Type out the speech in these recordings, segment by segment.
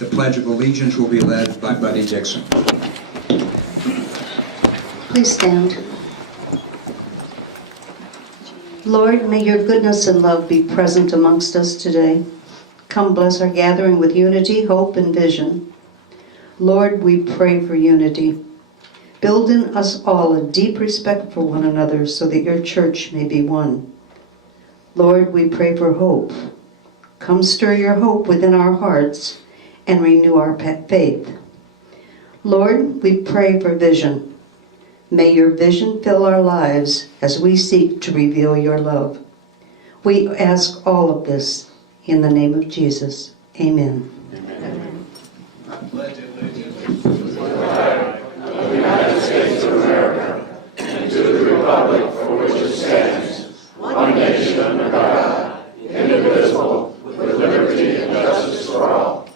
The Pledge of Allegiance will be led by Buddy Dixon. Please stand. Lord, may your goodness and love be present amongst us today. Come bless our gathering with unity, hope, and vision. Lord, we pray for unity. Build in us all a deep respect for one another so that your church may be one. Lord, we pray for hope. Come stir your hope within our hearts and renew our faith. Lord, we pray for vision. May your vision fill our lives as we seek to reveal your love. We ask all of this in the name of Jesus. Amen. Amen. I pledge allegiance to the flag of the United States of America and to the republic for which it stands, one nation under God, indivisible, with liberty and justice for all.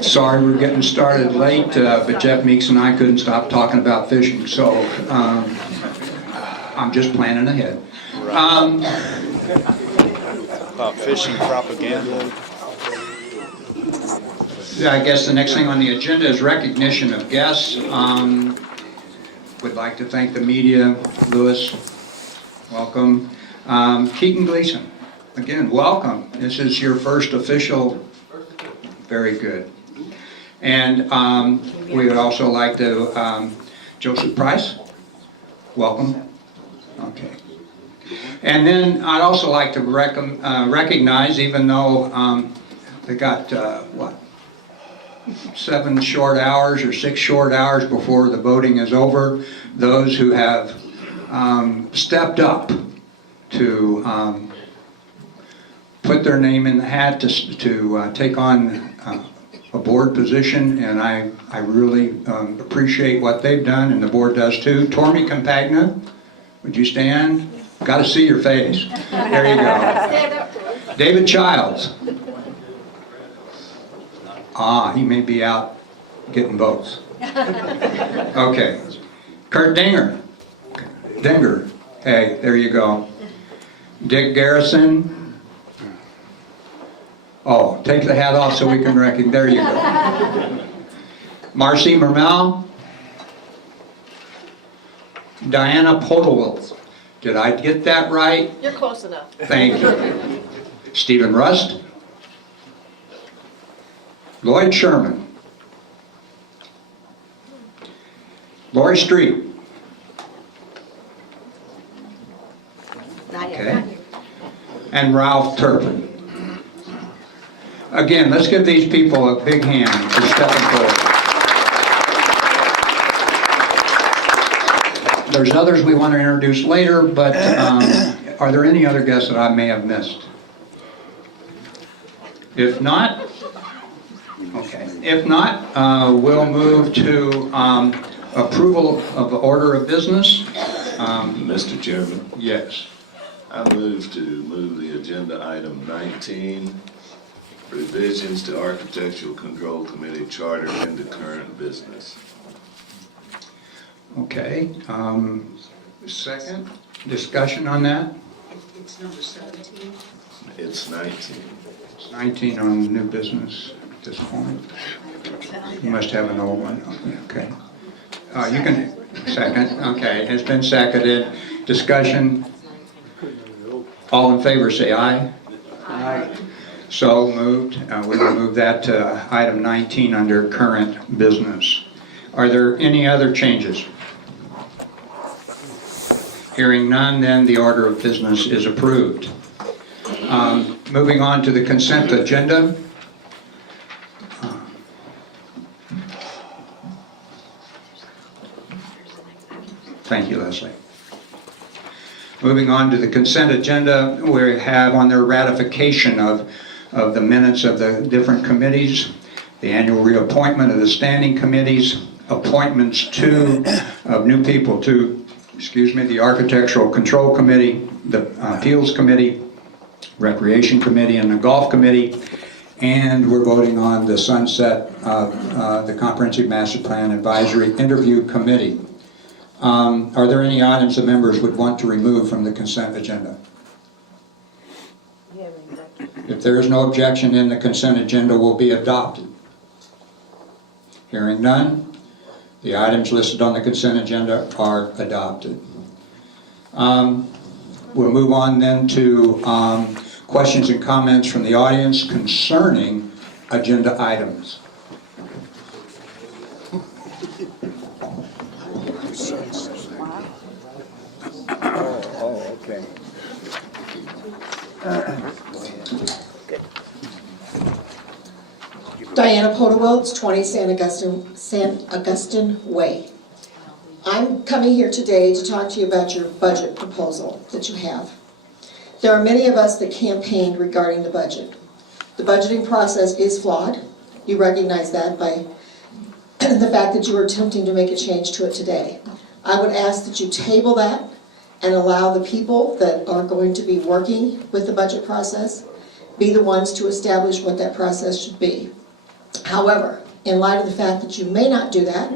Sorry we're getting started late, but Jeff Meeks and I couldn't stop talking about fishing, so I'm just planning ahead. About fishing propaganda. I guess the next thing on the agenda is recognition of guests. Would like to thank the media. Lewis, welcome. Keaton Gleason, again, welcome. This is your first official. Very good. And we would also like to, Joseph Price, welcome. Okay. And then I'd also like to recognize, even though they got, 7 short hours or 6 short hours before the voting is over, those who have stepped up to put their name in the hat to take on a board position, and I really appreciate what they've done, and the board does too. Tormy Compagna, would you stand? Got to see your face. There you go. David Childs. He may be out getting votes. Okay. Kurt Dinger. Hey, there you go. Dick Garrison. Oh, take the hat off so we can recognize. There you go. Marcy Mermel. Diana Podewils. Did I get that right? You're close enough. Thank you. Stephen Rust. Lloyd Sherman. Lori Street. Okay. And Ralph Turpin. Again, let's give these people a big hand for stepping forward. There's others we want to introduce later, but are there any other guests that I may have missed? If not, okay. If not, we'll move to approval of the order of business. Mr. Chairman, Yes. I move the agenda item 19, revisions to Architectural Control Committee charter into current business. Okay. Second, discussion on that? It's number 17. It's 19. It's 19 on new business at this point. You must have an old one. Okay. You can, second. Okay, it's been seconded. Discussion. All in favor say aye. Aye. So moved. We will move that to item 19 under current business. Are there any other changes? Hearing none, then the order of business is approved. Moving on to the consent agenda. Thank you, Leslie. Moving on to the consent agenda, we have on there ratification of the minutes of the different committees, the annual reappointment of the standing committees, appointments of new people to, the Architectural Control Committee, the Appeals Committee, Recreation Committee, and the Golf Committee, And we're voting on the sunset of the Comprehensive Master Plan Advisory Interview Committee. Are there any items the members would want to remove from the consent agenda? If there is no objection, then the consent agenda will be adopted. Hearing none, the items listed on the consent agenda are adopted. We'll move on then to questions and comments from the audience concerning agenda items. Oh, okay. Diana Podewell, 20 San Augustine Way. I'm coming here today to talk to you about your budget proposal that you have. There are many of us that campaigned regarding the budget. The budgeting process is flawed. You recognize that by the fact that you are attempting to make a change to it today. I would ask that you table that and allow the people that are going to be working with the budget process be the ones to establish what that process should be. However, in light of the fact that you may not do that,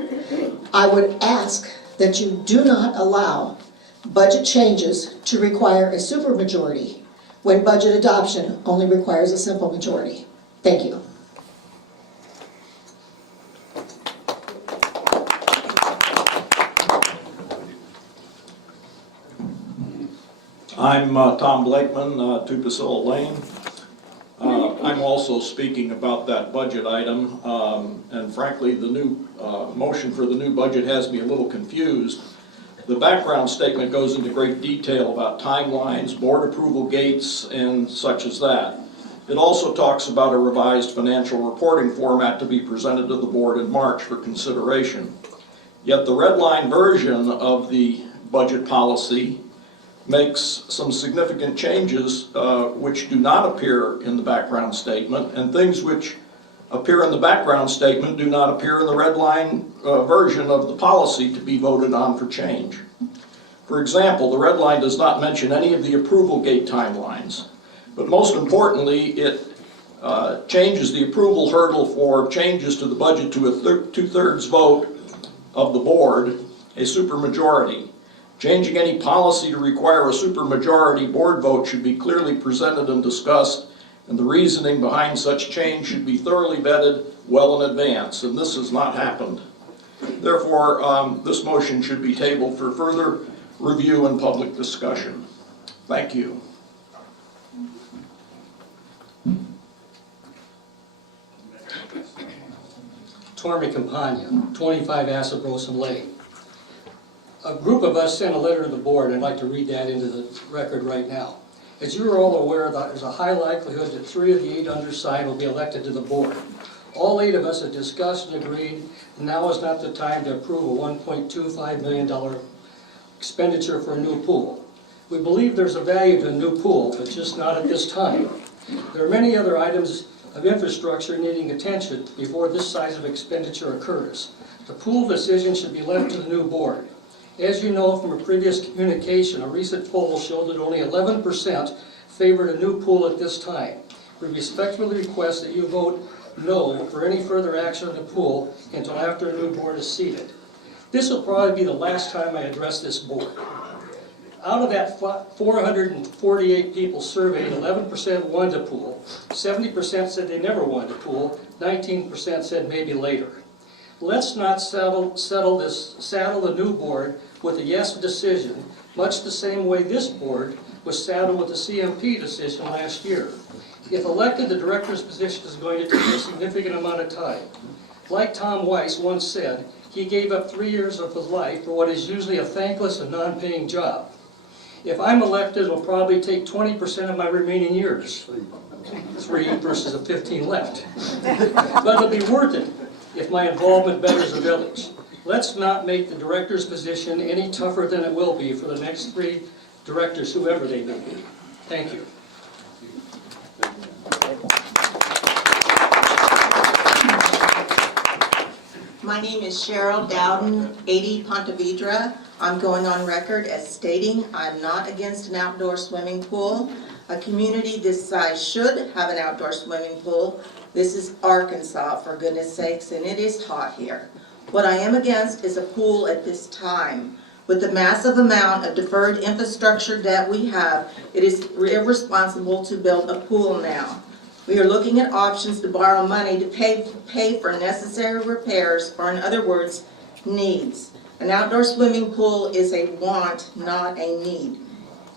I would ask that you do not allow budget changes to require a supermajority when budget adoption only requires a simple majority. Thank you. I'm Tom Blakeman, Tupacilla Lane. I'm also speaking about that budget item, and frankly, the new motion for the new budget has me a little confused. The background statement goes into great detail about timelines, board approval gates, and such as that. It also talks about a revised financial reporting format to be presented to the board in March for consideration. Yet the red line version of the budget policy makes some significant changes which do not appear in the background statement, and things which appear in the background statement do not appear in the red line version of the policy to be voted on for change. For example, the red line does not mention any of the approval gate timelines, but most importantly, it changes the approval hurdle for changes to the budget to a 2/3 vote of the board, a supermajority. Changing any policy to require a supermajority board vote should be clearly presented and discussed, and the reasoning behind such change should be thoroughly vetted well in advance, and this has not happened. Therefore, this motion should be tabled for further review and public discussion. Thank you. Tormy Campagna, 25 Assabrosa Lane. A group of us sent a letter to the board. I'd like to read that into the record right now. As you are all aware, there's a high likelihood that 3 of the 8 undersigned will be elected to the board. All 8 of us have discussed and agreed now is not the time to approve a $1.25 million expenditure for a new pool. We believe there's a value to a new pool, but just not at this time. There are many other items of infrastructure needing attention before this size of expenditure occurs. The pool decision should be left to the new board. As you know from a previous communication, a recent poll showed that only 11% favored a new pool at this time. We respectfully request that you vote no for any further action on the pool until after a new board is seated. This will probably be the last time I address this board. Out of that 448 people surveyed, 11% wanted a pool, 70% said they never wanted a pool, 19% said maybe later. Let's not saddle the new board with a yes decision, much the same way this board was saddled with the CMP decision last year. If elected, the director's position is going to take a significant amount of time. Like Tom Weiss once said, he gave up 3 years of his life for what is usually a thankless and non-paying job. If I'm elected, it'll probably take 20% of my remaining years. 3 versus the 15 left. But it'll be worth it if my involvement betters the village. Let's not make the director's position any tougher than it will be for the next 3 directors, whoever they may be. Thank you. My name is Cheryl Dowden, 80 Ponte Vedra. I'm going on record as stating I'm not against an outdoor swimming pool. A community this size should have an outdoor swimming pool. This is Arkansas, for goodness sakes, and it is hot here. What I am against is a pool at this time. With the massive amount of deferred infrastructure debt we have, it is irresponsible to build a pool now. We are looking at options to borrow money to pay for necessary repairs, or in other words, needs. An outdoor swimming pool is a want, not a need.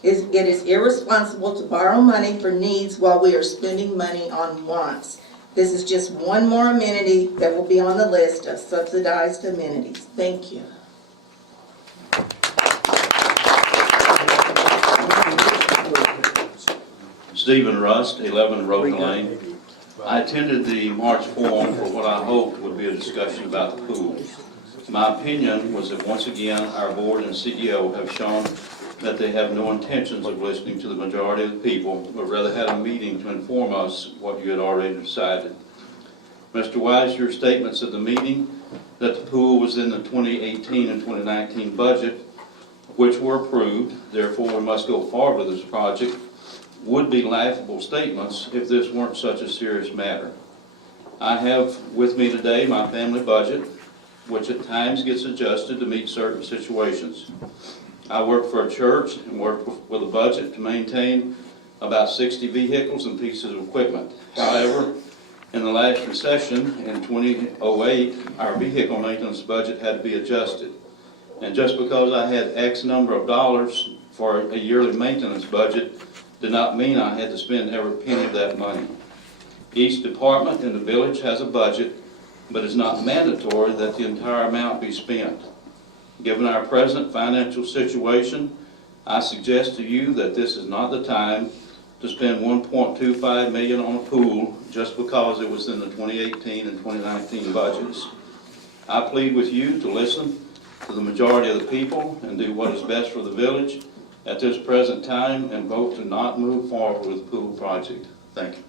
It is irresponsible to borrow money for needs while we are spending money on wants. This is just one more amenity that will be on the list of subsidized amenities. Thank you. Stephen Rust, 11 Roden Lane. I attended the March forum for what I hoped would be a discussion about the pool. My opinion was that once again, our board and CEO have shown that they have no intentions of listening to the majority of the people, but rather had a meeting to inform us what you had already decided. Mr. Wise, your statements at the meeting that the pool was in the 2018 and 2019 budget, which were approved, therefore we must go forward with this project, would be laughable statements if this weren't such a serious matter. I have with me today my family budget, which at times gets adjusted to meet certain situations. I work for a church and work with a budget to maintain about 60 vehicles and pieces of equipment. However, in the last recession in 2008, our vehicle maintenance budget had to be adjusted. And just because I had X number of dollars for a yearly maintenance budget did not mean I had to spend every penny of that money. Each department in the village has a budget, but it's not mandatory that the entire amount be spent. Given our present financial situation, I suggest to you that this is not the time to spend $1.25 million on a pool just because it was in the 2018 and 2019 budgets. I plead with you to listen to the majority of the people and do what is best for the village at this present time and vote to not move forward with the pool project. Thank you.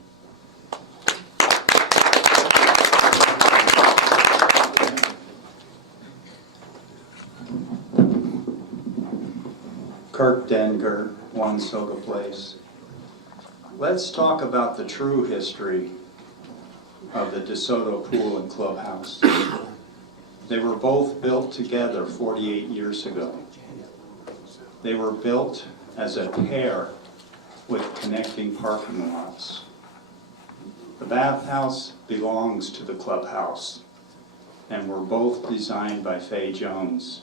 Kirk Denger, 1 Soga Place. Let's talk about the true history of the DeSoto Pool and Clubhouse. They were both built together 48 years ago. They were built as a pair with connecting parking lots. The bathhouse belongs to the clubhouse and were both designed by Fay Jones,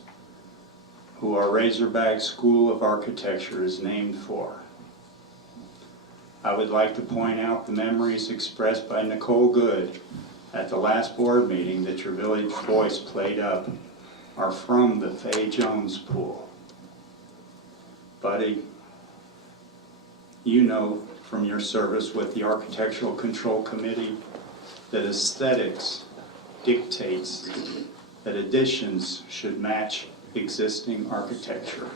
who our Razorback School of Architecture is named for. I would like to point out the memories expressed by Nicole Good at the last board meeting that your village voice played up are from the Fay Jones pool. Buddy, you know from your service with the Architectural Control Committee that aesthetics dictates that additions should match existing architecture.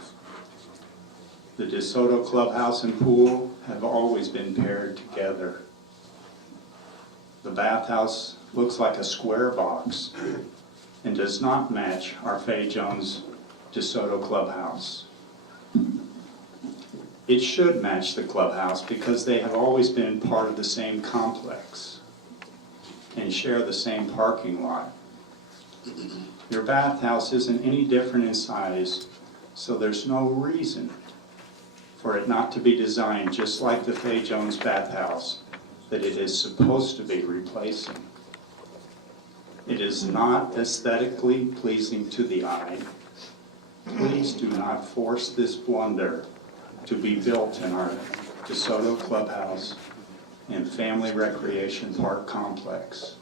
The DeSoto Clubhouse and Pool have always been paired together. The bathhouse looks like a square box and does not match our Fay Jones DeSoto Clubhouse. It should match the clubhouse because they have always been part of the same complex and share the same parking lot. Your bathhouse isn't any different in size, so there's no reason for it not to be designed just like the Fay Jones bathhouse that it is supposed to be replacing. It is not aesthetically pleasing to the eye. Please do not force this blunder to be built in our DeSoto Clubhouse and Family Recreation Park Complex.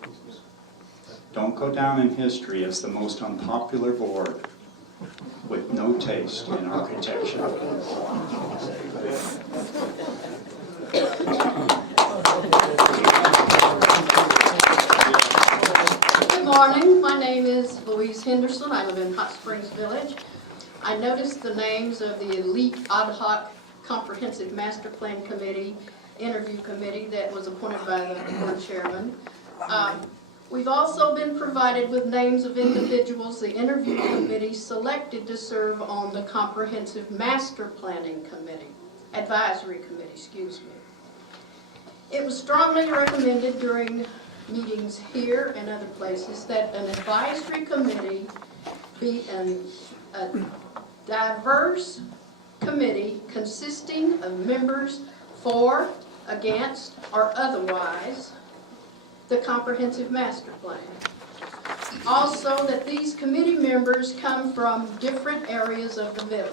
Don't go down in history as the most unpopular board with no taste in architecture. Good morning, my name is Louise Henderson. I live in Hot Springs Village. I noticed the names of the elite ad hoc comprehensive master plan committee, interview committee that was appointed by the board chairman. We've also been provided with names of individuals the interview committee selected to serve on the comprehensive master planning committee. Advisory Committee, excuse me. It was strongly recommended during meetings here and other places that an advisory committee be a diverse committee consisting of members for, against, or otherwise the comprehensive master plan. Also, that these committee members come from different areas of the village.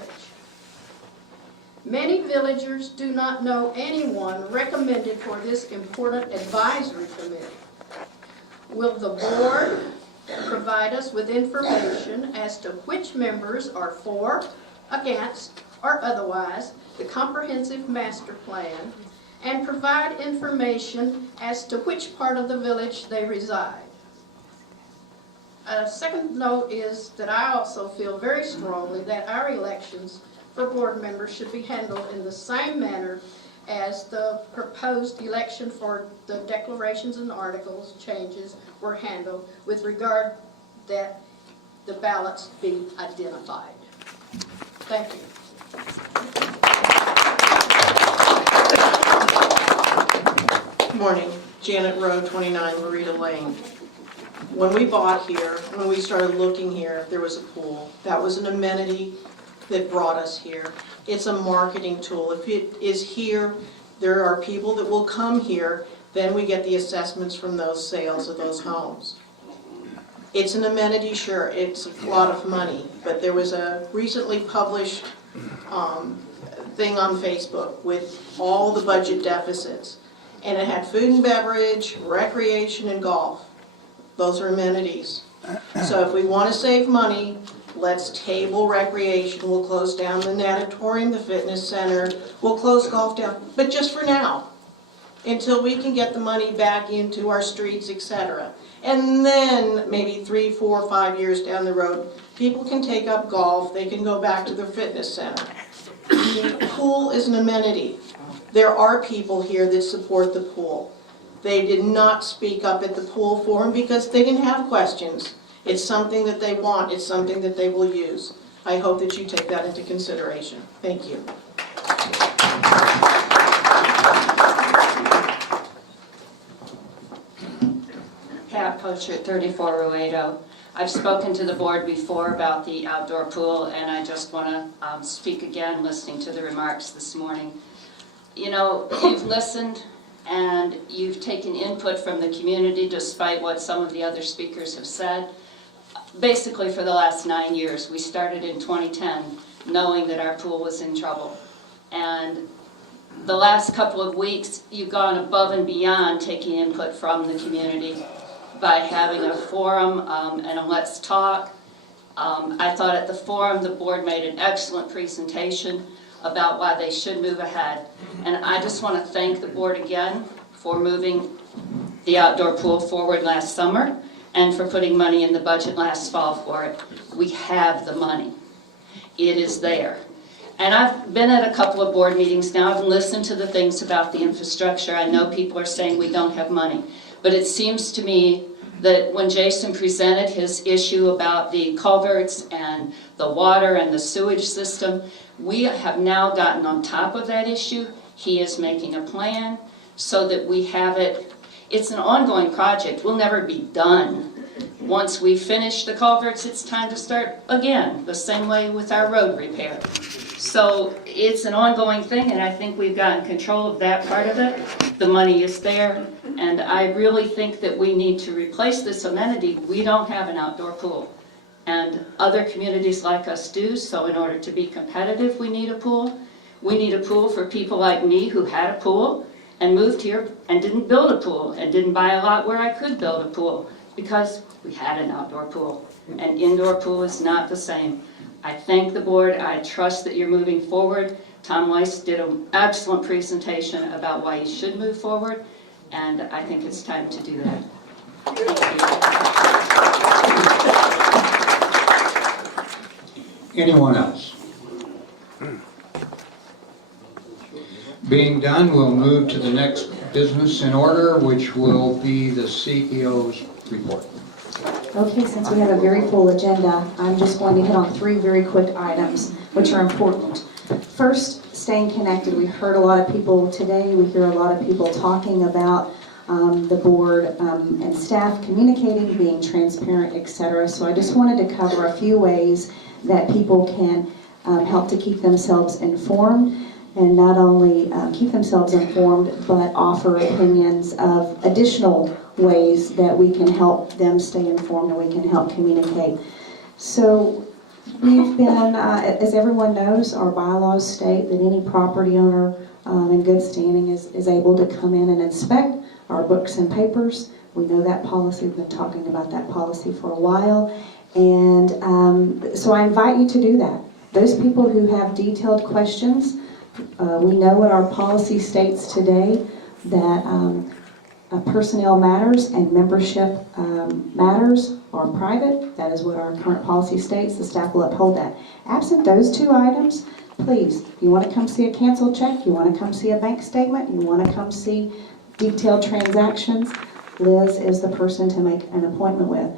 Many villagers do not know anyone recommended for this important advisory committee. Will the board provide us with information as to which members are for, against, or otherwise the comprehensive master plan, and provide information as to which part of the village they reside? A second note is that I also feel very strongly that our elections for board members should be handled in the same manner as the proposed election for the declarations and articles changes were handled, with regard that the ballots be identified. Thank you. Good morning, Janet Rowe, 29 Marita Lane. When we bought here, when we started looking here, there was a pool. That was an amenity that brought us here. It's a marketing tool. If it is here, there are people that will come here, then we get the assessments from those sales of those homes. It's an amenity, sure, it's a lot of money, but there was a recently published thing on Facebook with all the budget deficits, and it had food and beverage, recreation, and golf. Those are amenities. So if we want to save money, let's table recreation. We'll close down the natatorium, the fitness center. We'll close golf down, but just for now, until we can get the money back into our streets, etc. And then maybe 3, 4, 5 years down the road, people can take up golf. They can go back to their fitness center. The pool is an amenity. There are people here that support the pool. They did not speak up at the pool forum because they didn't have questions. It's something that they want. It's something that they will use. I hope that you take that into consideration. Thank you. Pat Poacher, 34 Ruedo. I've spoken to the board before about the outdoor pool, and I just want to speak again, listening to the remarks this morning. You know, you've listened and you've taken input from the community despite what some of the other speakers have said. Basically, for the last 9 years, we started in 2010 knowing that our pool was in trouble. And the last couple of weeks, you've gone above and beyond taking input from the community by having a forum and a Let's Talk. I thought at the forum the board made an excellent presentation about why they should move ahead. And I just want to thank the board again for moving the outdoor pool forward last summer and for putting money in the budget last fall for it. We have the money. It is there. And I've been at a couple of board meetings now. I've listened to the things about the infrastructure. I know people are saying we don't have money. But it seems to me that when Jason presented his issue about the culverts and the water and the sewage system, we have now gotten on top of that issue. He is making a plan so that we have it. It's an ongoing project. We'll never be done. Once we finish the culverts, it's time to start again, the same way with our road repair. So it's an ongoing thing, and I think we've gotten control of that part of it. The money is there, and I really think that we need to replace this amenity. We don't have an outdoor pool, and other communities like us do, so in order to be competitive, we need a pool. We need a pool for people like me who had a pool and moved here and didn't build a pool and didn't buy a lot where I could build a pool because we had an outdoor pool. An indoor pool is not the same. I thank the board. I trust that you're moving forward. Tom Weiss did an excellent presentation about why you should move forward, and I think it's time to do that. Anyone else? Being done, we'll move to the next business in order, which will be the CEO's report. Okay, since we have a very full agenda, I'm just going to hit on 3 very quick items, which are important. First, staying connected. We heard a lot of people today, we hear a lot of people talking about the board and staff communicating, being transparent, etc. So I just wanted to cover a few ways that people can help to keep themselves informed, and not only keep themselves informed, but offer opinions of additional ways that we can help them stay informed and we can help communicate. So we've been, as everyone knows, our bylaws state that any property owner in good standing is able to come in and inspect our books and papers. We know that policy. We've been talking about that policy for a while. And so I invite you to do that. Those people who have detailed questions, we know what our policy states today, that personnel matters and membership matters are private. That is what our current policy states. The staff will uphold that. Absent those two items, please, you want to come see a canceled check, you want to come see a bank statement, you want to come see detailed transactions, Liz is the person to make an appointment with.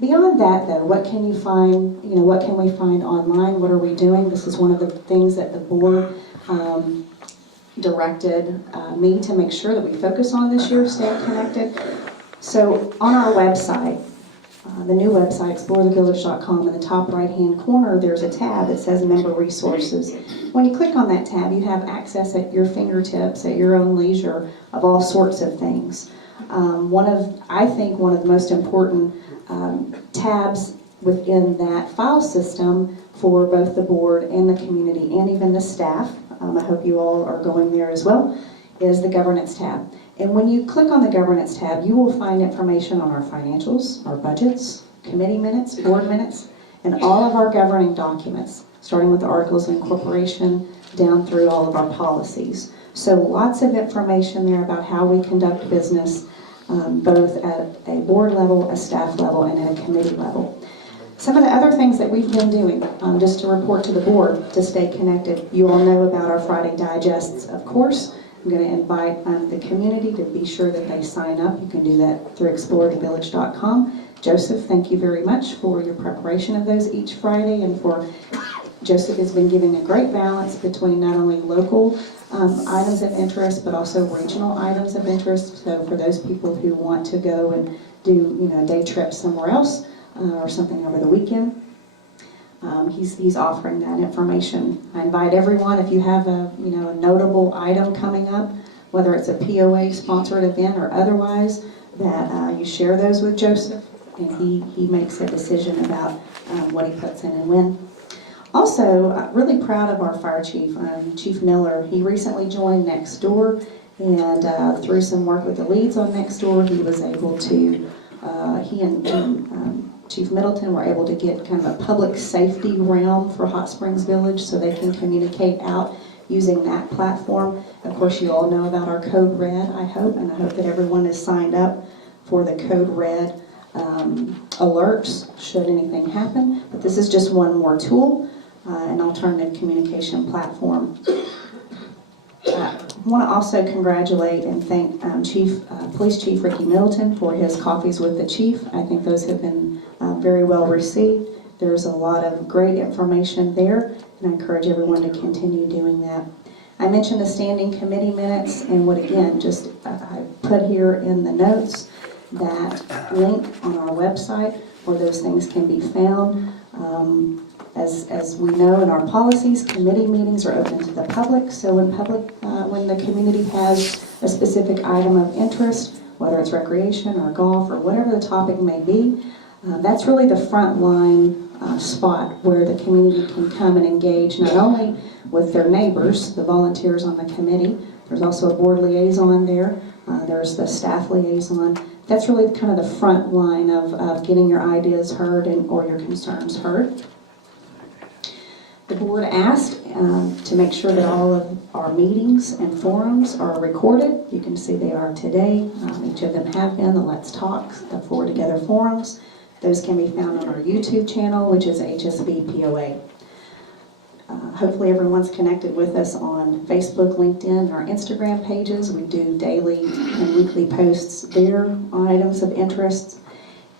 Beyond that, though, what can you find, what can we find online? What are we doing? This is one of the things that the board directed me to make sure that we focus on this year, stay connected. So on our website, the new website, explorethevillage.com, in the top right-hand corner, there's a tab that says Member Resources. When you click on that tab, you have access at your fingertips, at your own leisure, of all sorts of things. I think one of the most important tabs within that file system for both the board and the community and even the staff, I hope you all are going there as well, is the Governance tab. And when you click on the Governance tab, you will find information on our financials, our budgets, committee minutes, board minutes, and all of our governing documents, starting with the Articles of Incorporation down through all of our policies. So lots of information there about how we conduct business, both at a board level, a staff level, and at a committee level. Some of the other things that we've been doing, just to report to the board, to stay connected. You all know about our Friday digests, of course. I'm going to invite the community to be sure that they sign up. You can do that through explorethevillage.com. Joseph, thank you very much for your preparation of those each Friday, and for Joseph has been giving a great balance between not only local items of interest, but also regional items of interest. So for those people who want to go and do a day trip somewhere else or something over the weekend, he's offering that information. I invite everyone, if you have a notable item coming up, whether it's a POA sponsored event or otherwise, that you share those with Joseph, and he makes a decision about what he puts in and when. Also, really proud of our fire chief, Chief Miller. He recently joined Nextdoor, and through some work with the leads on Nextdoor, he was able to, he and Chief Middleton were able to get kind of a public safety realm for Hot Springs Village so they can communicate out using that platform. Of course, you all know about our Code Red, I hope, and I hope that everyone is signed up for the Code Red alerts should anything happen. But this is just one more tool, an alternative communication platform. I want to also congratulate and thank Police Chief Ricky Middleton for his Coffees with the Chief. I think those have been very well received. There's a lot of great information there, and I encourage everyone to continue doing that. I mentioned the standing committee minutes, and would again just I put here in the notes that link on our website where those things can be found. As we know in our policies, committee meetings are open to the public, so when the community has a specific item of interest, whether it's recreation or golf or whatever the topic may be, that's really the front line spot where the community can come and engage not only with their neighbors, the volunteers on the committee, there's also a board liaison there, there's the staff liaison. That's really kind of the front line of getting your ideas heard or your concerns heard. The board asked to make sure that all of our meetings and forums are recorded. You can see they are today. Each of them have been the Let's Talk, the Forward Together forums. Those can be found on our YouTube channel, which is HSVPOA. Hopefully everyone's connected with us on Facebook, LinkedIn, and our Instagram pages. We do daily and weekly posts there on items of interest.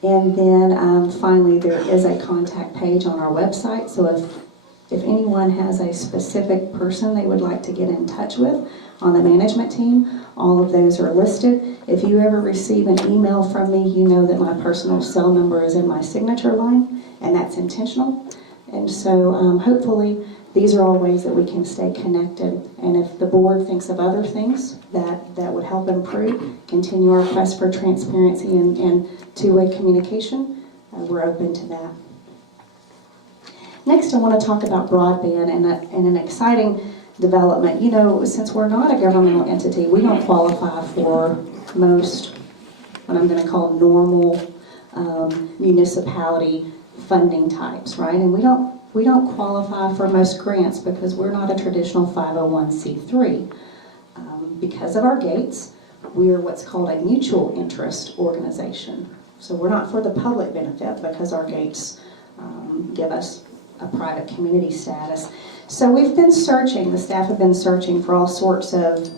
And then finally, there is a contact page on our website. So If anyone has a specific person they would like to get in touch with on the management team, all of those are listed. If you ever receive an email from me, you know that my personal cell number is in my signature line, and that's intentional. And so hopefully these are all ways that we can stay connected. And if the board thinks of other things that would help improve, continue our quest for transparency and two-way communication, we're open to that. Next, I want to talk about broadband and an exciting development. You know, since we're not a governmental entity, we don't qualify for most, what I'm going to call normal municipality funding types, right? And we don't qualify for most grants because we're not a traditional 501c3. Because of our gates, we are what's called a mutual interest organization. So we're not for the public benefit because our gates give us a private community status. So we've been searching, the staff have been searching for all sorts of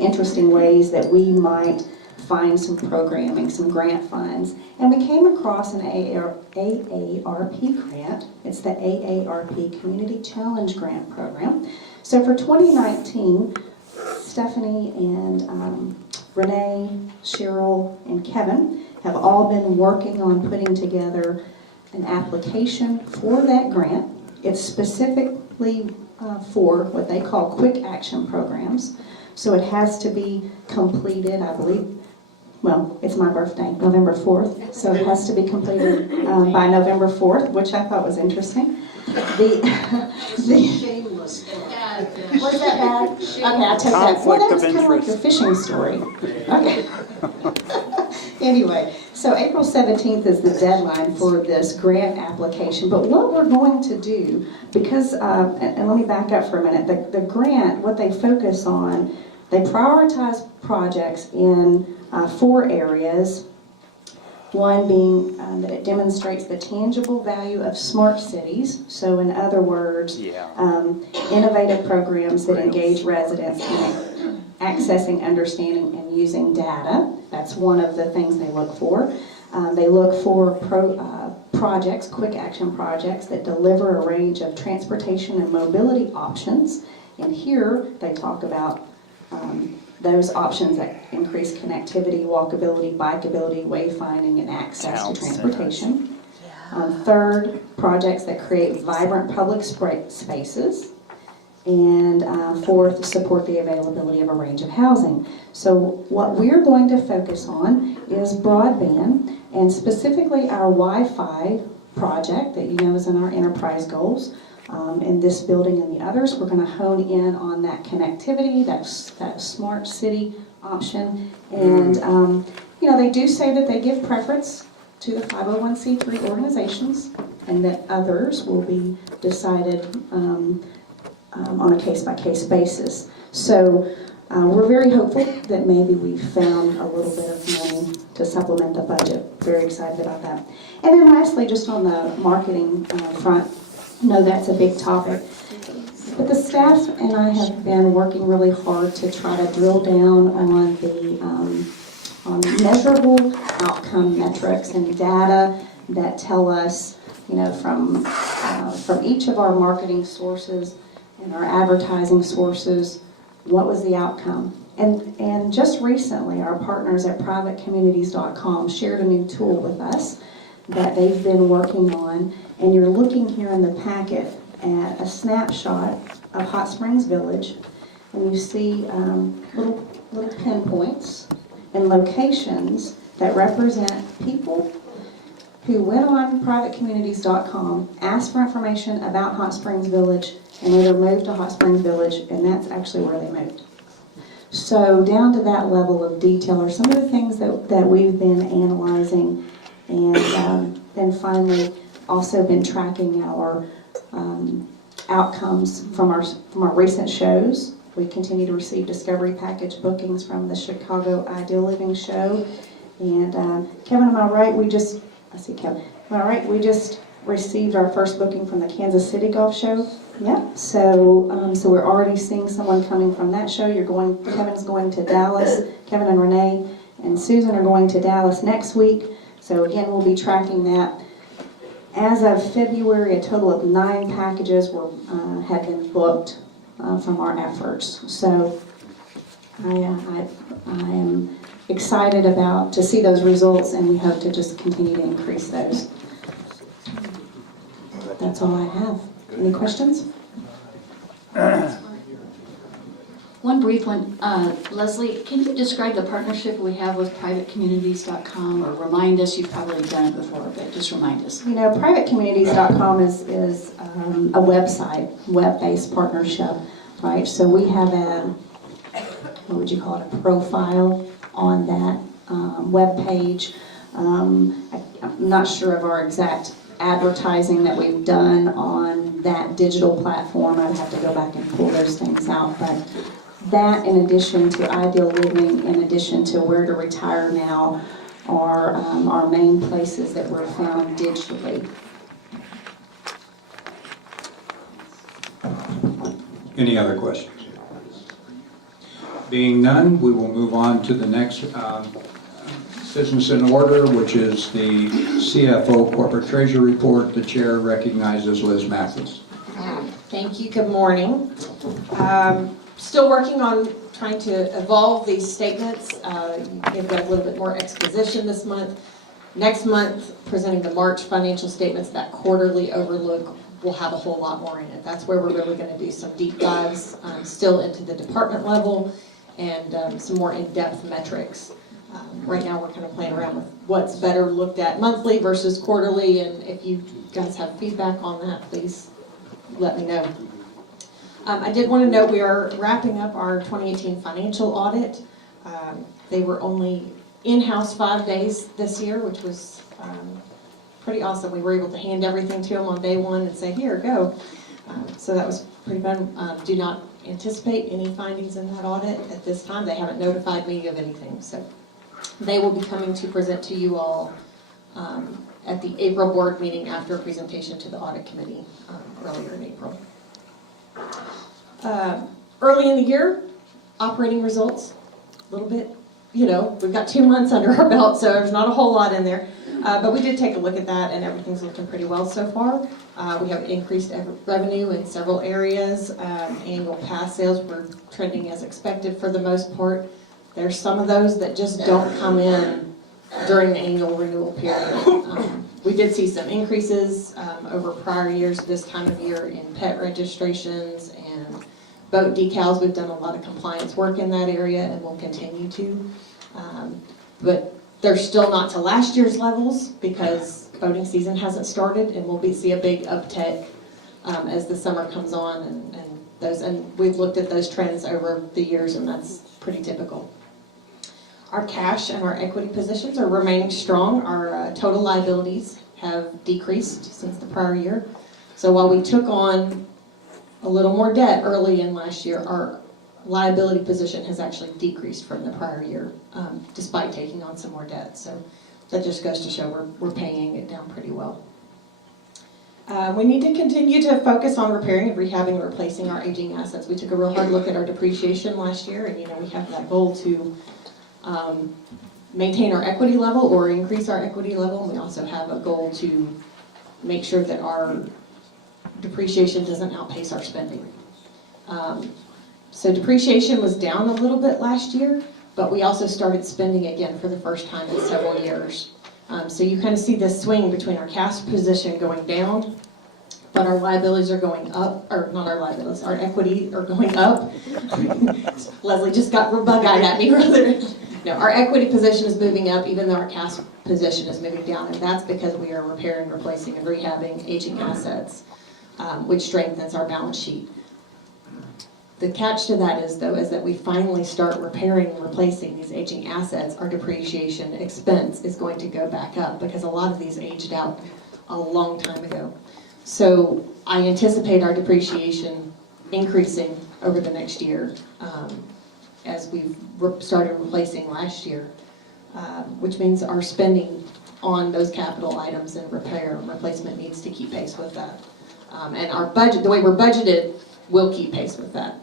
interesting ways that we might find some programming, some grant funds. And we came across an AARP grant. It's the AARP Community Challenge Grant Program. So for 2019, Stephanie and Renee, Cheryl, and Kevin have all been working on putting together an application for that grant. It's specifically for what they call quick action programs. So it has to be completed, I believe, well, it's my birthday, November 4th, so it has to be completed by November 4th, which I thought was interesting. Shameless. Was that bad? Okay, I'll take that. Well, that was kind of like your fishing story. Okay. Anyway, so April 17th is the deadline for this grant application. But what we're going to do, because, and let me back up for a minute, the grant, what they focus on, they prioritize projects in 4 areas. One being that it demonstrates the tangible value of smart cities. So in other words, innovative programs that engage residents in accessing, understanding, and using data. That's one of the things they look for. They look for projects, quick action projects that deliver a range of transportation and mobility options. And here they talk about those options that increase connectivity, walkability, bikeability, wayfinding, and access to transportation. Third, projects that create vibrant public spaces. And fourth, support the availability of a range of housing. So what we're going to focus on is broadband, and specifically our Wi-Fi project that you know is in our enterprise goals. In this building and the others, we're going to hone in on that connectivity, that smart city option. And, you know, they do say that they give preference to the 501c3 organizations and that others will be decided on a case-by-case basis. So we're very hopeful that maybe we've found a little bit of money to supplement the budget. Very excited about that. And then lastly, just on the marketing front, I know that's a big topic, but the staff and I have been working really hard to try to drill down on the on measurable outcome metrics and data that tell us, you know, from each of our marketing sources and our advertising sources, what was the outcome. And just recently, our partners at privatecommunities.com shared a new tool with us that they've been working on. And you're looking here in the packet at a snapshot of Hot Springs Village, and you see little pinpoints and locations that represent people who went on privatecommunities.com, asked for information about Hot Springs Village, and either moved to Hot Springs Village, and that's actually where they moved. So down to that level of detail are some of the things that we've been analyzing, and then finally also been tracking our outcomes from our recent shows. We continue to receive discovery package bookings from the Chicago Ideal Living show. And Kevin, am I right? I see Kevin. Am I right? We just received our first booking from the Kansas City Golf Show. Yeah. So we're already seeing someone coming from that show. Kevin's going to Dallas. Kevin and Renee and Susan are going to Dallas next week. So again, we'll be tracking that. As of February, a total of 9 packages had been booked from our efforts. So I am excited to see those results, and we hope to just continue to increase those. That's all I have. Any questions? One brief one. Leslie, can you describe the partnership we have with privatecommunities.com, or remind us? You've probably done it before, but just remind us. You know, privatecommunities.com is a website, web-based partnership, right? So we have what would you call it, a profile on that web page. I'm not sure of our exact advertising that we've done on that digital platform. I'd have to go back and pull those things out, but that, in addition to Ideal Living, in addition to Where to Retire Now, are our main places that we're found digitally. Any other questions? Being none, we will move on to the next business in order, which is the CFO Corporate Treasury Report. The chair recognizes Liz Mathis. Thank you. Good morning. Still working on trying to evolve these statements. They've got a little bit more exposition this month. Next month, presenting the March financial statements, that quarterly overlook will have a whole lot more in it. That's where we're really going to do some deep dives, still into the department level, and some more in-depth metrics. Right now we're kind of playing around with what's better looked at monthly versus quarterly, and if you guys have feedback on that, please let me know. I did want to note we are wrapping up our 2018 financial audit. They were only in-house 5 days this year, which was pretty awesome. We were able to hand everything to them on day one and say, here, go. So that was pretty fun. Do not anticipate any findings in that audit at this time. They haven't notified me of anything. So they will be coming to present to you all at the April board meeting after a presentation to the audit committee earlier in April. Early in the year, operating results, a little bit, we've got 2 months under our belt, so there's not a whole lot in there. But we did take a look at that, and everything's looking pretty well so far. We have increased revenue in several areas. Annual pass sales were trending as expected for the most part. There's some of those that just don't come in during the annual renewal period. We did see some increases over prior years this time of year in pet registrations and boat decals. We've done a lot of compliance work in that area and will continue to. But they're still not to last year's levels because boating season hasn't started, and we'll see a big uptick as the summer comes on, and we've looked at those trends over the years, and that's pretty typical. Our cash and our equity positions are remaining strong. Our total liabilities have decreased since the prior year. So while we took on a little more debt early in last year, our liability position has actually decreased from the prior year, despite taking on some more debt. So that just goes to show we're paying it down pretty well. We need to continue to focus on repairing and rehabbing and replacing our aging assets. We took a real hard look at our depreciation last year, and we have that goal to maintain our equity level or increase our equity level. And we also have a goal to make sure that our depreciation doesn't outpace our spending. So depreciation was down a little bit last year, but we also started spending again for the first time in several years. So you kind of see this swing between our cash position going down, but our liabilities are going up, or not our liabilities, our equity are going up. Leslie just got bug-eyed at me earlier. No, our equity position is moving up even though our cash position is moving down, and that's because we are repairing, replacing, and rehabbing aging assets, which strengthens our balance sheet. The catch to that is that we finally start repairing and replacing these aging assets, our depreciation expense is going to go back up because a lot of these aged out a long time ago. So I anticipate our depreciation increasing over the next year as we've started replacing last year, which means our spending on those capital items and repair and replacement needs to keep pace with that. And our budget, the way we're budgeted, will keep pace with that.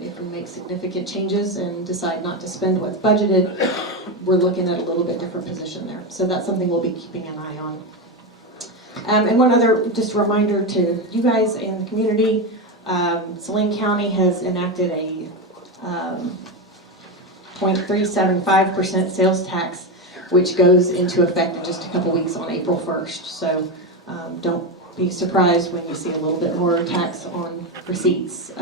If we make significant changes and decide not to spend what's budgeted, we're looking at a little bit different position there. So that's something we'll be keeping an eye on. And one other, just a reminder to you guys and the community, Saline County has enacted a 0.375% sales tax, which goes into effect in just a couple weeks on April 1st. So don't be surprised when you see a little bit more tax on receipts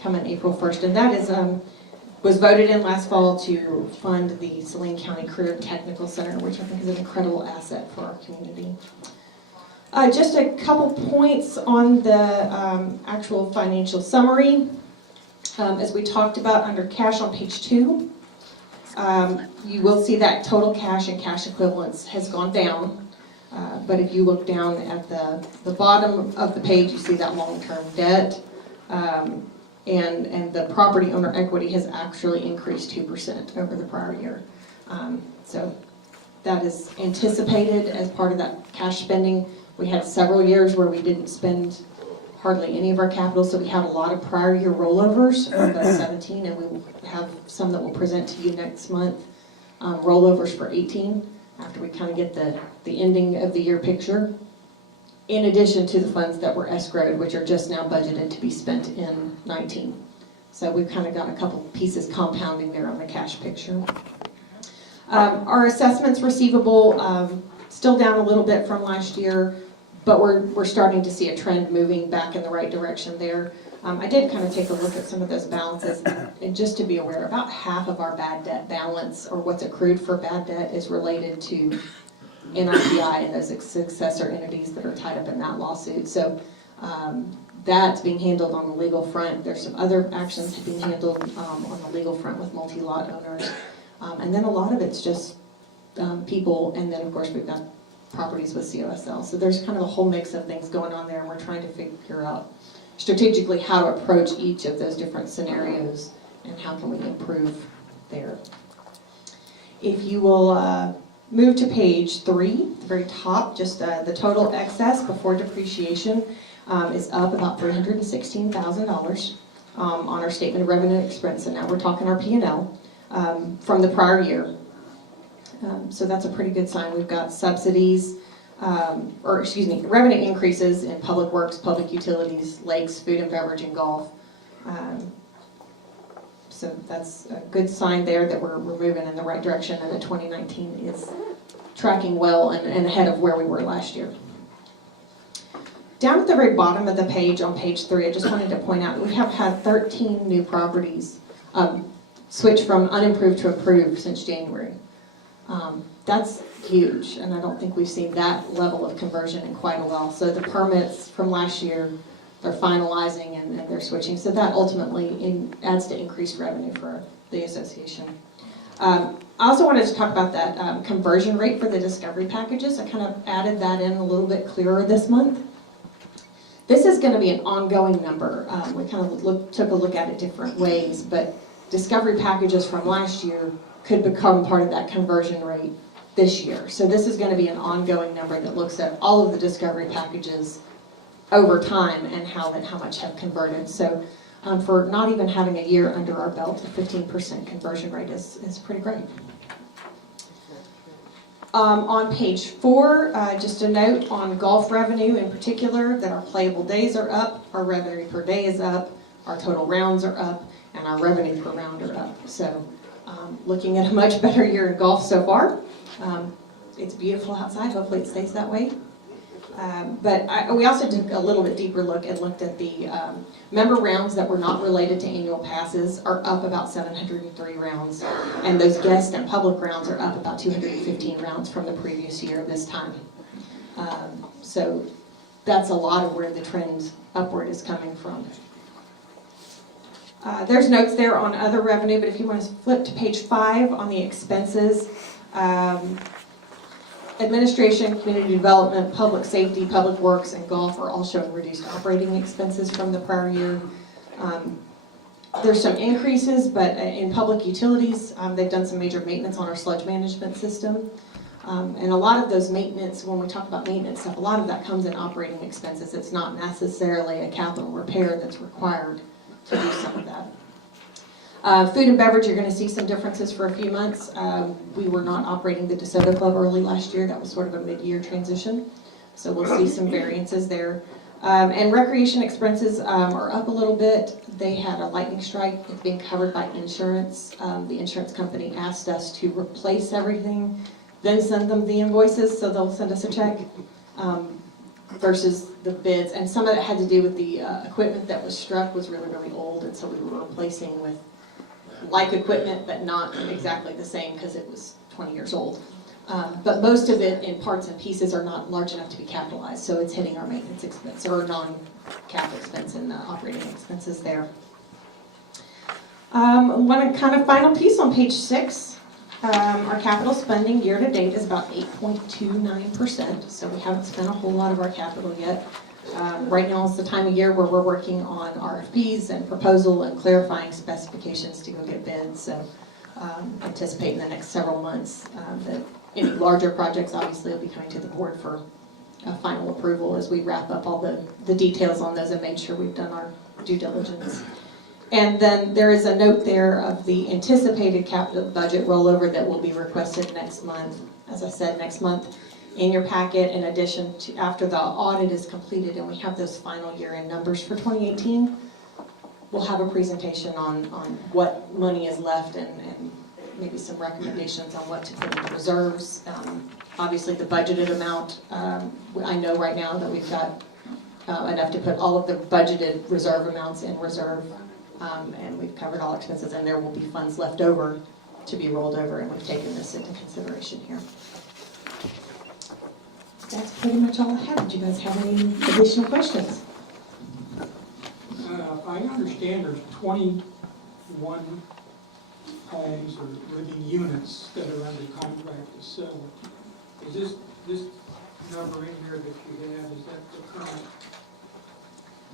coming April 1st. And that is was voted in last fall to fund the Saline County Career Technical Center, which I think is an incredible asset for our community. Just a couple points on the actual financial summary. As we talked about under cash on page 2, you will see that total cash and cash equivalents has gone down. But if you look down at the bottom of the page, you see that long-term debt. And the property owner equity has actually increased 2% over the prior year. So that is anticipated as part of that cash spending. We had several years where we didn't spend hardly any of our capital, so we have a lot of prior year rollovers from 17, and we will have some that we'll present to you next month, rollovers for 18, after we kind of get the ending of the year picture, in addition to the funds that were escrowed, which are just now budgeted to be spent in 19. So we've kind of got a couple pieces compounding there on the cash picture. Our assessments receivable, still down a little bit from last year, but we're starting to see a trend moving back in the right direction there. I did kind of take a look at some of those balances, and just to be aware, about half of our bad debt balance, or what's accrued for bad debt, is related to NIPI and those successor entities that are tied up in that lawsuit. So that's being handled on the legal front. There's some other actions being handled on the legal front with multi-lot owners. And then a lot of it's just people, and then of course we've got properties with COSL. So there's kind of a whole mix of things going on there, and we're trying to figure out strategically how to approach each of those different scenarios and how can we improve there. If you will move to page 3, the very top, just the total excess before depreciation is up about $316,000 on our statement of revenue and expense, and now we're talking our P&L from the prior year. So that's a pretty good sign. We've got subsidies, revenue increases in public works, public utilities, lakes, food and beverage, and golf. So that's a good sign there that we're moving in the right direction, and that 2019 is tracking well and ahead of where we were last year. Down at the very bottom of the page, on page 3, I just wanted to point out we have had 13 new properties switch from unimproved to approved since January. That's huge, and I don't think we've seen that level of conversion in quite a while. So the permits from last year, they're finalizing and they're switching. So that ultimately adds to increased revenue for the association. I also wanted to talk about that conversion rate for the discovery packages. I kind of added that in a little bit clearer this month. This is going to be an ongoing number. We kind of took a look at it different ways, but discovery packages from last year could become part of that conversion rate this year. So this is going to be an ongoing number that looks at all of the discovery packages over time and how much have converted. So for not even having a year under our belt, a 15% conversion rate is pretty great. On page 4, just a note on golf revenue in particular, that our playable days are up, our revenue per day is up, our total rounds are up, and our revenue per round are up. So looking at a much better year in golf so far. It's beautiful outside, hopefully it stays that way. But we also took a little bit deeper look and looked at the member rounds that were not related to annual passes are up about 703 rounds, and those guest and public rounds are up about 215 rounds from the previous year this time. So that's a lot of where the trend upward is coming from. There's notes there on other revenue, but if you want to flip to page 5 on the expenses, administration, community development, public safety, public works, and golf are all showing reduced operating expenses from the prior year. There's some increases, but in public utilities, they've done some major maintenance on our sludge management system. And a lot of those maintenance, when we talk about maintenance stuff, a lot of that comes in operating expenses. It's not necessarily a capital repair that's required to do some of that. Food and beverage, you're going to see some differences for a few months. We were not operating the DeSoto Club early last year. That was sort of a mid-year transition. So we'll see some variances there. And recreation expenses are up a little bit. They had a lightning strike. It's being covered by insurance. The insurance company asked us to replace everything, then send them the invoices, so they'll send us a check, versus the bids. And some of it had to do with the equipment that was struck was really, really old, and so we were replacing with like equipment, but not exactly the same because it was 20 years old. But most of it in parts and pieces are not large enough to be capitalized, so it's hitting our maintenance expense or non-cap expense and operating expenses there. One kind of final piece on page 6. Our capital spending year to date is about 8.29%, so we haven't spent a whole lot of our capital yet. Right now is the time of year where we're working on RFPs and proposal and clarifying specifications to go get bids. So anticipate in the next several months that any larger projects obviously will be coming to the board for a final approval as we wrap up all the details on those and make sure we've done our due diligence. And then there is a note there of the anticipated capital budget rollover that will be requested next month. As I said, next month in your packet, in addition to after the audit is completed and we have those final year-end numbers for 2018, we'll have a presentation on what money is left and maybe some recommendations on what to put in reserves. Obviously the budgeted amount, I know right now that we've got enough to put all of the budgeted reserve amounts in reserve, and we've covered all expenses, and there will be funds left over to be rolled over, and we've taken this into consideration here. That's pretty much all I have. Do you guys have any additional questions? I understand there's 21 homes or living units that are under contract to sell. Is this number in here that you have, is that the current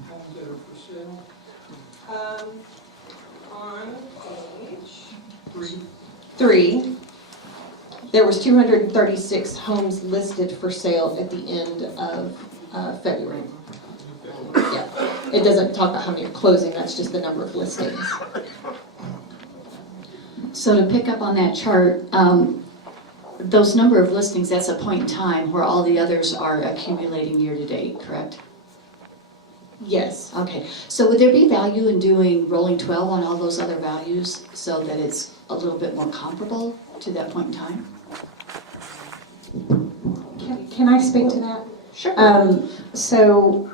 homes that are for sale? On page 3. There was 236 homes listed for sale at the end of February. Yeah, it doesn't talk about how many are closing, that's just the number of listings. So to pick up on that chart, those number of listings, that's a point in time where all the others are accumulating year to date, correct? Yes. Okay, so would there be value in doing rolling 12 on all those other values so that it's a little bit more comparable to that point in time? Can I speak to that? Sure. So,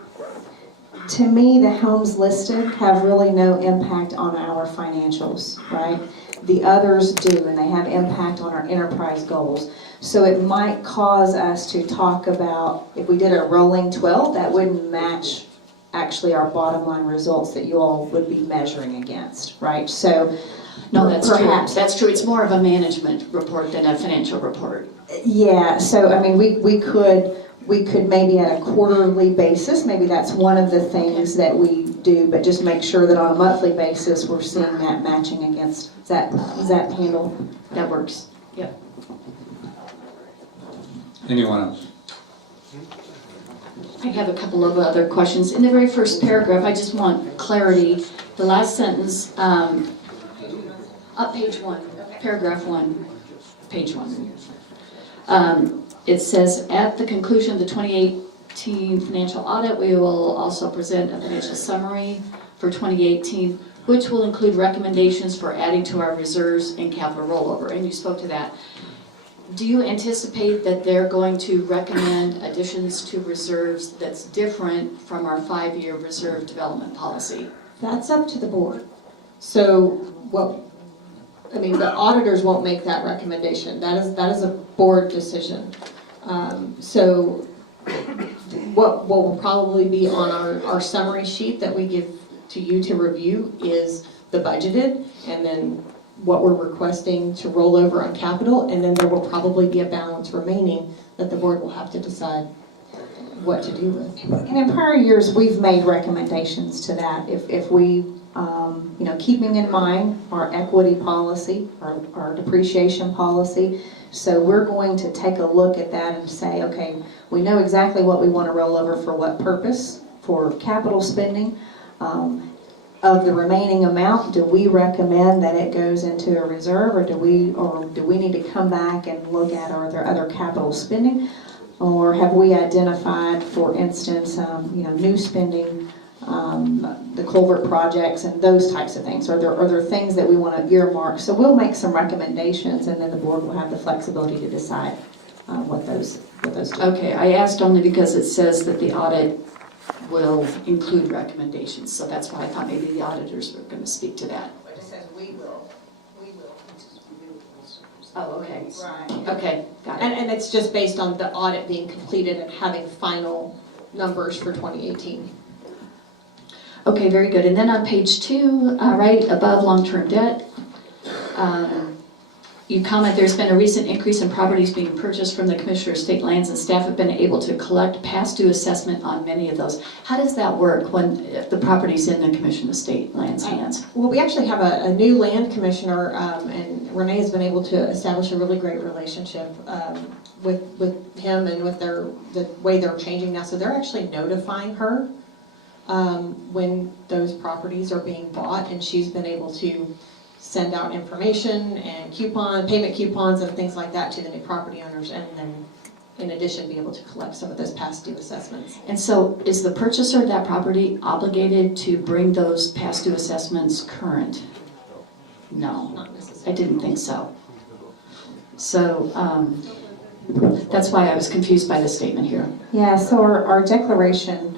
to me, the homes listed have really no impact on our financials, right? The others do, and they have impact on our enterprise goals. So it might cause us to talk about, if we did a rolling 12, that wouldn't match actually our bottom line results that you all would be measuring against, right? So, no, that's perhaps true. That's true. It's more of a management report than a financial report. Yeah, so I mean, we could maybe at a quarterly basis, maybe that's one of the things that we do, but just make sure that on a monthly basis we're seeing that matching against. Is that handle? That works. Yep. Anyone else? I have a couple of other questions. In the very first paragraph, I just want clarity. The last sentence, up page 1, paragraph 1, page 1. It says, at the conclusion of the 2018 financial audit, we will also present a financial summary for 2018, which will include recommendations for adding to our reserves and capital rollover. And you spoke to that. Do you anticipate that they're going to recommend additions to reserves that's different from our 5-year reserve development policy? That's up to the board. So the auditors won't make that recommendation. That is a board decision. So what will probably be on our summary sheet that we give to you to review is the budgeted, and then what we're requesting to roll over on capital, and then there will probably be a balance remaining that the board will have to decide what to do with. And in prior years, we've made recommendations to that. If we, keeping in mind our equity policy, our depreciation policy, so we're going to take a look at that and say, okay, we know exactly what we want to roll over for what purpose, for capital spending. Of the remaining amount, do we recommend that it goes into a reserve, or do we need to come back and look at, are there other capital spending? Or have we identified, for instance, new spending, the culvert projects and those types of things? Are there things that we want to earmark? So we'll make some recommendations, and then the board will have the flexibility to decide what those do. Okay, I asked only because it says that the audit will include recommendations, so that's why I thought maybe the auditors were going to speak to that. But it says we will. Oh, okay. Right. Okay, got it. And it's just based on the audit being completed and having final numbers for 2018. Okay, very good. And then on page 2, right above long-term debt, you comment there's been a recent increase in properties being purchased from the Commissioner of State Lands, and staff have been able to collect past due assessment on many of those. How does that work when the property's in the Commissioner of State Lands' hands? Well, we actually have a new land commissioner, and Renee has been able to establish a really great relationship with him and with the way they're changing now. So they're actually notifying her when those properties are being bought, and she's been able to send out information and payment coupons and things like that to the new property owners, and then in addition be able to collect some of those past due assessments. And so is the purchaser of that property obligated to bring those past due assessments current? No, Not necessarily. I didn't think so. So that's why I was confused by the statement here. Yeah, so our declaration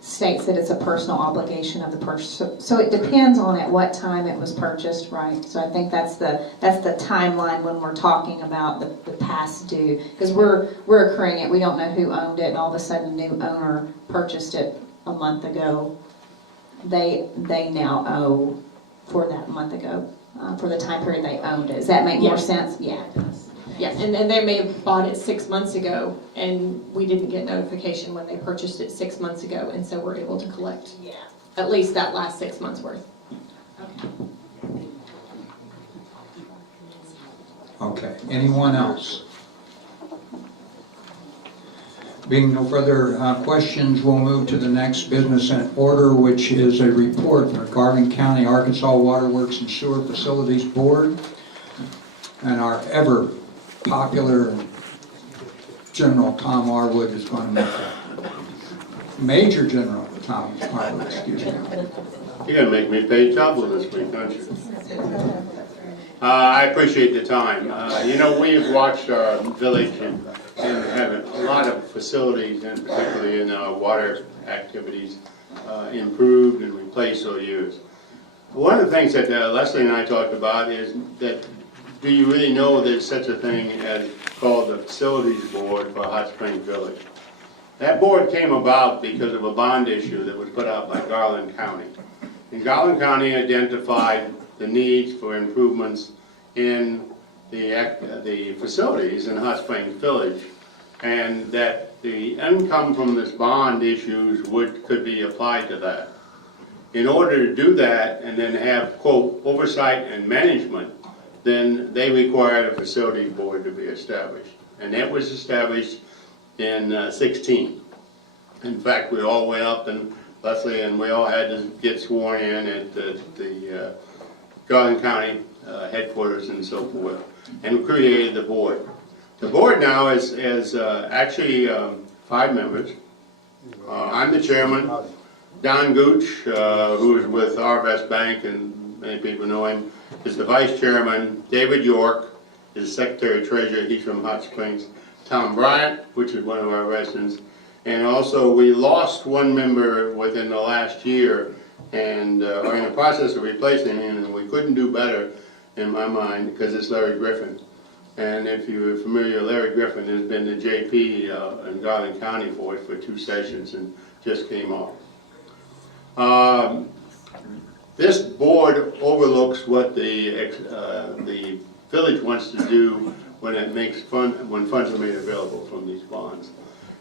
states that it's a personal obligation of the purchaser. So it depends on at what time it was purchased, right? So I think that's the timeline when we're talking about the past due, because we're accruing it. We don't know who owned it, and all of a sudden a new owner purchased it a month ago. They now owe for that month ago, for the time period they owned it. Does that make more sense? Yeah. Yes, and they may have bought it 6 months ago, and we didn't get notification when they purchased it 6 months ago, and so we're able to collect at least that last 6 months worth. Okay, anyone else? Being no further questions, we'll move to the next business in order, which is a report from the Garvin County, Arkansas Waterworks and Sewer Facilities Board. And our ever popular General Tom Arwood is going to make that. Major General Tom Arwood, excuse me. You're going to make me pay double this week, aren't you? I appreciate the time. We've watched our village and have a lot of facilities, and particularly in our water activities, improved and replaced over years. One of the things that Leslie and I talked about is that, do you really know there's such a thing as called the Facilities Board for Hot Springs Village? That board came about because of a bond issue that was put out by Garland County. And Garland County identified the needs for improvements in the facilities in Hot Springs Village, and that the income from this bond issues could be applied to that. In order to do that and then have, quote, oversight and management, then they required a facilities board to be established. And that was established in 16. In fact, we all went up, and Leslie and we all had to get sworn in at the Garland County headquarters and so forth, and created the board. The board now is actually 5 members. I'm the chairman. Don Gooch, who is with Arvest Bank, and many people know him, is the vice chairman. David York is secretary treasurer. He's from Hot Springs. Tom Bryant, which is one of our residents. And also we lost one member within the last year, and are in the process of replacing him, and we couldn't do better in my mind, because it's Larry Griffin. And if you're familiar, Larry Griffin has been the JP in Garland County for 2 sessions and just came off. This board overlooks what the village wants to do when funds are made available from these bonds.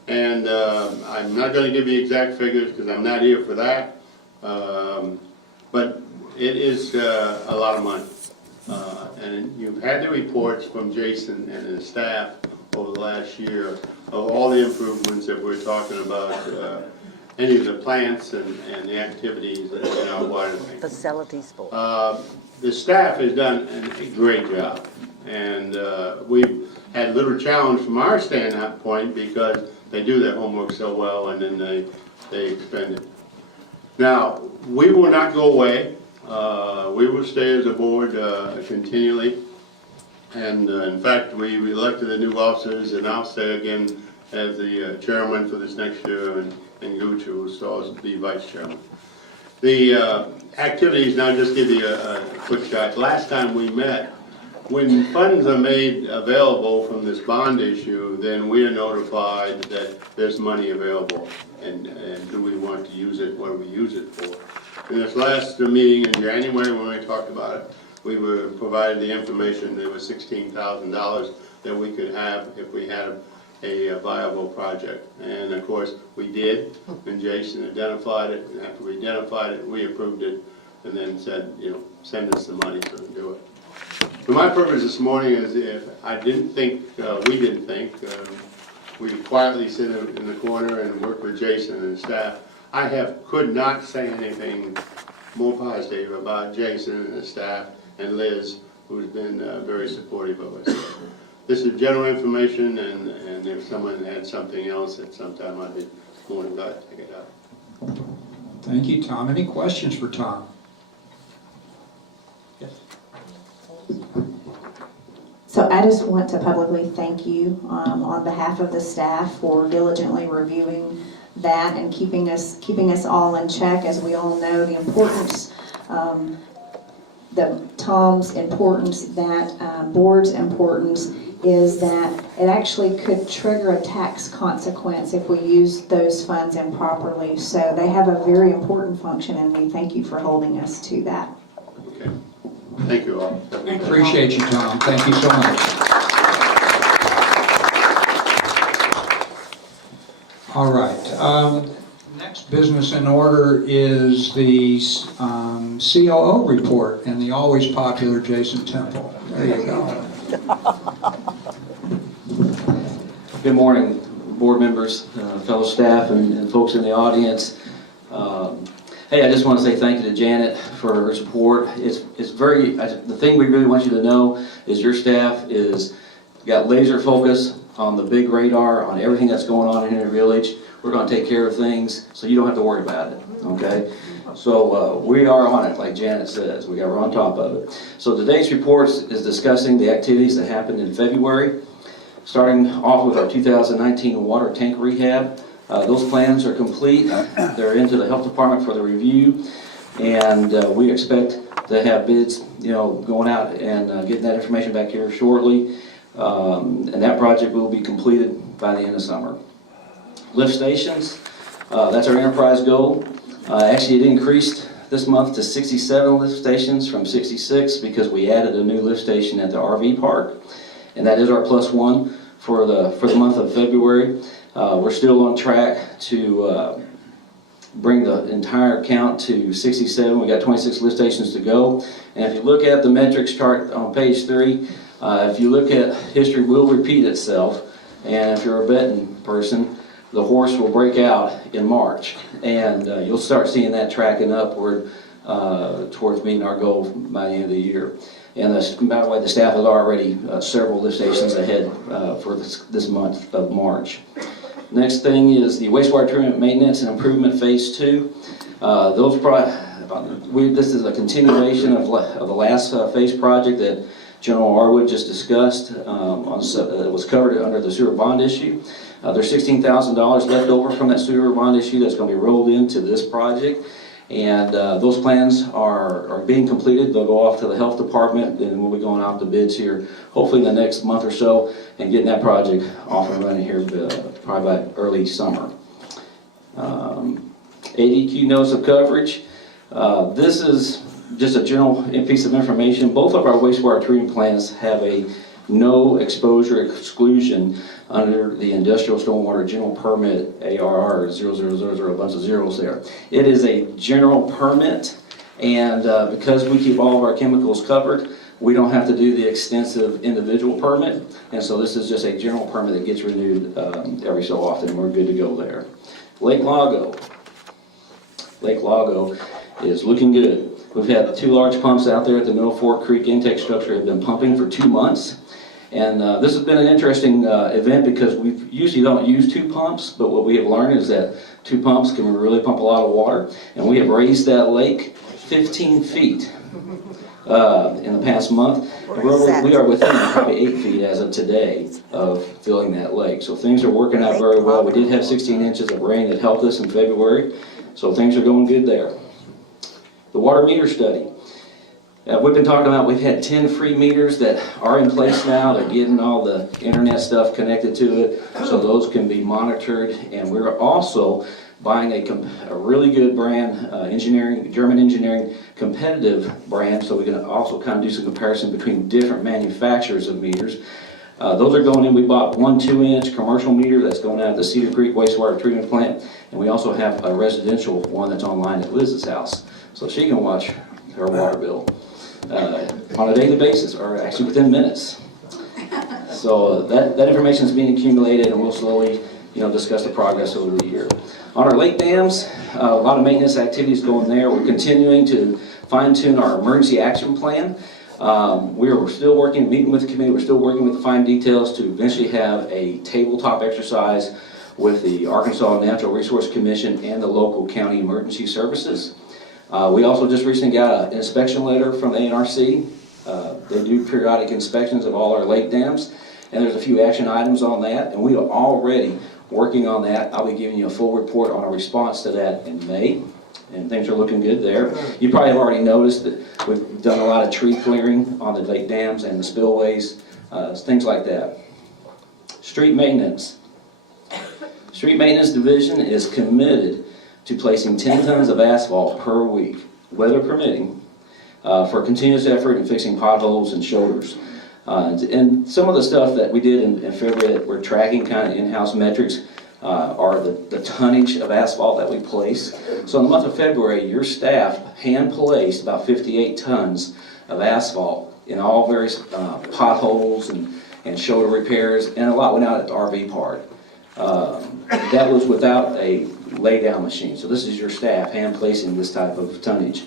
And I'm not going to give you exact figures because I'm not here for that, but it is a lot of money. And you've had the reports from Jason and his staff over the last year of all the improvements that we're talking about, any of the plants and the activities in our water tank. Facilities board. The staff has done a great job, and we've had a little challenge from our standpoint because they do their homework so well and then they expend it. Now, we will not go away. We will stay as a board continually. And in fact, we elected the new officers, and I'll stay again as the chairman for this next year, and Gooch will still be vice chairman. The activities, now just give you a quick shot. Last time we met, when funds are made available from this bond issue, then we are notified that there's money available, and do we want to use it, what do we use it for? In this last meeting in January when we talked about it, we were provided the information. There was $16,000 that we could have if we had a viable project. And of course, we did, and Jason identified it, and after we identified it, we approved it, and then said, you know, send us the money so we can do it. So my purpose this morning is, if I didn't think, we didn't think, we quietly sit in the corner and work with Jason and staff. I could not say anything more positive about Jason and his staff and Liz, who's been very supportive of us. This is general information, and if someone had something else at some time, I'd be more than glad to take it up. Thank you, Tom. Any questions for Tom? Yes. So I just want to publicly thank you on behalf of the staff for diligently reviewing that and keeping us all in check. As we all know, the importance, Tom's importance, that board's importance is that it actually could trigger a tax consequence if we use those funds improperly. So they have a very important function, and we thank you for holding us to that. Okay. Thank you all. Appreciate you, Tom. Thank you so much. All right. Next business in order is the COO report and the always popular Jason Temple. There you go. Good morning, board members, fellow staff, and folks in the audience. Hey, I just want to say thank you to Janet for her support. The thing we really want you to know is your staff is got laser focus on the big radar, on everything that's going on in the village. We're going to take care of things, so you don't have to worry about it, okay? So we are on it, like Janet says. We're on top of it. So today's report is discussing the activities that happened in February, starting off with our 2019 water tank rehab. Those plans are complete. They're into the health department for the review, and we expect to have bids, going out and getting that information back here shortly. And that project will be completed by the end of summer. Lift stations, that's our enterprise goal. Actually, it increased this month to 67 lift stations from 66 because we added a new lift station at the RV park, and that is our +1 for the month of February. We're still on track to bring the entire count to 67. We got 26 lift stations to go. And if you look at the metrics chart on page 3, if you look at history will repeat itself, and if you're a betting person, the horse will break out in March, and you'll start seeing that tracking upward towards meeting our goal by the end of the year. And by the way, the staff is already several lift stations ahead for this month of March. Next thing is the wastewater treatment maintenance and improvement phase 2. This is a continuation of the last phase project that General Arwood just discussed. It was covered under the sewer bond issue. There's $16,000 left over from that sewer bond issue that's going to be rolled into this project. And those plans are being completed. They'll go off to the health department, and we'll be going out to bids here hopefully in the next month or so and getting that project off and running here probably by early summer. ADQ notice of coverage. This is just a general piece of information. Both of our wastewater treatment plants have a no exposure exclusion under the Industrial Stormwater General Permit ARR 0000, a bunch of zeros there. It is a general permit, and because we keep all of our chemicals covered, we don't have to do the extensive individual permit, and so this is just a general permit that gets renewed every so often, and we're good to go there. Lake Lago. Lake Lago is looking good. We've had 2 large pumps out there at the Middle Fork Creek intake structure have been pumping for 2 months. And this has been an interesting event because we usually don't use 2 pumps, but what we have learned is that 2 pumps can really pump a lot of water. And we have raised that lake 15 feet in the past month. We are within probably 8 feet as of today of filling that lake. So things are working out very well. We did have 16 inches of rain that helped us in February, so things are going good there. The water meter study. We've been talking about, we've had 10 free meters that are in place now. They're getting all the internet stuff connected to it, so those can be monitored. And we're also buying a really good brand, German engineering competitive brand, so we can also kind of do some comparison between different manufacturers of meters. Those are going in. We bought one 2-inch commercial meter that's going out at the Cedar Creek wastewater treatment plant, and we also have a residential one that's online at Liz's house, so she can watch her water bill on a daily basis, or actually within minutes. So that information is being accumulated, and we'll slowly, discuss the progress over the year. On our lake dams, a lot of maintenance activities going there. We're continuing to fine-tune our emergency action plan. We're still working, meeting with the committee, we're still working with the fine details to eventually have a tabletop exercise with the Arkansas Natural Resource Commission and the local county emergency services. We also just recently got an inspection letter from the ANRC. They do periodic inspections of all our lake dams, and there's a few action items on that, and we are already working on that. I'll be giving you a full report on our response to that in May, and things are looking good there. You probably have already noticed that we've done a lot of tree clearing on the lake dams and the spillways, things like that. Street maintenance. Street maintenance division is committed to placing 10 tons of asphalt per week, weather permitting, for continuous effort in fixing potholes and shoulders. And some of the stuff that we did in February that we're tracking, kind of in-house metrics, are the tonnage of asphalt that we place. So in the month of February, your staff hand-placed about 58 tons of asphalt in all various potholes and shoulder repairs, and a lot went out at the RV park. That was without a lay-down machine. So this is your staff hand-placing this type of tonnage.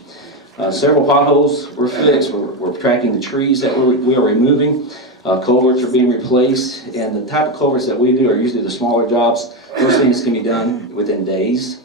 Several potholes were fixed. We're tracking the trees that we are removing. Culverts are being replaced, and the type of culverts that we do are usually the smaller jobs. Those things can be done within days.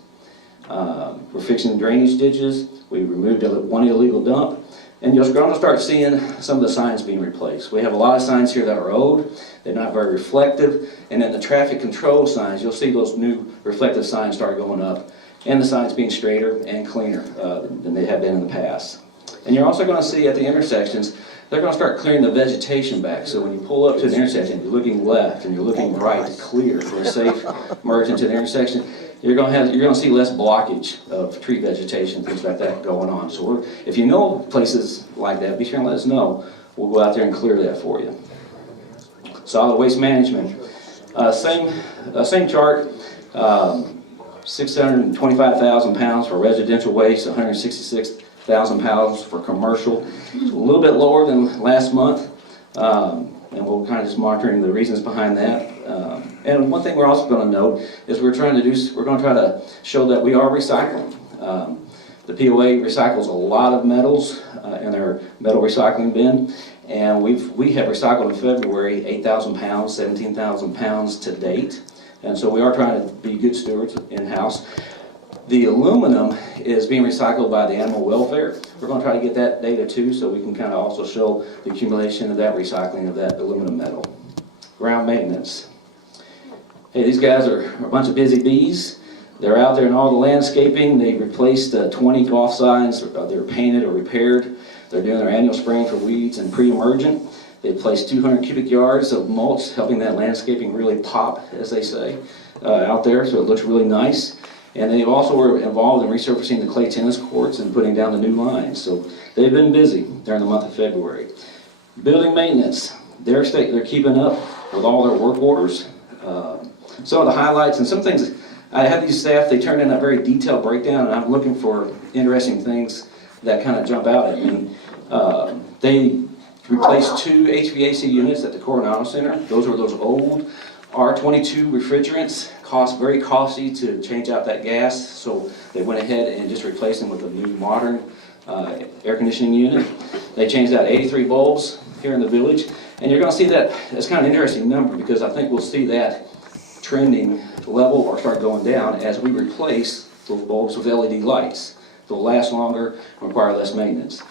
We're fixing drainage ditches. We removed one illegal dump, and you're going to start seeing some of the signs being replaced. We have a lot of signs here that are old. They're not very reflective, and then the traffic control signs, you'll see those new reflective signs start going up, and the signs being straighter and cleaner than they have been in the past. And you're also going to see at the intersections, they're going to start clearing the vegetation back. So when you pull up to the intersection, you're looking left and you're looking right, clear for a safe merge into the intersection. You're going to see less blockage of tree vegetation, things like that going on. So if you know places like that, be sure and let us know. We'll go out there and clear that for you. Solid waste management. Same chart. 625,000 pounds for residential waste, 166,000 pounds for commercial. A little bit lower than last month, and we're kind of just monitoring the reasons behind that. And one thing we're also going to note is we're going to try to show that we are recycling. The POA recycles a lot of metals in their metal recycling bin, and we have recycled in February 8,000 pounds, 17,000 pounds to date. And so we are trying to be good stewards in-house. The aluminum is being recycled by the animal welfare. We're going to try to get that data too, so we can kind of also show the accumulation of that recycling of that aluminum metal. Ground maintenance. Hey, these guys are a bunch of busy bees. They're out there in all the landscaping. They replaced 20 golf signs. They're painted or repaired. They're doing their annual spraying for weeds and pre-emergent. They placed 200 cubic yards of mulch, helping that landscaping really pop, as they say, out there, so it looks really nice. And they also were involved in resurfacing the clay tennis courts and putting down the new lines. So they've been busy during the month of February. Building maintenance, they're keeping up with all their work orders. Some of the highlights and some things, I have these staff, they turn in a very detailed breakdown, and I'm looking for interesting things that kind of jump out at me. They replaced 2 HVAC units at the Coronado Center. Those were those old R22 refrigerants. Very costly to change out that gas, so they went ahead and just replaced them with a new modern air conditioning unit. They changed out 83 bulbs here in the village, And you're going to see that, it's kind of an interesting number, because I think we'll see that trending level or start going down as we replace those bulbs with LED lights. They'll last longer, require less maintenance.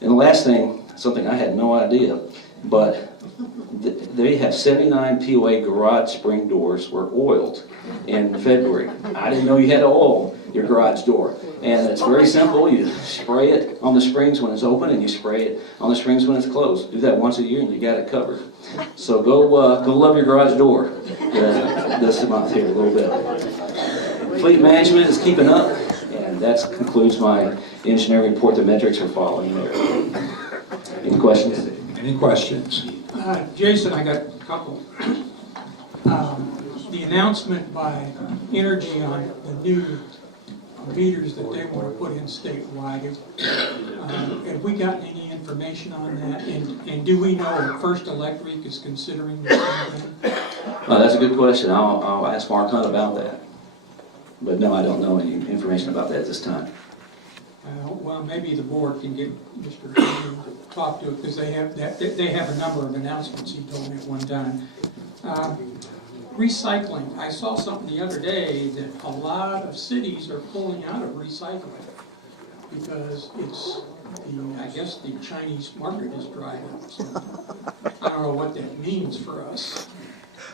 And the last thing, something I had no idea, but they have 79 POA garage spring doors were oiled in February. I didn't know you had to oil your garage door. And it's very simple. You spray it on the springs when it's open, and you spray it on the springs when it's closed. Do that once a year, and you got it covered. So go love your garage door this month here a little bit. Fleet management is keeping up, and that concludes my engineering report. The metrics are following there. Any questions? Any questions? Jason, I got a couple. The announcement by Energy on the new meters that they want to put in statewide, have we gotten any information on that? And do we know if First Electric is considering the same thing? That's a good question. I'll ask Mark Hunt about that. But no, I don't know any information about that at this time. Well, maybe the board can get Mr. Henry to talk to it, because they have a number of announcements, he told me at one time. Recycling. I saw something the other day that a lot of cities are pulling out of recycling because I guess the Chinese market is drying up. So I don't know what that means for us.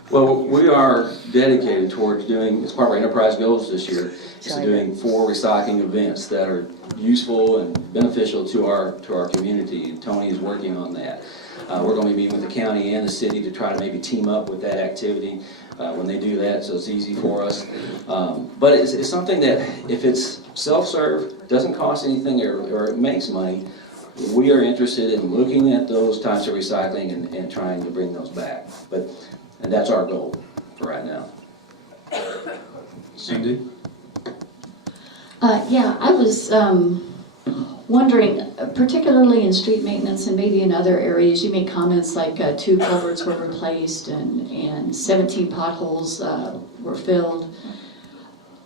Well, we are dedicated towards doing, as part of our enterprise goals this year, is doing 4 recycling events that are useful and beneficial to our community. Tony is working on that. We're going to be meeting with the county and the city to try to maybe team up with that activity when they do that, so it's easy for us. But it's something that, if it's self-serve, doesn't cost anything, or it makes money, we are interested in looking at those types of recycling and trying to bring those back. And that's our goal for right now. Cindy? Yeah, I was wondering, particularly in street maintenance and maybe in other areas, you made comments like 2 culverts were replaced and 17 potholes were filled.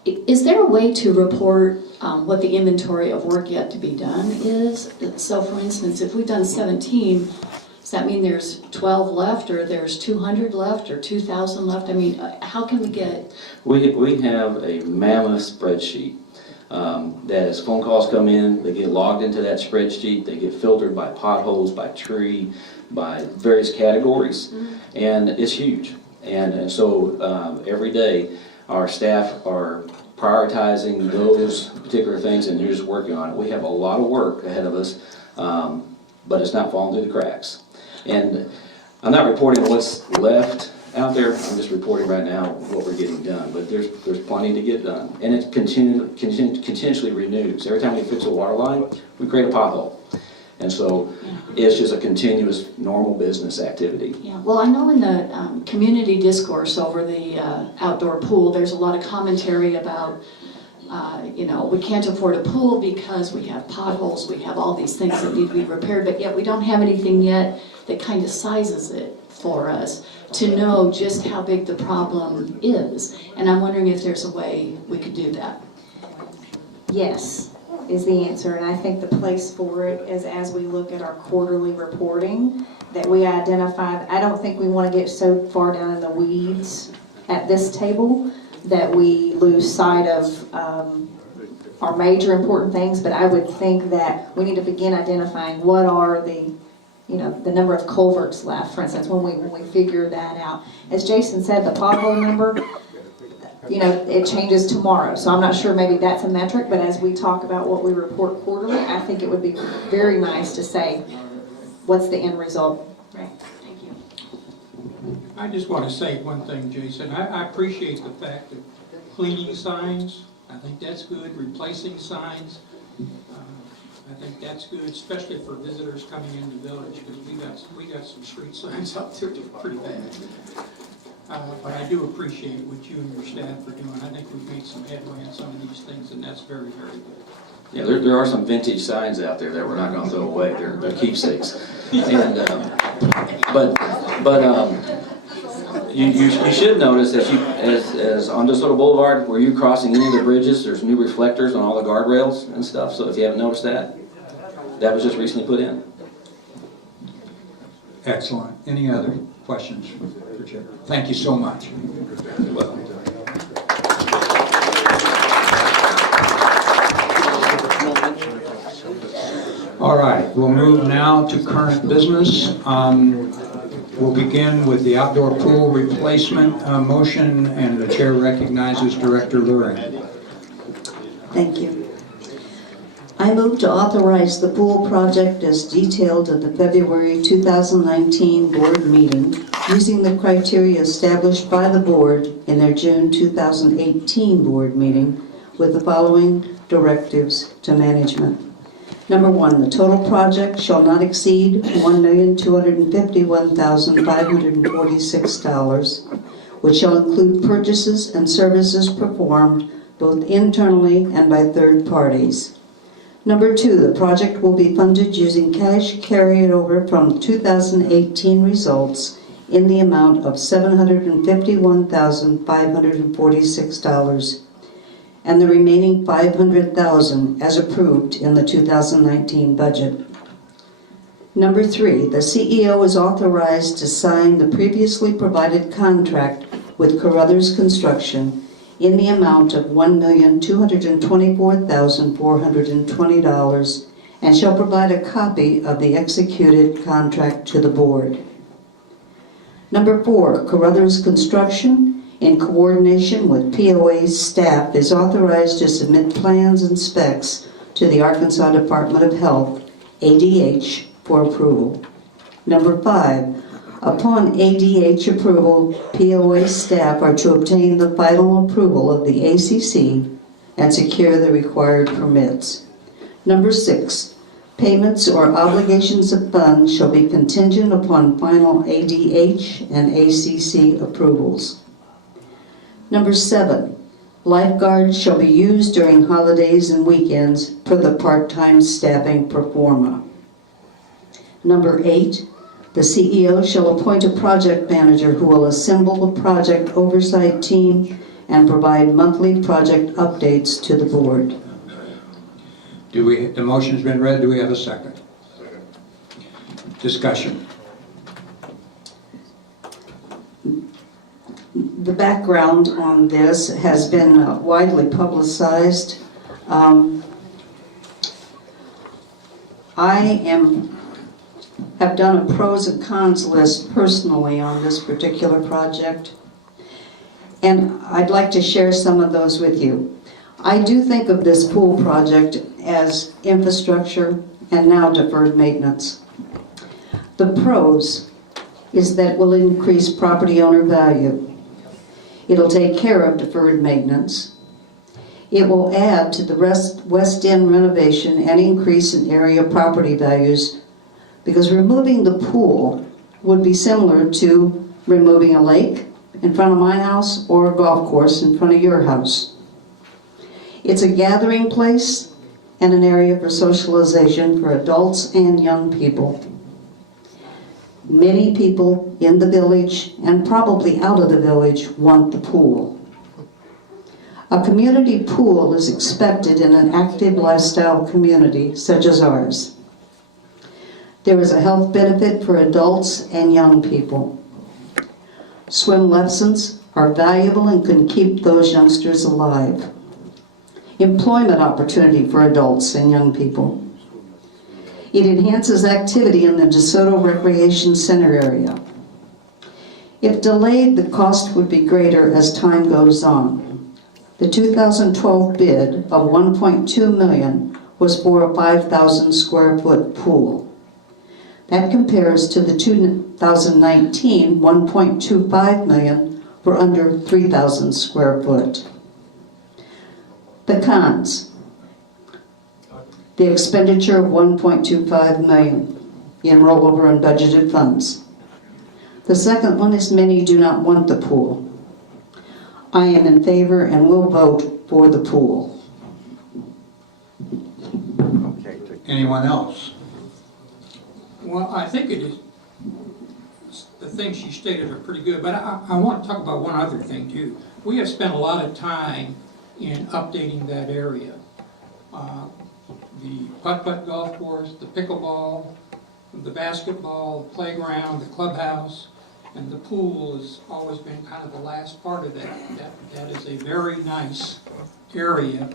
Is there a way to report what the inventory of work yet to be done is? So for instance, if we've done 17, does that mean there's 12 left, or there's 200 left, or 2,000 left? I mean, how can we get... We have a mammoth spreadsheet. That as phone calls come in, they get logged into that spreadsheet, they get filtered by potholes, by tree, by various categories, and it's huge. And so every day our staff are prioritizing those particular things, and they're just working on it. We have a lot of work ahead of us, but it's not falling through the cracks. And I'm not reporting what's left out there, I'm just reporting right now what we're getting done, but there's plenty to get done, and it's continuously renewed. So every time we fix a water line, we create a pothole, and so it's just a continuous normal business activity. Yeah, well, I know in the community discourse over the outdoor pool, there's a lot of commentary about we can't afford a pool because we have potholes, we have all these things that need to be repaired, but yet we don't have anything yet that kind of sizes it for us to know just how big the problem is. And I'm wondering if there's a way we could do that. Yes, is the answer, and I think the place for it is as we look at our quarterly reporting that we identified. I don't think we want to get so far down in the weeds at this table that we lose sight of our major important things, but I would think that we need to begin identifying what are the number of culverts left, for instance, when we figure that out. As Jason said, the pothole number, it changes tomorrow, so I'm not sure maybe that's a metric, but as we talk about what we report quarterly, I think it would be very nice to say, what's the end result? Right, thank you. I just want to say one thing, Jason. I appreciate the fact that cleaning signs, I think that's good, replacing signs, I think that's good, especially for visitors coming in the village, because we got some street signs out there that are pretty bad. But I do appreciate what you and your staff are doing. I think we've made some headway on some of these things, and that's very, very good. Yeah, there are some vintage signs out there that we're not going to throw away. They're keepsakes. And you should notice that as on this little boulevard where you're crossing any of the bridges, there's new reflectors on all the guardrails and stuff. So if you haven't noticed that was just recently put in. Excellent. Any other questions for Chair? Thank you so much. All right, we'll move now to current business. We'll begin with the outdoor pool replacement motion, and the chair recognizes Director Luring. Thank you. I move to authorize the pool project as detailed at the February 2019 board meeting using the criteria established by the board in their June 2018 board meeting with the following directives to management. Number one, the total project shall not exceed $1,251,546, which shall include purchases and services performed both internally and by third parties. Number two, the project will be funded using cash carried over from 2018 results in the amount of $751,546, and the remaining $500,000 as approved in the 2019 budget. Number three, the CEO is authorized to sign the previously provided contract with Carruthers Construction in the amount of $1,224,420 and shall provide a copy of the executed contract to the board. Number four, Carruthers Construction, in coordination with POA's staff, is authorized to submit plans and specs to the Arkansas Department of Health, ADH, for approval. Number five, upon ADH approval, POA staff are to obtain the final approval of the ACC and secure the required permits. Number six, payments or obligations of funds shall be contingent upon final ADH and ACC approvals. Number seven, lifeguards shall be used during holidays and weekends for the part-time staffing pro forma. Number eight, the CEO shall appoint a project manager who will assemble the project oversight team and provide monthly project updates to the board. The motion's been read. Do we have a second? Second. Discussion. The background on this has been widely publicized. I have done a pros and cons list personally on this particular project, and I'd like to share some of those with you. I do think of this pool project as infrastructure and now deferred maintenance. The pros is that it will increase property owner value. It'll take care of deferred maintenance. It will add to the West End renovation and increase in area property values, because removing the pool would be similar to removing a lake in front of my house or a golf course in front of your house. It's a gathering place and an area for socialization for adults and young people. Many people in the village and probably out of the village want the pool. A community pool is expected in an active lifestyle community such as ours. There is a health benefit for adults and young people. Swim lessons are valuable and can keep those youngsters alive. Employment opportunity for adults and young people. It enhances activity in the DeSoto Recreation Center area. If delayed, the cost would be greater as time goes on. The 2012 bid of $1.2 million was for a 5,000 square foot pool. That compares to the 2019 $1.25 million for under 3,000 square foot. The cons. The expenditure of $1.25 million in rollover and budgeted funds. The second one is many do not want the pool. I am in favor and will vote for the pool. Anyone else? Well, I think it is, the things she stated are pretty good, but I want to talk about one other thing too. We have spent a lot of time in updating that area. The putt-putt golf course, the pickleball, the basketball playground, the clubhouse, and the pool has always been kind of the last part of that. That is a very nice area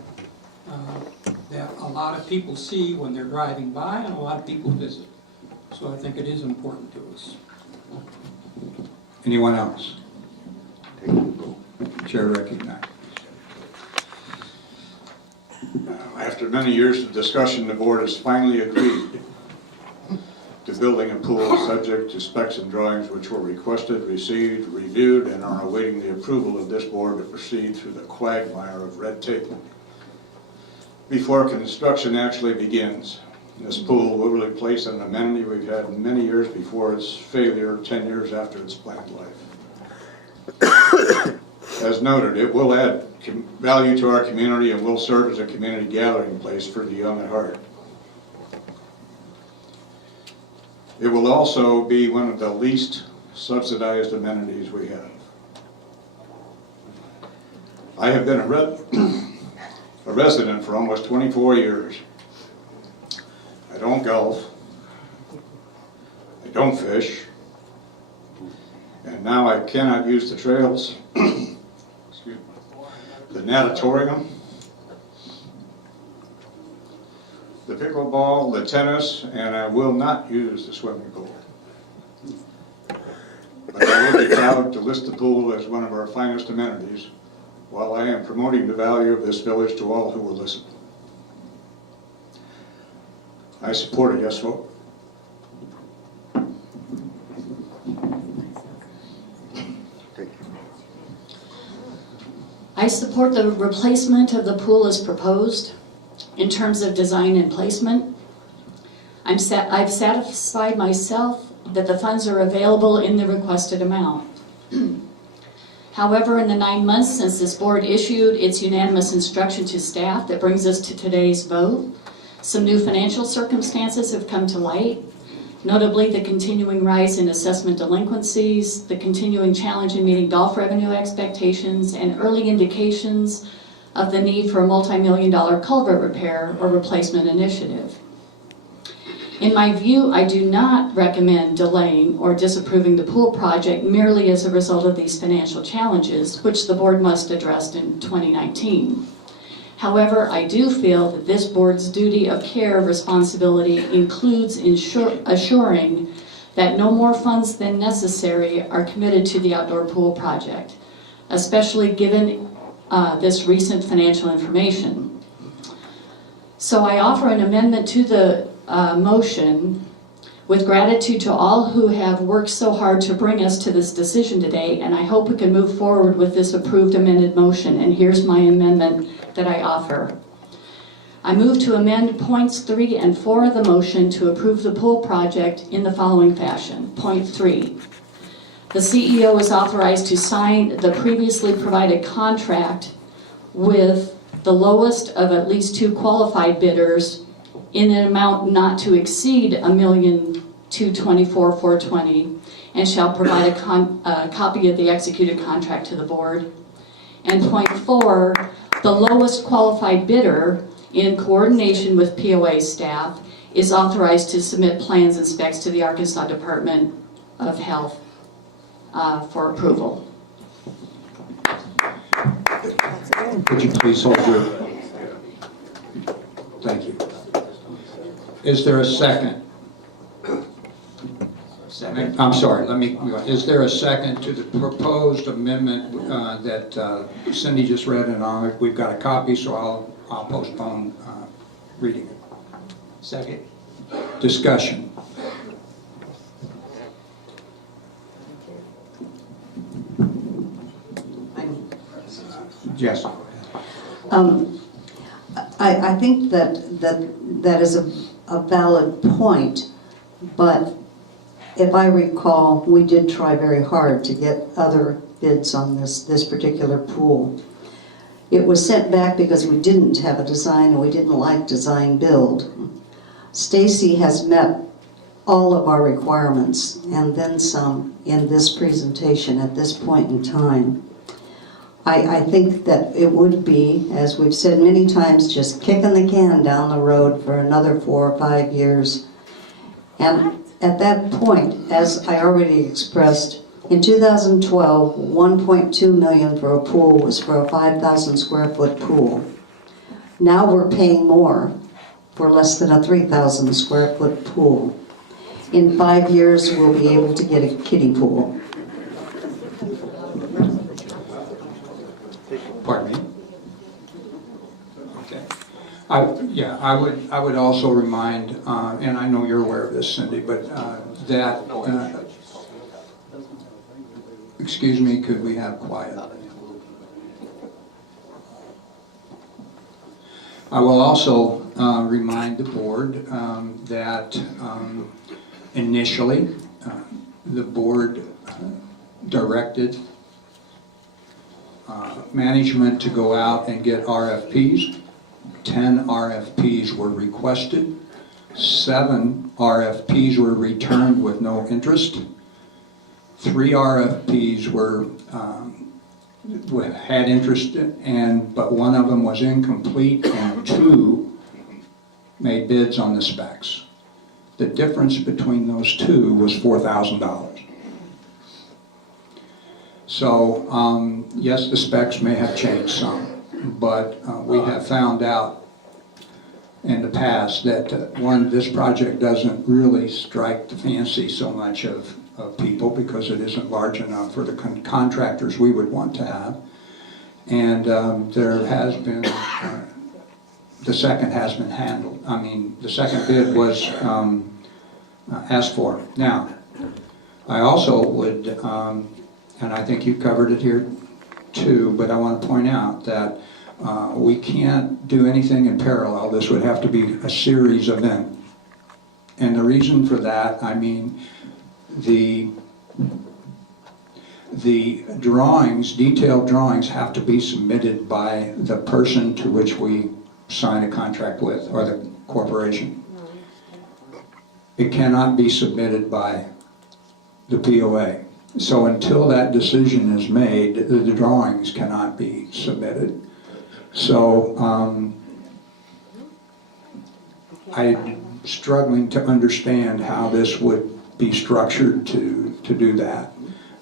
that a lot of people see when they're driving by and a lot of people visit. So I think it is important to us. Anyone else? Chair recognized. After many years of discussion, the board has finally agreed to building a pool subject to specs and drawings which were requested, received, reviewed, and are awaiting the approval of this board to proceed through the quagmire of red tape before construction actually begins. This pool will replace an amenity we've had many years before its failure, 10 years after its planned life. As noted, it will add value to our community and will serve as a community gathering place for the young at heart. It will also be one of the least subsidized amenities we have. I have been a resident for almost 24 years. I don't golf, I don't fish, and now I cannot use the trails, the natatorium, the pickleball, the tennis, and I will not use the swimming pool. But I will be proud to list the pool as one of our finest amenities while I am promoting the value of this village to all who will listen. I support a yes vote. I support the replacement of the pool as proposed in terms of design and placement. I've satisfied myself that the funds are available in the requested amount. However, in the 9 months since this board issued its unanimous instruction to staff that brings us to today's vote, some new financial circumstances have come to light, notably the continuing rise in assessment delinquencies, the continuing challenge in meeting golf revenue expectations, and early indications of the need for a multi-million-dollar culvert repair or replacement initiative. In my view, I do not recommend delaying or disapproving the pool project merely as a result of these financial challenges, which the board must address in 2019. However, I do feel that this board's duty of care responsibility includes assuring that no more funds than necessary are committed to the outdoor pool project, especially given this recent financial information. So I offer an amendment to the motion with gratitude to all who have worked so hard to bring us to this decision today, and I hope we can move forward with this approved amended motion. And here's my amendment that I offer. I move to amend points 3 and 4 of the motion to approve the pool project in the following fashion. Point 3, the CEO is authorized to sign the previously provided contract with the lowest of at least 2 qualified bidders in an amount not to exceed $1,224,420, and shall provide a copy of the executed contract to the board. And point 4, the lowest qualified bidder, in coordination with POA staff, is authorized to submit plans and specs to the Arkansas Department of Health for approval. Would you please hold your... Thank you. Is there a second? Second. I'm sorry, is there a second to the proposed amendment that Cindy just read, and we've got a copy, so I'll postpone reading it. Second. Discussion. Yes. I think that is a valid point, but if I recall, we did try very hard to get other bids on this particular pool. It was sent back because we didn't have a design and we didn't like design build. Stacy has met all of our requirements and then some in this presentation at this point in time. I think that it would be, as we've said many times, just kicking the can down the road for another 4 or 5 years. And At that point, as I already expressed, in 2012, 1.2 million for a pool was for a 5,000 square foot pool. Now we're paying more for less than a 3,000 square foot pool. In 5 years, we'll be able to get a kiddie pool. Pardon me? Okay. I would also remind, and I know you're aware of this, Cindy, but that, excuse me, could we have quiet? I will also remind the board that initially the board directed management to go out and get RFPs. 10 RFPs were requested. 7 RFPs were returned with no interest. 3 RFPs were had interest, but one of them was incomplete, and 2 made bids on the specs. The difference between those 2 was $4,000. So, yes, the specs may have changed some, but we have found out in the past that this project doesn't really strike the fancy so much of people because it isn't large enough for the contractors we would want to have. And there has been, the second has been handled. I mean, the second bid was asked for. Now, I also would, and I think you covered it here too, but I want to point out that we can't do anything in parallel. This would have to be a series event. And the reason for that, I mean, the drawings, detailed drawings, have to be submitted by the person to which we sign a contract with, or the corporation. It cannot be submitted by the POA. So until that decision is made, the drawings cannot be submitted. So I'm struggling to understand how this would be structured to do that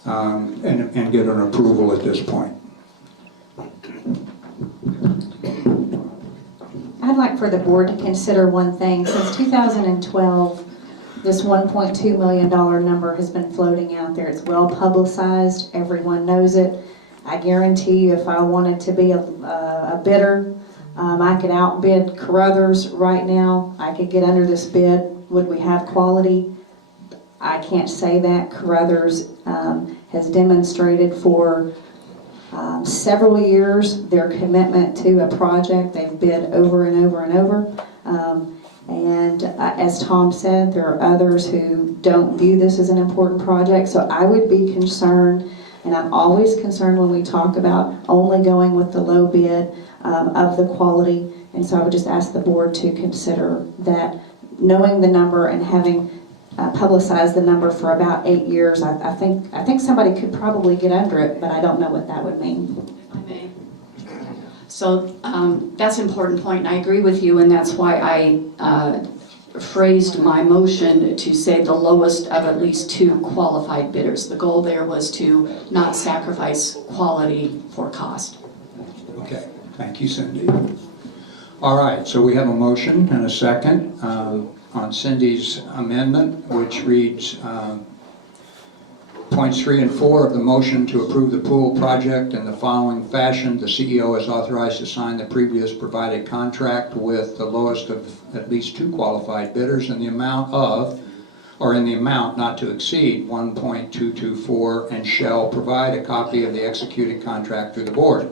and get an approval at this point. I'd like for the board to consider one thing. Since 2012, this $1.2 million number has been floating out there. It's well publicized. Everyone knows it. I guarantee you, if I wanted to be a bidder, I could outbid Carruthers right now. I could get under this bid. Would we have quality? I can't say that. Carruthers has demonstrated for several years their commitment to a project. They've bid over and over and over. And as Tom said, there are others who don't view this as an important project. So I would be concerned, and I'm always concerned when we talk about only going with the low bid of the quality. And so I would just ask the board to consider that, knowing the number and having publicized the number for about 8 years, I think somebody could probably get under it, but I don't know what that would mean. If I may. So that's an important point, and I agree with you, and that's why I phrased my motion to say the lowest of at least 2 qualified bidders. The goal there was to not sacrifice quality for cost. Okay, thank you, Cindy. All right, so we have a motion and a second on Cindy's amendment, which reads points 3 and 4 of the motion to approve the pool project in the following fashion. The CEO is authorized to sign the previous provided contract with the lowest of at least 2 qualified bidders in the amount of, or in the amount not to exceed 1.224, and shall provide a copy of the executed contract to the board.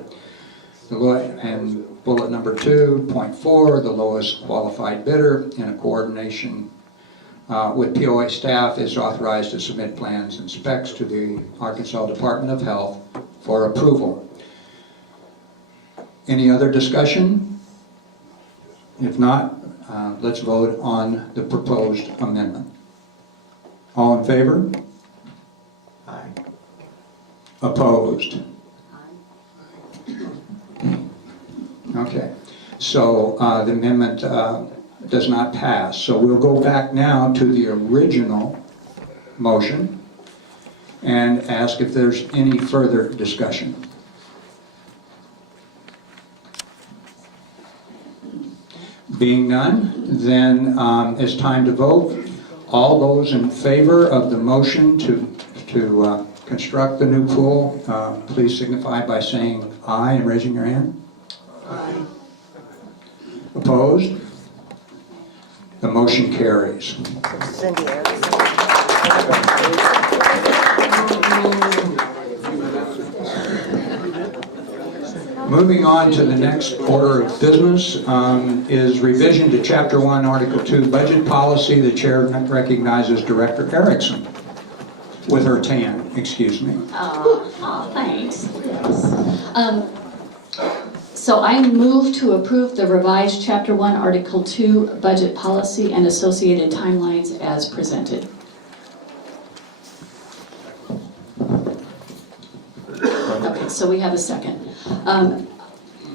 And bullet number 2.4, the lowest qualified bidder, in a coordination with POA staff, is authorized to submit plans and specs to the Arkansas Department of Health for approval. Any other discussion? If not, let's vote on the proposed amendment. All in favor? Aye. Opposed? Okay, so the amendment does not pass. So we'll go back now to the original motion and ask if there's any further discussion. Being none, then it's time to vote. All those in favor of the motion to construct the new pool, please signify by saying aye and raising your hand. Aye. Opposed? The motion carries. Moving on to the next order of business is revision to Chapter 1, Article 2, Budget Policy. The chair recognizes Director Erickson with her tan, excuse me. Thanks. Yes. So I move to approve the revised Chapter 1, Article 2 Budget Policy and associated timelines as presented. Okay, so we have a second.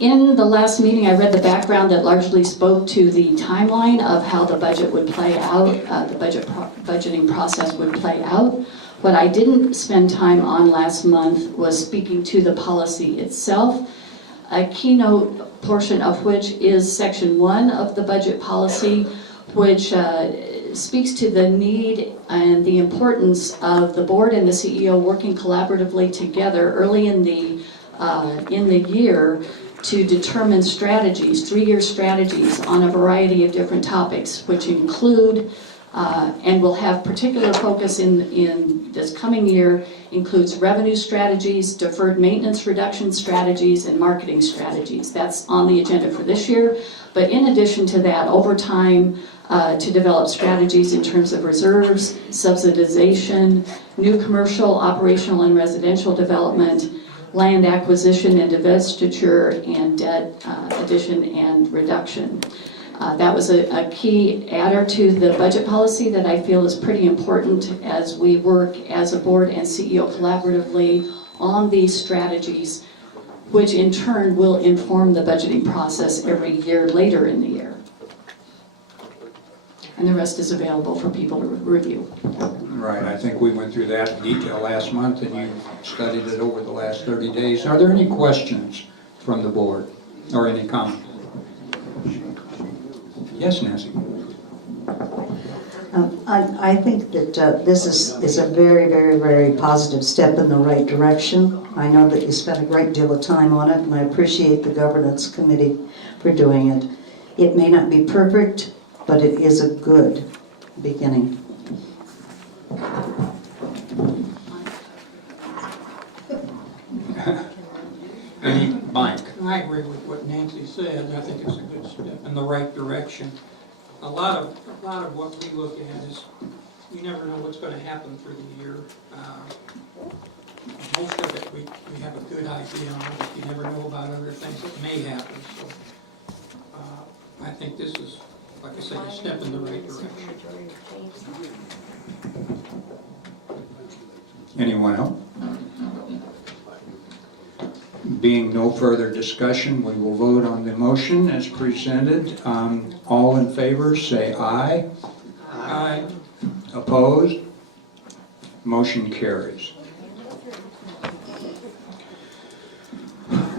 In the last meeting, I read the background that largely spoke to the timeline of how the budget would play out, the budgeting process would play out. What I didn't spend time on last month was speaking to the policy itself, a keynote portion of which is Section 1 of the budget policy, which speaks to the need and the importance of the board and the CEO working collaboratively together early in the year to determine strategies, 3-year strategies on a variety of different topics, which include and will have particular focus in this coming year, includes revenue strategies, deferred maintenance reduction strategies, and marketing strategies. That's on the agenda for this year. But in addition to that, over time, to develop strategies in terms of reserves, subsidization, new commercial, operational, and residential development, land acquisition and divestiture, and debt addition and reduction. That was a key adder to the budget policy that I feel is pretty important as we work as a board and CEO collaboratively on these strategies, which in turn will inform the budgeting process every year later in the year. And the rest is available for people to review. Right, I think we went through that in detail last month, and you studied it over the last 30 days. Are there any questions from the board or any comments? Yes, Nancy. I think that this is a very, very, very positive step in the right direction. I know that you spent a great deal of time on it, and I appreciate the governance committee for doing it. It may not be perfect, but it is a good beginning. Mike? I agree with what Nancy said. I think it's a good step in the right direction. A lot of what we look at is you never know what's going to happen through the year. Most of it we have a good idea on, but you never know about other things that may happen. So I think this is, like I say, a step in the right direction. Anyone else? Being no further discussion, we will vote on the motion as presented. All in favor, say aye. Aye. Opposed? Motion carries.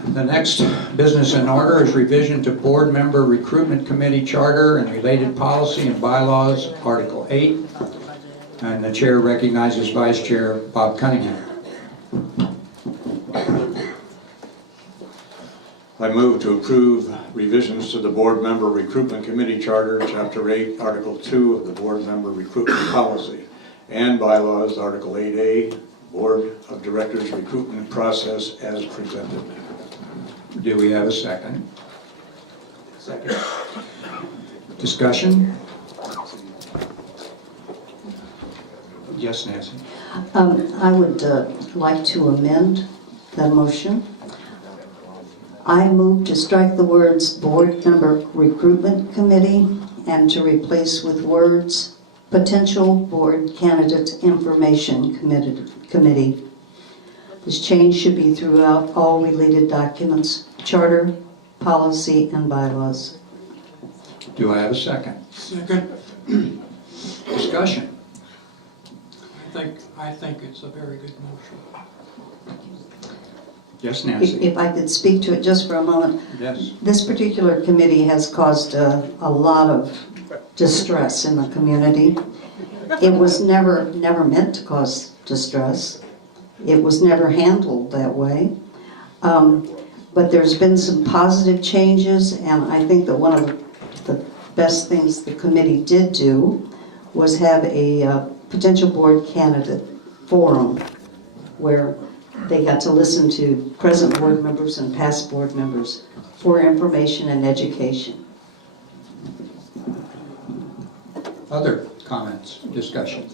The next business in order is revision to Board Member Recruitment Committee Charter and related policy and bylaws, Article 8. And the chair recognizes Vice Chair Bob Cunningham. I move to approve revisions to the Board Member Recruitment Committee Charter, Chapter 8, Article 2 of the Board Member Recruitment Policy and Bylaws, Article 8A, Board of Directors Recruitment Process as presented. Do we have a second? Second. Discussion? Yes, Nancy. I would like to amend the motion. I move to strike the words Board Member Recruitment Committee and to replace with words Potential Board Candidate Information Committee. This change should be throughout all related documents, charter, policy, and bylaws. Do I have a second? Second, Discussion. I think it's a very good motion. Yes, Nancy? If I could speak to it just for a moment. Yes. This particular committee has caused a lot of distress in the community. It was never meant to cause distress. It was never handled that way. But there's been some positive changes, and I think that one of the best things the committee did do was have a potential board candidate forum where they got to listen to present board members and past board members for information and education. Other comments, discussion?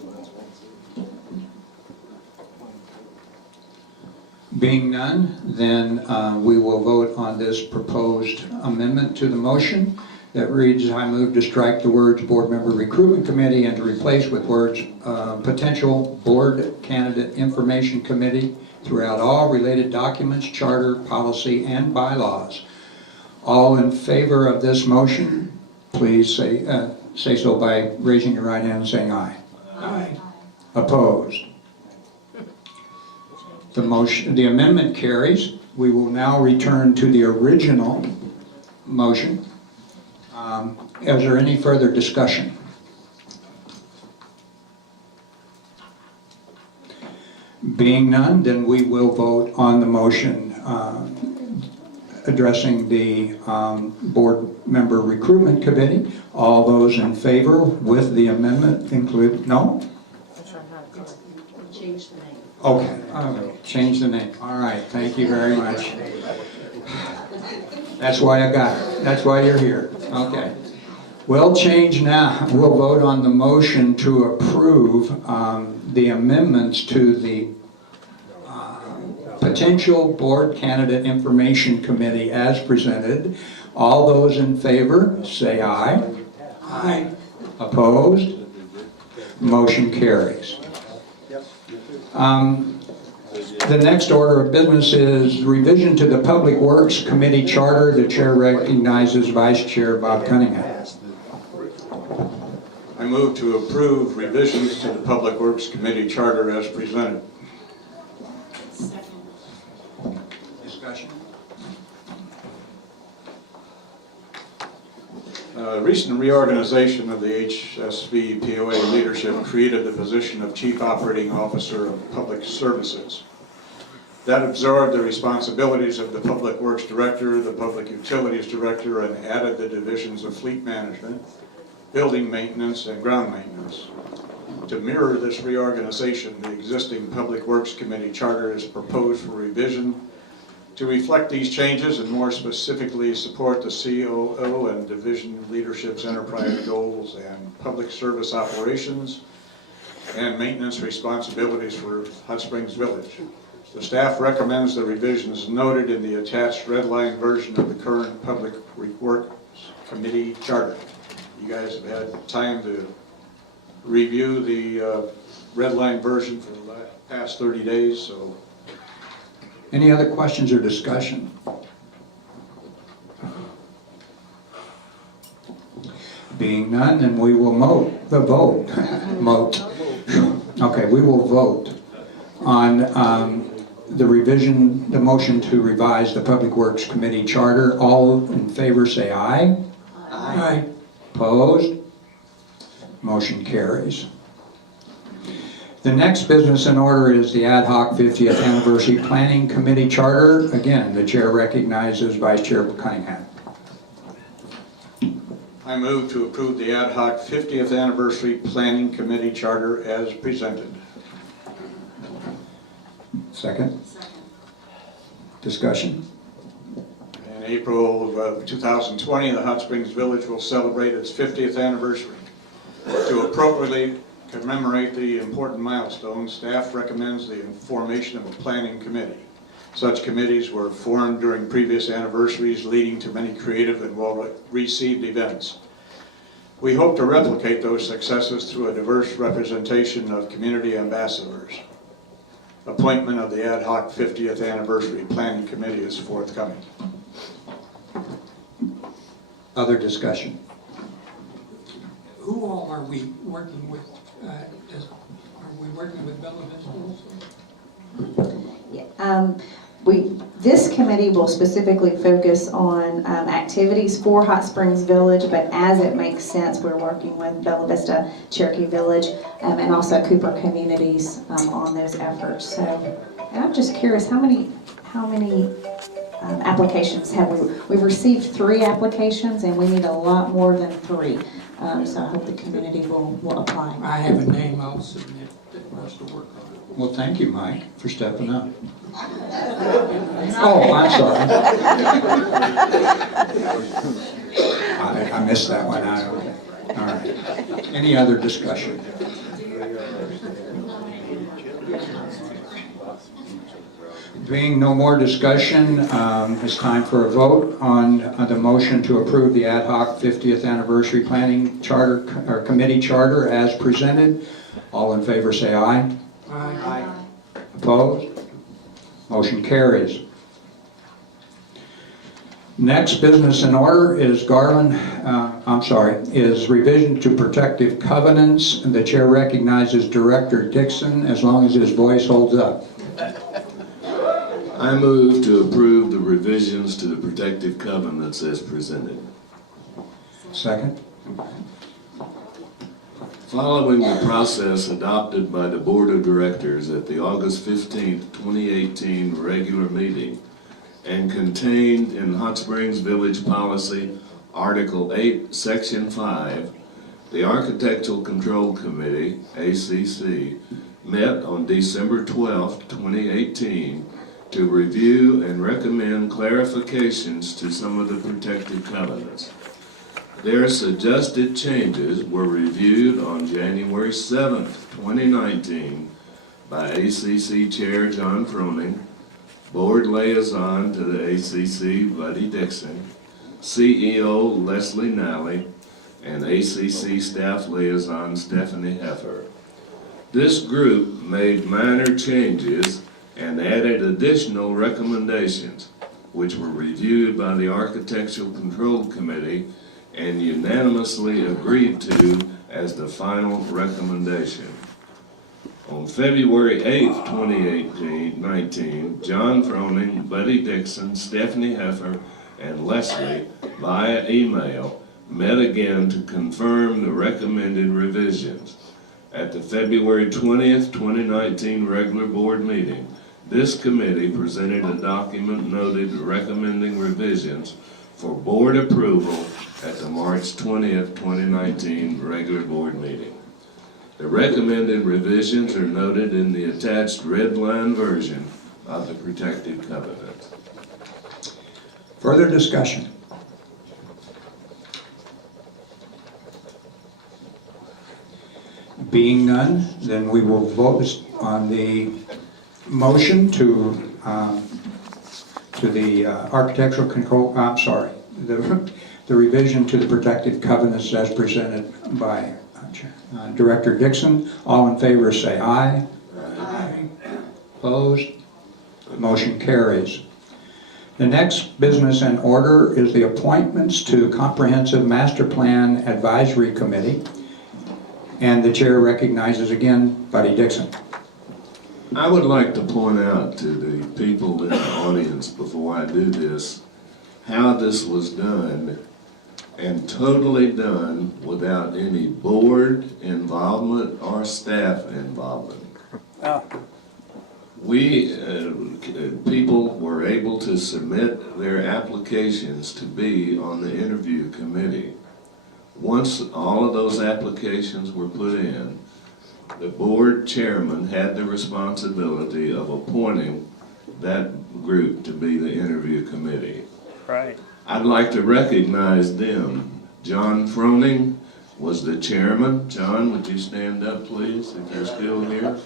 Being none, then we will vote on this proposed amendment to the motion that reads, I move to strike the words Board Member Recruitment Committee and to replace with words Potential Board Candidate Information Committee throughout all related documents, charter, policy, and bylaws. All in favor of this motion, please say so by raising your right hand and saying aye. Aye. Opposed? The amendment carries. We will now return to the original motion. Is there any further discussion? Being none, then we will vote on the motion addressing the Board Member Recruitment Committee. All those in favor with the amendment include, no? Change the name. Okay, change the name. All right, thank you very much. That's why I got it. That's why you're here. Okay. We'll change now. We'll vote on the motion to approve the amendments to the Potential Board Candidate Information Committee as presented. All those in favor, say aye. Aye. Opposed? Motion carries. The next order of business is revision to the Public Works Committee Charter. The chair recognizes Vice Chair Bob Cunningham. I move to approve revisions to the Public Works Committee Charter as presented. Discussion. Recent reorganization of the HSVPOA leadership created the position of Chief Operating Officer of Public Services. That absorbed the responsibilities of the Public Works Director, the Public Utilities Director, and added the divisions of Fleet Management, Building Maintenance, and Ground Maintenance. To mirror this reorganization, the existing Public Works Committee Charter is proposed for revision to reflect these changes and more specifically support the COO and division leadership's enterprise goals and public service operations and maintenance responsibilities for Hot Springs Village. The staff recommends the revisions noted in the attached red line version of the current Public Works Committee Charter. You guys have had time to review the red line version for the past 30 days, so. Any other questions or discussion? Being none, then we will vote. Okay, we will vote on the revision, the motion to revise the Public Works Committee Charter. All in favor say aye. Aye. Opposed? Motion carries. The next business in order is the Ad Hoc 50th Anniversary Planning Committee Charter. Again, the chair recognizes Vice Chair Cunningham. I move to approve the Ad Hoc 50th Anniversary Planning Committee Charter as presented. Second. Discussion. In April of 2020, the Hot Springs Village will celebrate its 50th anniversary. To appropriately commemorate the important milestone, staff recommends the formation of a planning committee. Such committees were formed during previous anniversaries, leading to many creative and well-received events. We hope to replicate those successes through a diverse representation of community ambassadors. Appointment of the Ad Hoc 50th Anniversary Planning Committee is forthcoming. Other discussion. who all are we working with? Are we working with Bella Vista also? This committee will specifically focus on activities for Hot Springs Village, but as it makes sense, we're working with Bella Vista, Cherokee Village, and also Cooper Communities on those efforts. So, and I'm just curious, how many applications have we've received 3 applications, and we need a lot more than 3. So I hope the community will apply. I have a name I'll submit that wants to work on it. Well, thank you, Mike, for stepping up. Oh, I'm sorry. I missed that one out. Okay. All right. Any other discussion? Being no more discussion, it's time for a vote on the motion to approve the ad hoc 50th anniversary planning charter or committee charter as presented. All in favor say aye. Aye. Opposed? Motion carries. Next business in order is is revision to protective covenants. The chair recognizes Director Dixon as long as his voice holds up. I move to approve the revisions to the protective covenants as presented. Second. Following the process adopted by the Board of Directors at the August 15, 2018 regular meeting and contained in Hot Springs Village Policy, Article 8, Section 5, the Architectural Control Committee, ACC, met on December 12, 2018 to review and recommend clarifications to some of the protective covenants. Their suggested changes were reviewed on January 7, 2019 by ACC Chair John Froning, Board Liaison to the ACC Buddy Dixon, CEO Leslie Nally, and ACC Staff Liaison Stephanie Heffer. This group made minor changes and added additional recommendations, which were reviewed by the Architectural Control Committee and unanimously agreed to as the final recommendation. On February 8, 2019, John Froning, Buddy Dixon, Stephanie Heffer, and Leslie, via email, met again to confirm the recommended revisions. At the February 20th, 2019 regular board meeting, this committee presented a document noted recommending revisions for board approval at the March 20th, 2019 regular board meeting. The recommended revisions are noted in the attached red line version of the protective covenant. Further discussion? Being none, then we will vote on the motion to the architectural control, the revision to the protective covenants as presented by Director Dixon. All in favor say aye. Aye. Opposed? Motion carries. The next business in order is the appointments to Comprehensive Master Plan Advisory Committee. And the chair recognizes again Buddy Dixon. I would like to point out to the people in the audience before I do this, how this was done, and totally done without any board involvement or staff involvement. People were able to submit their applications to be on the interview committee. Once all of those applications were put in, the board chairman had the responsibility of appointing that group to be the interview committee. Right. I'd like to recognize them. John Froning was the chairman. John, would you stand up, please, if you're still here?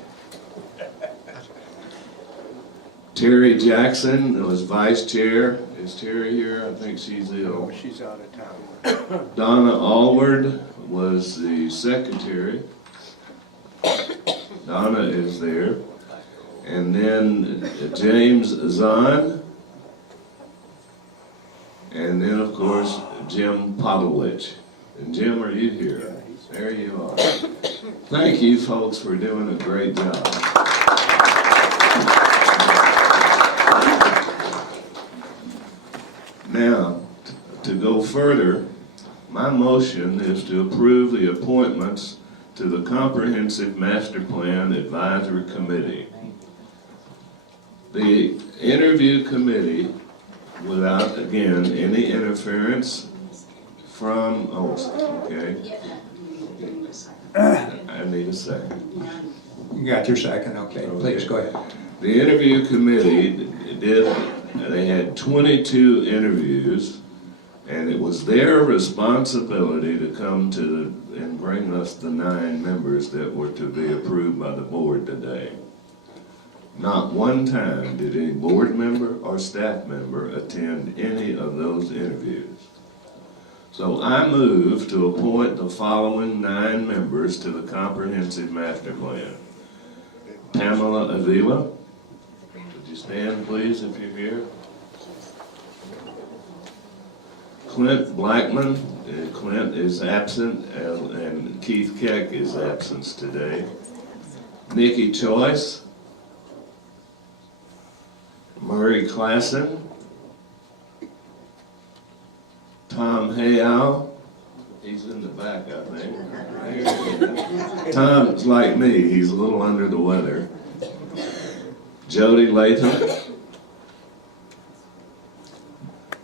Terry Jackson was vice chair. Is Terry here? I think she's ill. She's out of town. Donna Allward was the secretary. Donna is there. And then James Zahn. And then, of course, Jim Podowich. And Jim, are you here? Yeah, There you are. Thank you, folks, for doing a great job. Now, to go further, my motion is to approve the appointments to the Comprehensive Master Plan Advisory Committee. The interview committee, without, again, any interference from, okay. I need a second. You got your second, okay, please go ahead. The interview committee they had 22 interviews, and it was their responsibility to come and bring us the 9 members that were to be approved by the board today. Not one time did any board member or staff member attend any of those interviews. So I move to appoint the following 9 members to the Comprehensive Master Plan. Pamela Avila. Would you stand, please, if you're here? Clint Blackman. Clint is absent, and Keith Keck is absent today. Nikki Choice. Murray Klassen. Tom Hayal. He's in the back, I think. Tom's like me. He's a little under the weather. Jody Latham.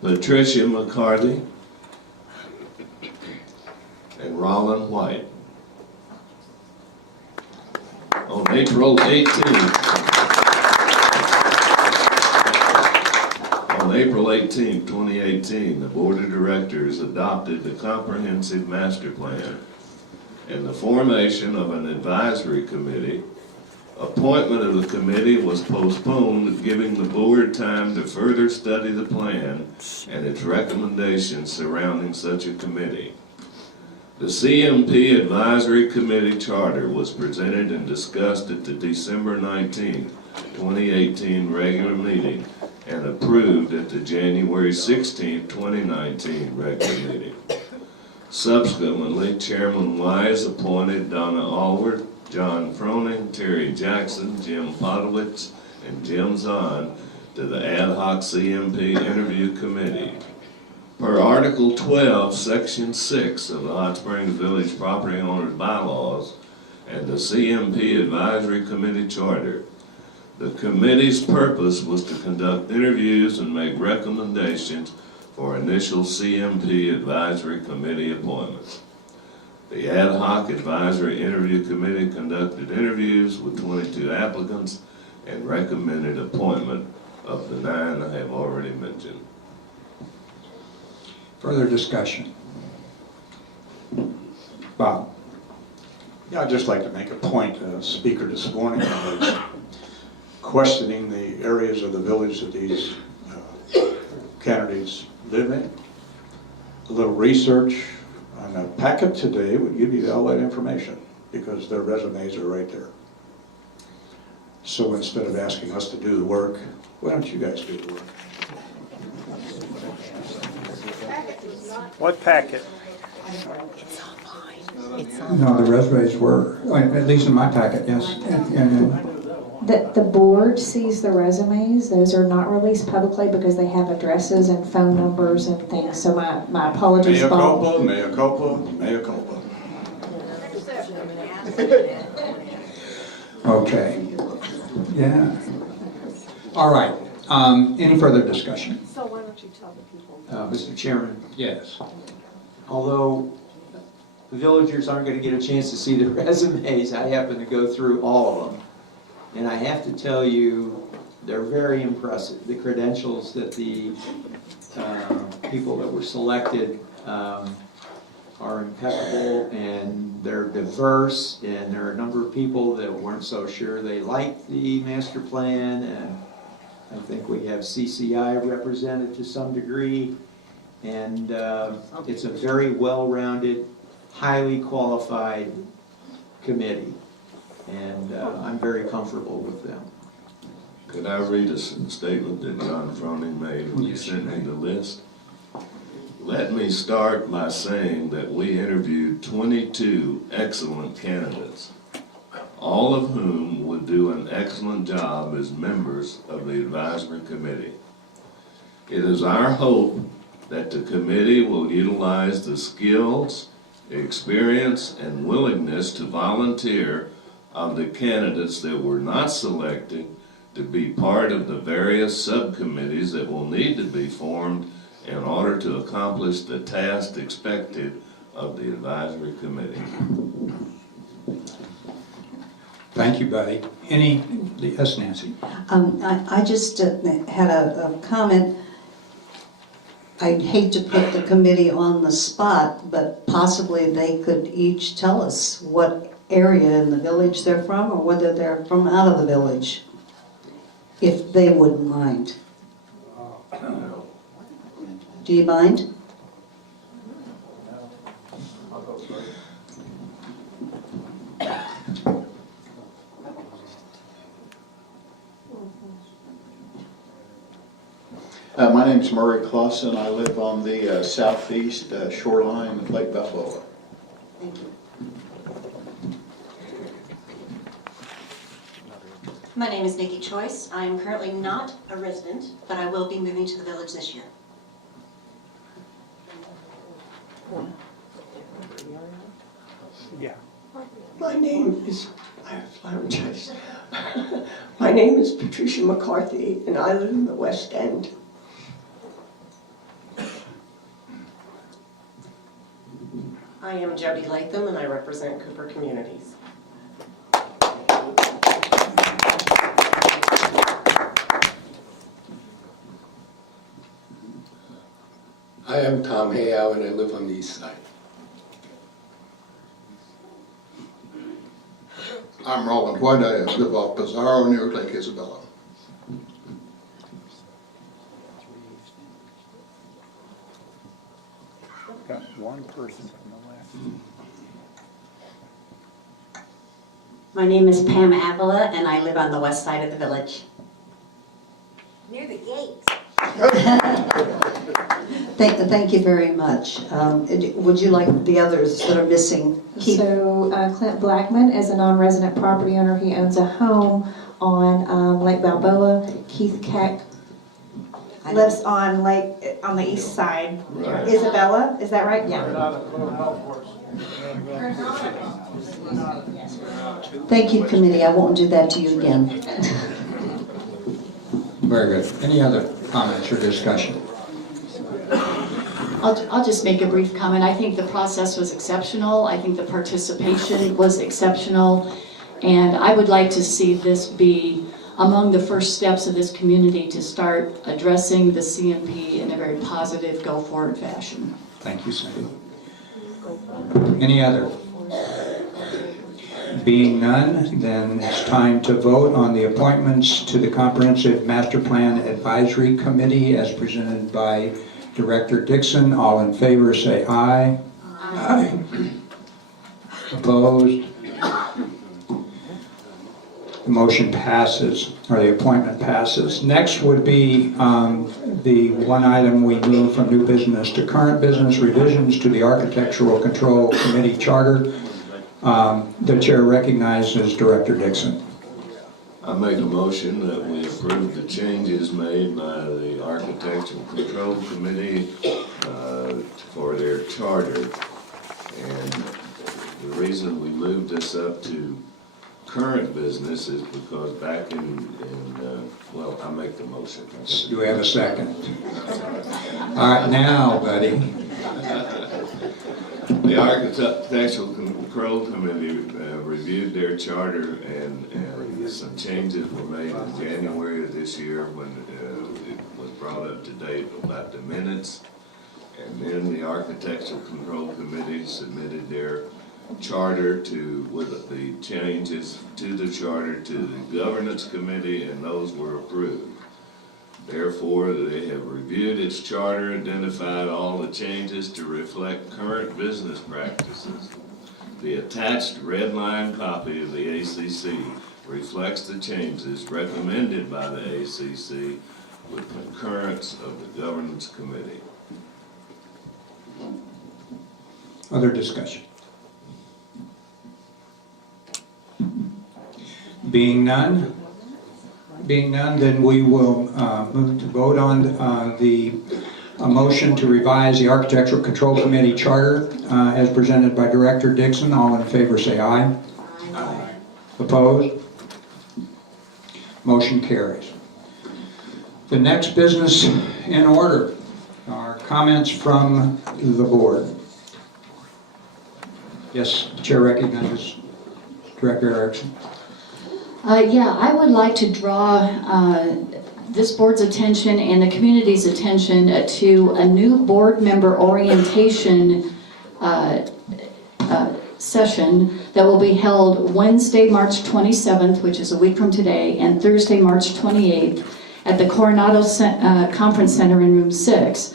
Patricia McCarthy. And Rollin White. On April 18th. On April 18, 2018, the Board of Directors adopted the Comprehensive Master Plan and the formation of an advisory committee. Appointment of the committee was postponed, giving the board time to further study the plan and its recommendations surrounding such a committee. The CMP Advisory Committee Charter was presented and discussed at the December 19, 2018 regular meeting and approved at the January 16, 2019 regular meeting. Subsequently, Chairman Wise appointed Donna Allward, John Froning, Terry Jackson, Jim Podowitz, and Jim Zahn to the Ad Hoc CMP Interview Committee. Per Article 12, Section 6 of the Hot Springs Village Property Owners Bylaws and the CMP Advisory Committee Charter, the committee's purpose was to conduct interviews and make recommendations for initial CMP Advisory Committee appointments. The Ad Hoc Advisory Interview Committee conducted interviews with 22 applicants and recommended appointment of the 9 I have already mentioned. Further discussion? Bob? Yeah, I'd just like to make a point. The speaker this morning was questioning the areas of the village that these candidates live in. A little research on a packet today would give you all that information because their resumes are right there. So instead of asking us to do the work, why don't you guys do the work? What packet? No, the resumes were, at least in my packet, yes. And The board sees the resumes. Those are not released publicly because they have addresses and phone numbers and things. So my apologies, Mea Bob. culpa, mea culpa, mea culpa. okay. Yeah. All right. Any further discussion? So why don't you tell the people? Mr. Chairman, Yes. although the villagers aren't going to get a chance to see the resumes, I happen to go through all of them. And I have to tell you, they're very impressive. The credentials that the people that were selected are impeccable, and they're diverse, and there are a number of people that weren't so sure they liked the master plan, and I think we have CCI represented to some degree, and it's a very well-rounded, highly qualified committee, and I'm very comfortable with them. Could I read a statement that John Froning made when he sent me the list? Let me start by saying that we interviewed 22 excellent candidates, all of whom would do an excellent job as members of the advisory committee. It is our hope that the committee will utilize the skills, experience, and willingness to volunteer of the candidates that were not selected to be part of the various subcommittees that will need to be formed in order to accomplish the task expected of the advisory committee. Thank you, Buddy. Yes, Nancy? I just had a comment. I'd hate to put the committee on the spot, but possibly they could each tell us what area in the village they're from, or whether they're from out of the village, if they wouldn't mind. Do you mind? My name's Murray Clausen. I live on the southeast shoreline of Lake Balboa. Thank you. My name is Nikki Choice. I am currently not a resident, but I will be moving to the village this year. Yeah. My name is, I apologize. My name is Patricia McCarthy, and I live in the West End. I am Jody Latham, and I represent Cooper Communities. I am Tom Hayhow, and I live on the east side. I'm Roland White. I live off Pizarro near Lake Isabella. Got one person on the left. My name is Pam Avila, and I live on the west side of the village. Near the gate. Thank you very much. Would you like the others that are missing? So Clint Blackman is a non-resident property owner. He owns a home on Lake Balboa. Keith Keck lives on the east side. Right. Isabella, is that right? Yeah. Thank you, committee. I won't do that to you again. Very good. Any other comments or discussion? I'll just make a brief comment. I think the process was exceptional. I think the participation was exceptional. And I would like to see this be among the first steps of this community to start addressing the CMP in a very positive, go-forward fashion. Thank you, Cindy. Any other? Being none, then it's time to vote on the appointments to the Comprehensive Master Plan Advisory Committee as presented by Director Dixon. All in favor say aye. Aye. Opposed? The motion passes, or the appointment passes. Next would be the one item we move from new business to current business, revisions to the Architectural Control Committee Charter. The chair recognizes Director Dixon. I make a motion that we approve the changes made by the Architectural Control Committee for their charter. And the reason we moved this up to current business is because back well, I make the motion. Do we have a second? All right, now, buddy. The Architectural Control Committee reviewed their charter, and some changes were made in January of this year when it was brought up to date about the minutes. And then the Architectural Control Committee submitted their charter with the changes to the charter to the Governance Committee, and those were approved. Therefore, they have reviewed its charter, identified all the changes to reflect current business practices. The attached red line copy of the ACC reflects the changes recommended by the ACC with concurrence of the Governance Committee. Other discussion? Being none, then we will move to vote on a motion to revise the Architectural Control Committee charter as presented by Director Dixon. All in favor say aye. Aye. Opposed? Motion carries. The next business in order are comments from the board. Yes, the chair recognizes Director Erickson. Yeah, I would like to draw this board's attention and the community's attention to a new board member orientation session that will be held Wednesday, March 27th, which is a week from today, and Thursday, March 28th at the Coronado Conference Center in Room 6.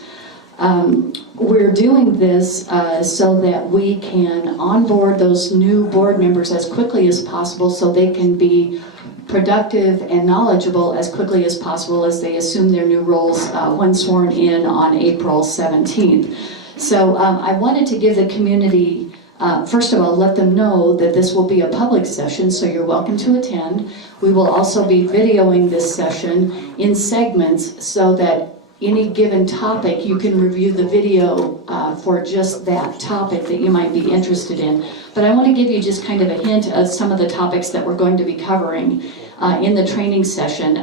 We're doing this so that we can onboard those new board members as quickly as possible so they can be productive and knowledgeable as quickly as possible as they assume their new roles when sworn in on April 17th. So I wanted to give the community, first of all, let them know that this will be a public session, so you're welcome to attend. We will also be videoing this session in segments so that any given topic, you can review the video for just that topic that you might be interested in. But I want to give you just kind of a hint of some of the topics that we're going to be covering in the training session.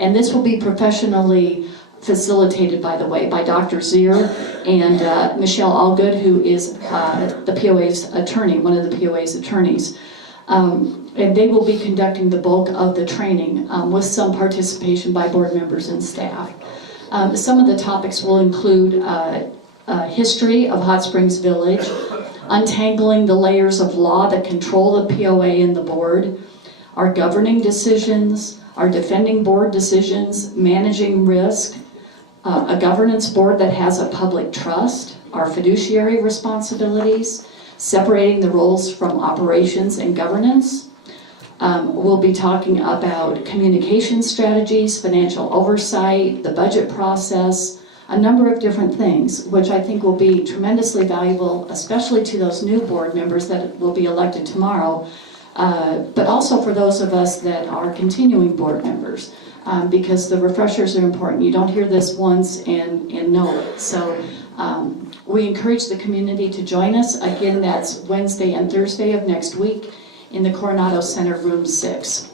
And this will be professionally facilitated, by the way, by Dr. Zier and Michelle Allgood, who is the POA's attorney, one of the POA's attorneys. And they will be conducting the bulk of the training with some participation by board members and staff. Some of the topics will include history of Hot Springs Village, untangling the layers of law that control the POA and the board, our governing decisions, our defending board decisions, managing risk, a governance board that has a public trust, our fiduciary responsibilities, separating the roles from operations and governance. We'll be talking about communication strategies, financial oversight, the budget process, a number of different things, which I think will be tremendously valuable, especially to those new board members that will be elected tomorrow, but also for those of us that are continuing board members, because the refreshers are important. You don't hear this once and know it. So we encourage the community to join us. Again, that's Wednesday and Thursday of next week in the Coronado Center, Room 6.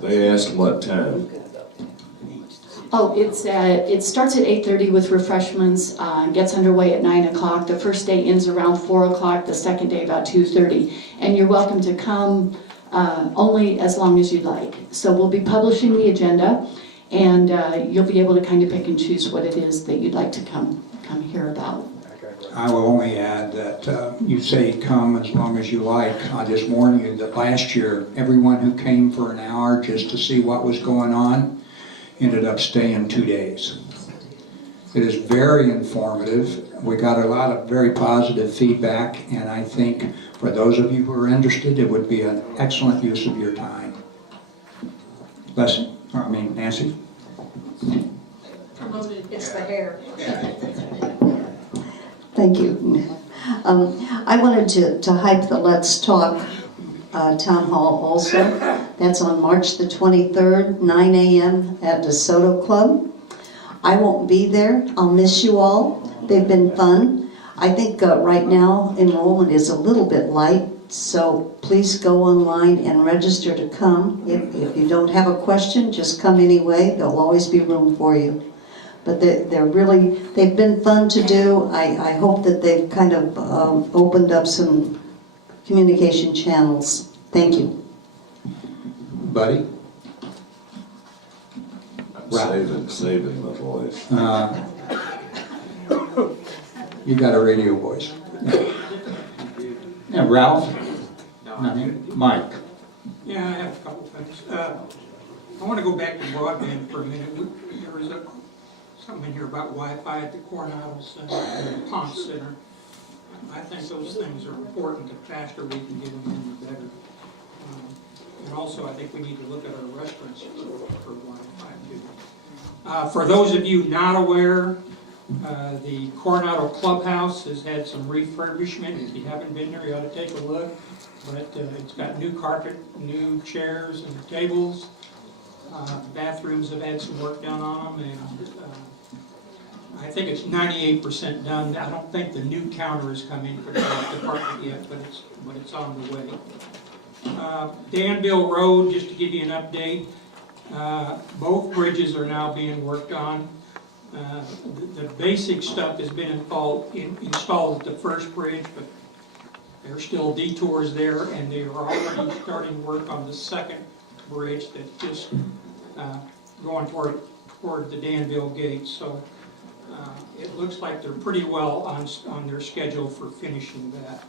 They asked what time. Oh, it starts at 8:30 with refreshments, gets underway at 9 o'clock. The first day ends around 4 o'clock, the second day about 2:30. And you're welcome to come only as long as you'd like. So we'll be publishing the agenda, and you'll be able to kind of pick and choose what it is that you'd like to come hear about. I will only add that you say come as long as you like. I'll just warn you that last year, everyone who came for an hour just to see what was going on ended up staying 2 days. It is very informative. We got a lot of very positive feedback, and I think for those of you who are interested, it would be an excellent use of your time. Nancy? Promoted, it's the hair. Thank you. I wanted to hype the Let's Talk Town Hall also. That's on March the 23rd, 9 a.m. at DeSoto Club. I won't be there. I'll miss you all. They've been fun. I think right now enrollment is a little bit light, so please go online and register to come. If you don't have a question, just come anyway. There'll always be room for you. But they've been fun to do. I hope that they've kind of opened up some communication channels. Thank you. Buddy? Saving my voice. You got a radio voice. Yeah, Ralph? Nothing. Mike? Yeah, I have a couple things. I want to go back to broadband for a minute. There was something in here about Wi-Fi at the Coronado Center and the Ponce Center. I think those things are important. The faster we can get them in, the better. And also, I think we need to look at our restaurants for Wi-Fi too. For those of you not aware, the Coronado Clubhouse has had some refurbishment. If you haven't been there, you ought to take a look. But it's got new carpet, new chairs and tables. Bathrooms have had some work done on them, and I think it's 98% done. I don't think the new counter has come in for the department yet, but it's on the way. Danville Road, just to give you an update, both bridges are now being worked on. The basic stuff has been installed at the first bridge, but there's still detours there, and they are already starting work on the second bridge that's just going toward the Danville gate. So it looks like they're pretty well on their schedule for finishing that.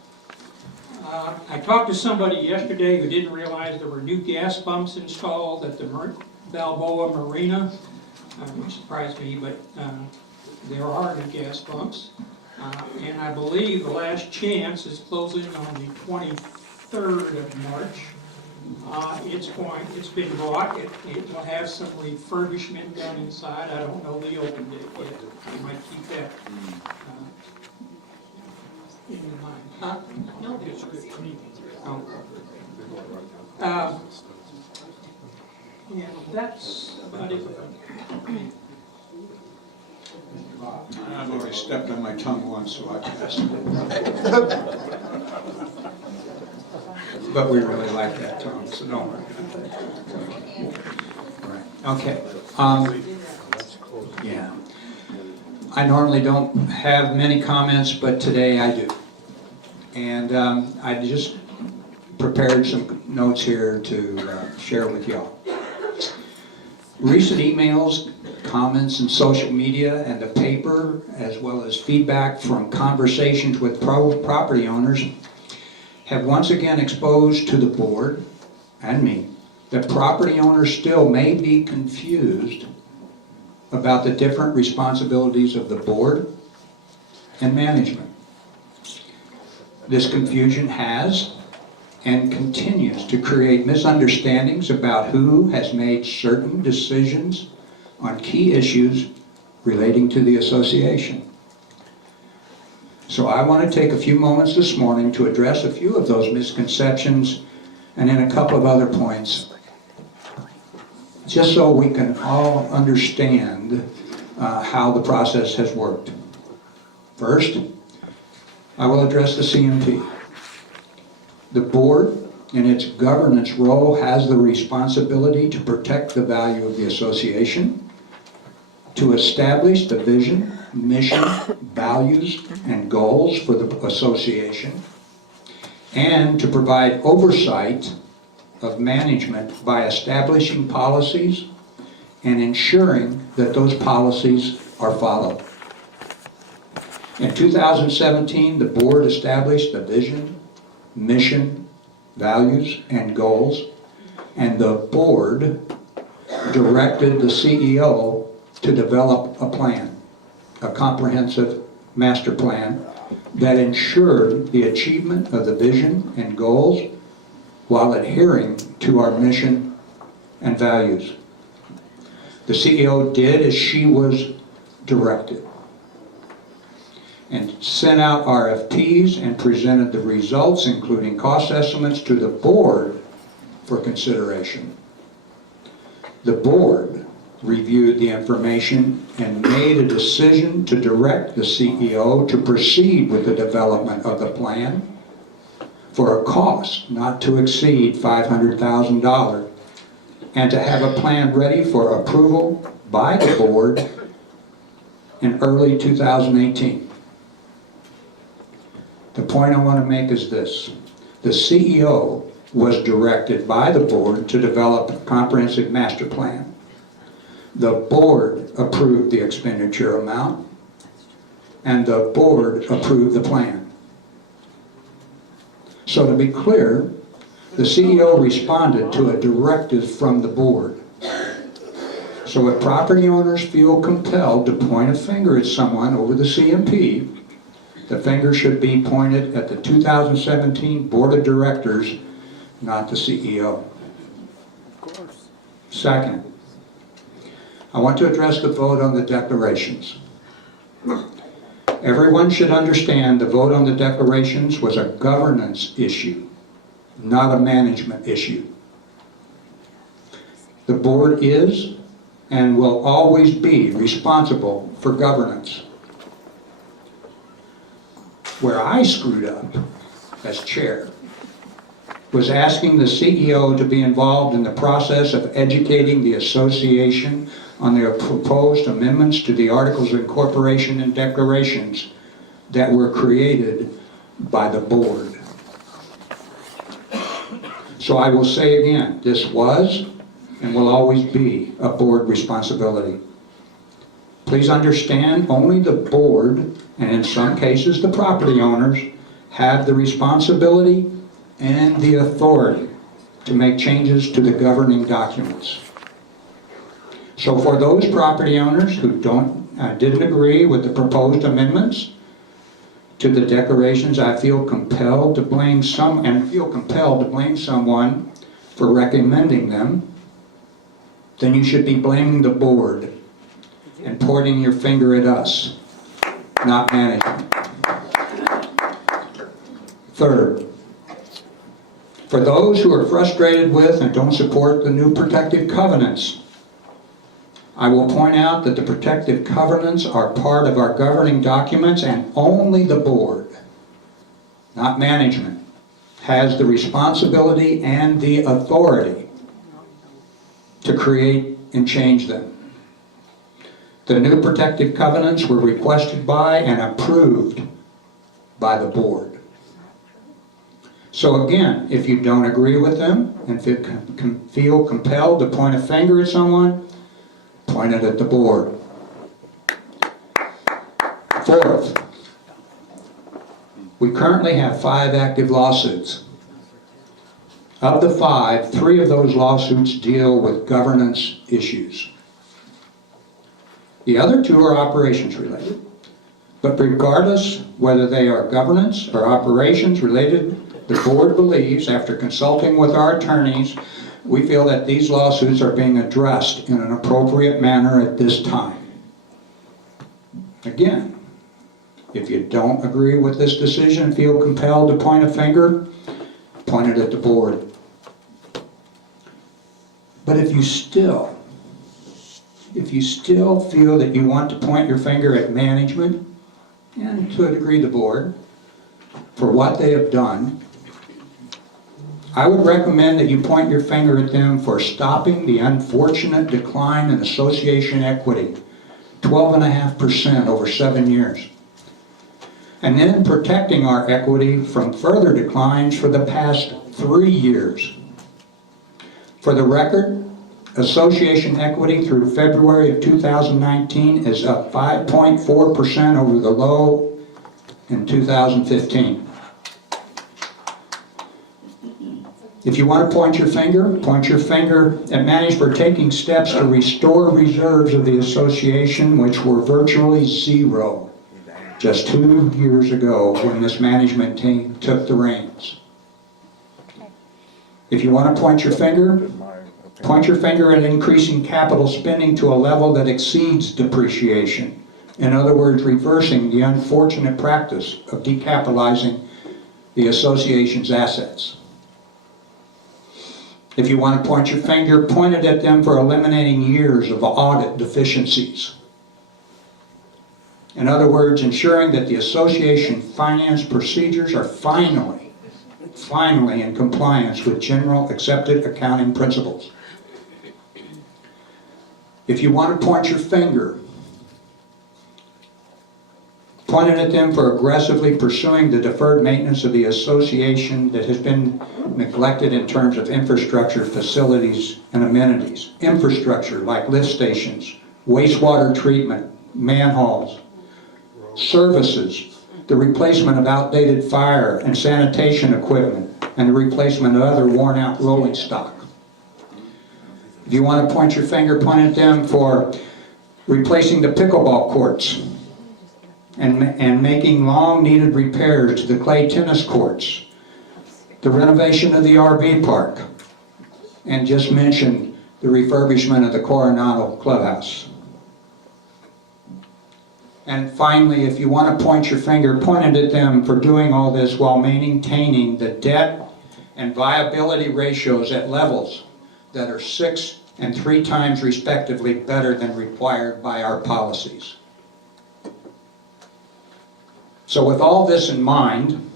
I talked to somebody yesterday who didn't realize there were new gas pumps installed at the Balboa Marina, which surprised me, but there are new gas pumps. And I believe the last chance is closing on the 23rd of March. It's been bought. It will have some refurbishment done inside. I don't know the open date yet. I might keep that in mind. Huh? No, it's good. Oh. Yeah, that's about it. I've already stepped on my tongue once, so I passed. But we really like that tongue, so don't worry. Right. Okay. Yeah. I normally don't have many comments, but today I do. And I just prepared some notes here to share with y'all. Recent emails, comments in social media and the paper, as well as feedback from conversations with property owners, have once again exposed to the board and me that property owners still may be confused about the different responsibilities of the board and management. This confusion has and continues to create misunderstandings about who has made certain decisions on key issues relating to the association. So I want to take a few moments this morning to address a few of those misconceptions and then a couple of other points, just so we can all understand how the process has worked. First, I will address the CMP. The board, in its governance role, has the responsibility to protect the value of the association, to establish the vision, mission, values, and goals for the association, and to provide oversight of management by establishing policies and ensuring that those policies are followed. In 2017, the board established the vision, mission, values, and goals, and the board directed the CEO to develop a plan, a comprehensive master plan that ensured the achievement of the vision and goals while adhering to our mission and values. The CEO did as she was directed and sent out RFPs and presented the results, including cost estimates, to the board for consideration. The board reviewed the information and made a decision to direct the CEO to proceed with the development of the plan for a cost not to exceed $500,000 and to have a plan ready for approval by the board in early 2018. The point I want to make is this. The CEO was directed by the board to develop a comprehensive master plan. The board approved the expenditure amount, and the board approved the plan. So to be clear, the CEO responded to a directive from the board. So if property owners feel compelled to point a finger at someone over the CMP, the finger should be pointed at the 2017 Board of Directors, not the CEO. Second, I want to address the vote on the declarations. Everyone should understand the vote on the declarations was a governance issue, not a management issue. The board is and will always be responsible for governance. Where I screwed up as chair was asking the CEO to be involved in the process of educating the association on their proposed amendments to the Articles of Incorporation and declarations that were created by the board. So I will say again, this was and will always be a board responsibility. Please understand, only the board, and in some cases the property owners, have the responsibility and the authority to make changes to the governing documents. So for those property owners who didn't agree with the proposed amendments to the declarations, I feel compelled to blame someone for recommending them, then you should be blaming the board and pointing your finger at us, not management. Third, for those who are frustrated with and don't support the new protective covenants, I will point out that the protective covenants are part of our governing documents, and only the board, not management, has the responsibility and the authority to create and change them. The new protective covenants were requested by and approved by the board. So again, if you don't agree with them and feel compelled to point a finger at someone, point it at the board. Fourth, we currently have 5 active lawsuits. Of the 5, 3 of those lawsuits deal with governance issues. The other 2 are operations related. But regardless whether they are governance or operations related, the board believes, after consulting with our attorneys, we feel that these lawsuits are being addressed in an appropriate manner at this time. Again, if you don't agree with this decision and feel compelled to point a finger, point it at the board. But if you still feel that you want to point your finger at management, and to a degree the board, for what they have done, I would recommend that you point your finger at them for stopping the unfortunate decline in association equity, 12.5% over 7 years. And then protecting our equity from further declines for the past 3 years. For the record, association equity through February of 2019 is up 5.4% over the low in 2015. If you want to point your finger at management for taking steps to restore reserves of the association, which were virtually zero just 2 years ago when this management team took the reins. If you want to point your finger at increasing capital spending to a level that exceeds depreciation. In other words, reversing the unfortunate practice of decapitalizing the association's assets. If you want to point your finger, point it at them for eliminating years of audit deficiencies. In other words, ensuring that the association finance procedures are finally in compliance with general accepted accounting principles. If you want to point your finger, point it at them for aggressively pursuing the deferred maintenance of the association that has been neglected in terms of infrastructure, facilities, and amenities. Infrastructure like lift stations, wastewater treatment, manholes, services, the replacement of outdated fire and sanitation equipment, and the replacement of other worn-out rolling stock. If you want to point your finger, point at them for replacing the pickleball courts and making long-needed repairs to the clay tennis courts, the renovation of the RV park, and just mention the refurbishment of the Coronado Clubhouse. And finally, if you want to point your finger, point it at them for doing all this while maintaining the debt and viability ratios at levels that are 6 and 3 times respectively better than required by our policies. So with all this in mind,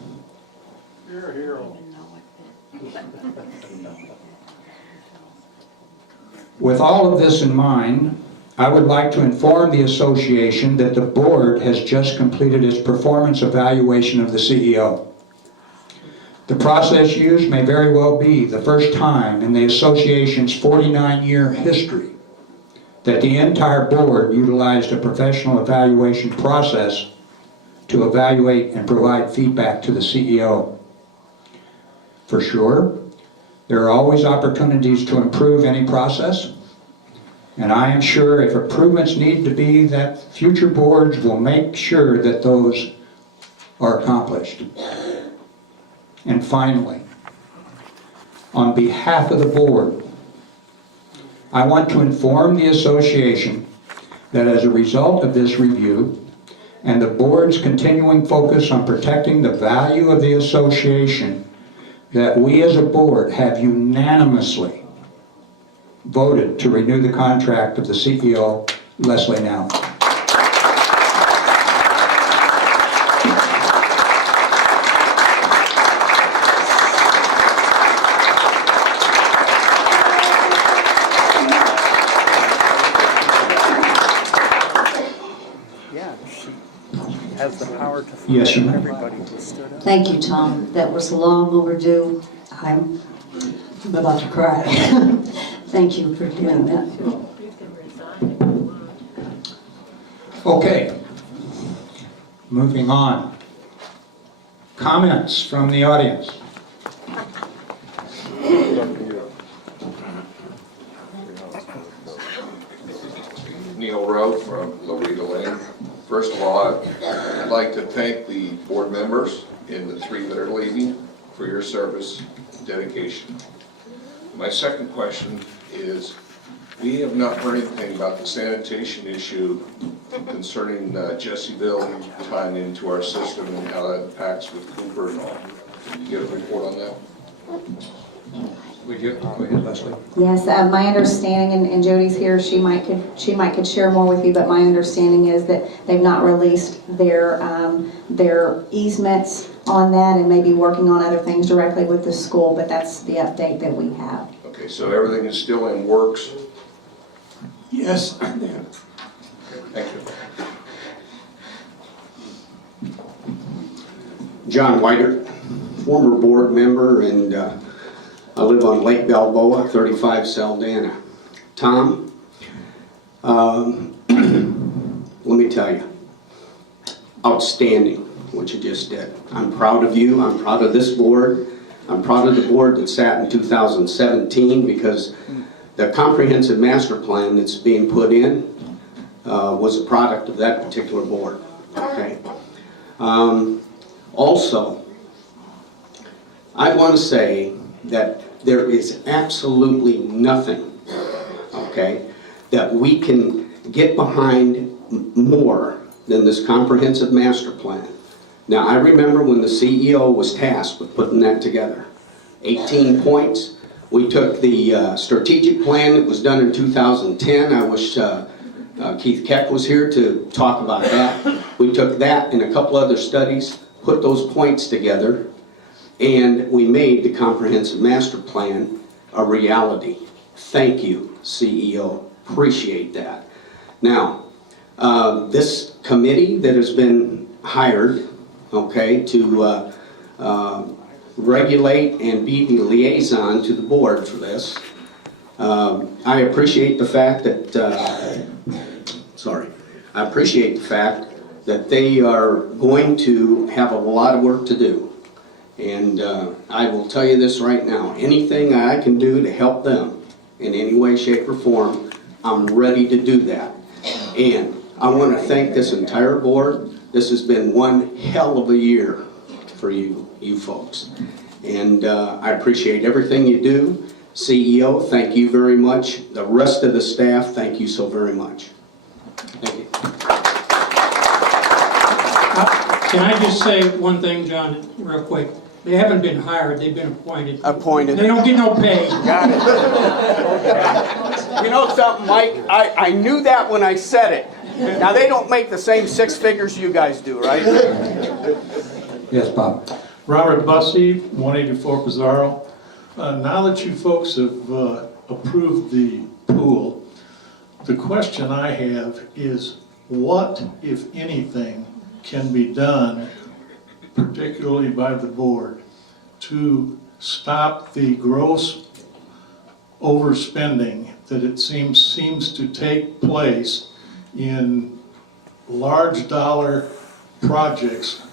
You're a hero. with all of this in mind, I would like to inform the association that the board has just completed its performance evaluation of the CEO. The process used may very well be the first time in the association's 49-year history that the entire board utilized a professional evaluation process to evaluate and provide feedback to the CEO. For sure, there are always opportunities to improve any process, and I am sure if improvements need to be, that future boards will make sure that those are accomplished. And finally, on behalf of the board, I want to inform the association that as a result of this review and the board's continuing focus on protecting the value of the association, that we as a board have unanimously voted to renew the contract of the CEO, Leslie Now. Yeah, she has the power to Yes, ma'am. everybody who stood up. Thank you, Tom. That was long overdue. I'm about to cry. Thank you for doing that. Okay, moving on. Comments from the audience? Neil Rowe from Loretta Lane. First of all, I'd like to thank the board members and the 3 that are leaving for your service and dedication. My second question is, we have not heard anything about the sanitation issue concerning Jessieville tying into our system and how that impacts with Cooper and all. Can you get a report on that? Would you go ahead, Leslie? Yes, my understanding, and Jody's here, she might could share more with you, but my understanding is that they've not released their easements on that and may be working on other things directly with the school, but that's the update that we have. Okay, so everything is still in works? Yes. Thank you. John Whiter, former board member, and I live on Lake Balboa, 35 Saldana. Tom, let me tell you, outstanding what you just did. I'm proud of you. I'm proud of this board. I'm proud of the board that sat in 2017 because the comprehensive master plan that's being put in was a product of that particular board. Okay. Also, I want to say that there is absolutely nothing, okay, that we can get behind more than this comprehensive master plan. Now, I remember when the CEO was tasked with putting that together. 18 points. We took the strategic plan that was done in 2010. I wish Keith Keck was here to talk about that. We took that and a couple other studies, put those points together, and we made the comprehensive master plan a reality. Thank you, CEO. Appreciate that. Now, this committee that has been hired, okay, to regulate and be the liaison to the board for this, I appreciate the fact that, I appreciate the fact that they are going to have a lot of work to do. And I will tell you this right now, anything I can do to help them in any way, shape, or form, I'm ready to do that. And I want to thank this entire board. This has been one hell of a year for you folks. And I appreciate everything you do. CEO, thank you very much. The rest of the staff, thank you so very much. Thank you. Can I just say one thing, John, real quick? They haven't been hired, they've been appointed. Appointed. They don't get no pay. Got it. You know something, Mike? I knew that when I said it. Now, they don't make the same 6 figures you guys do, right? Yes, Bob. Robert Bussey, 184 Pizarro. Now that you folks have approved the pool, the question I have is what, if anything, can be done, particularly by the board, to stop the gross overspending that it seems to take place in large dollar projects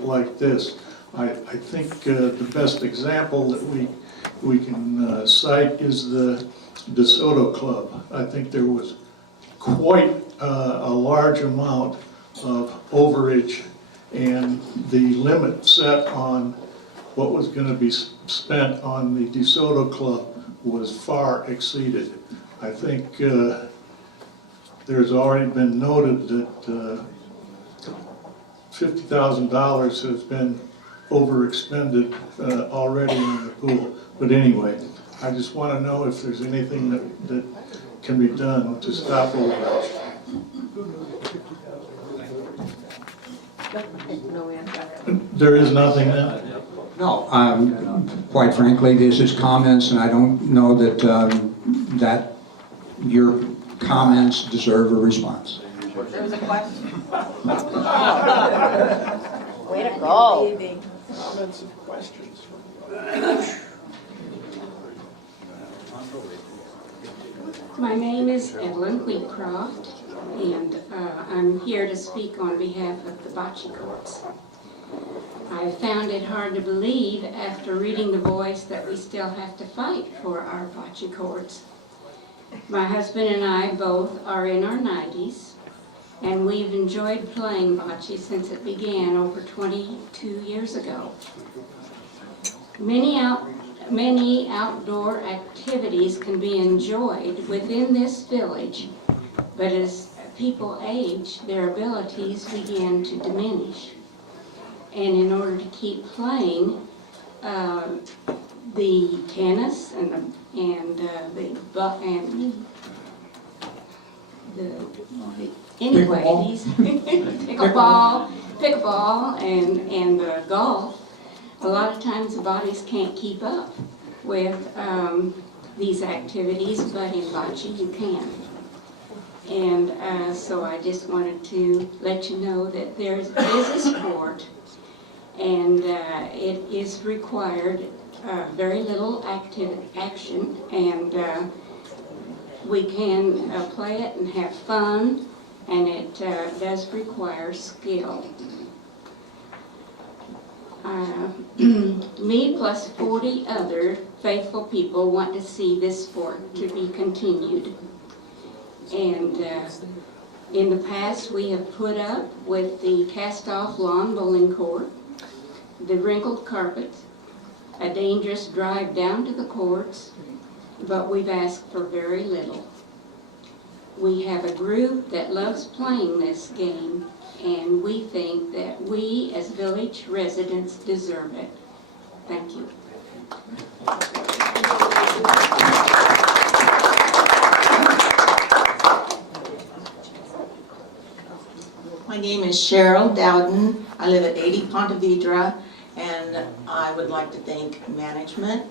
like this. I think the best example that we can cite is the DeSoto Club. I think there was quite a large amount of overage, and the limit set on what was going to be spent on the DeSoto Club was far exceeded. I think there's already been noted that $50,000 has been overexpended already in the pool. But anyway, I just want to know if there's anything that can be done to stop overage. There is nothing then? No, quite frankly, this is comments, and I don't know that that your comments deserve a response. There was a question. Way to go. Comments and questions. My name is Evelyn Wheatcroft, and I'm here to speak on behalf of the bocce courts. I found it hard to believe after reading The Voice that we still have to fight for our bocce courts. My husband and I both are in our 90s, and we've enjoyed playing bocce since it began over 22 years ago. Many outdoor activities can be enjoyed within this village, but as people age, their abilities begin to diminish. And in order to keep playing, the tennis and pickleball and golf, a lot of times the bodies can't keep up with these activities, but in bocce you can. And so I just wanted to let you know that there is a sport, and it is required very little action, and we can play it and have fun, and it does require skill. Me plus 40 other faithful people want to see this sport to be continued. And in the past, we have put up with the cast-off lawn bowling court, the wrinkled carpet, a dangerous drive down to the courts, but we've asked for very little. We have a group that loves playing this game, and we think that we as village residents deserve it. Thank you. My name is Cheryl Dowden. I live at 80 Ponte Vedra, and I would like to thank management,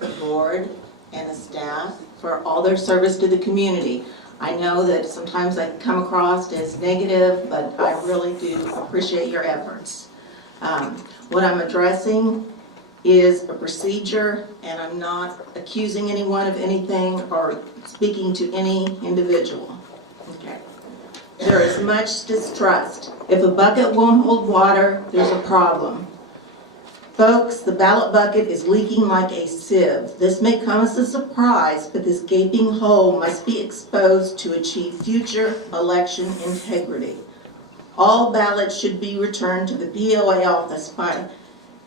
the board, and the staff for all their service to the community. I know that sometimes I come across as negative, but I really do appreciate your efforts. What I'm addressing is a procedure, and I'm not accusing anyone of anything or speaking to any individual. Okay. There is much distrust. If a bucket won't hold water, there's a problem. Folks, the ballot bucket is leaking like a sieve. This may come as a surprise, but this gaping hole must be exposed to achieve future election integrity. All ballots should be returned to the POA office by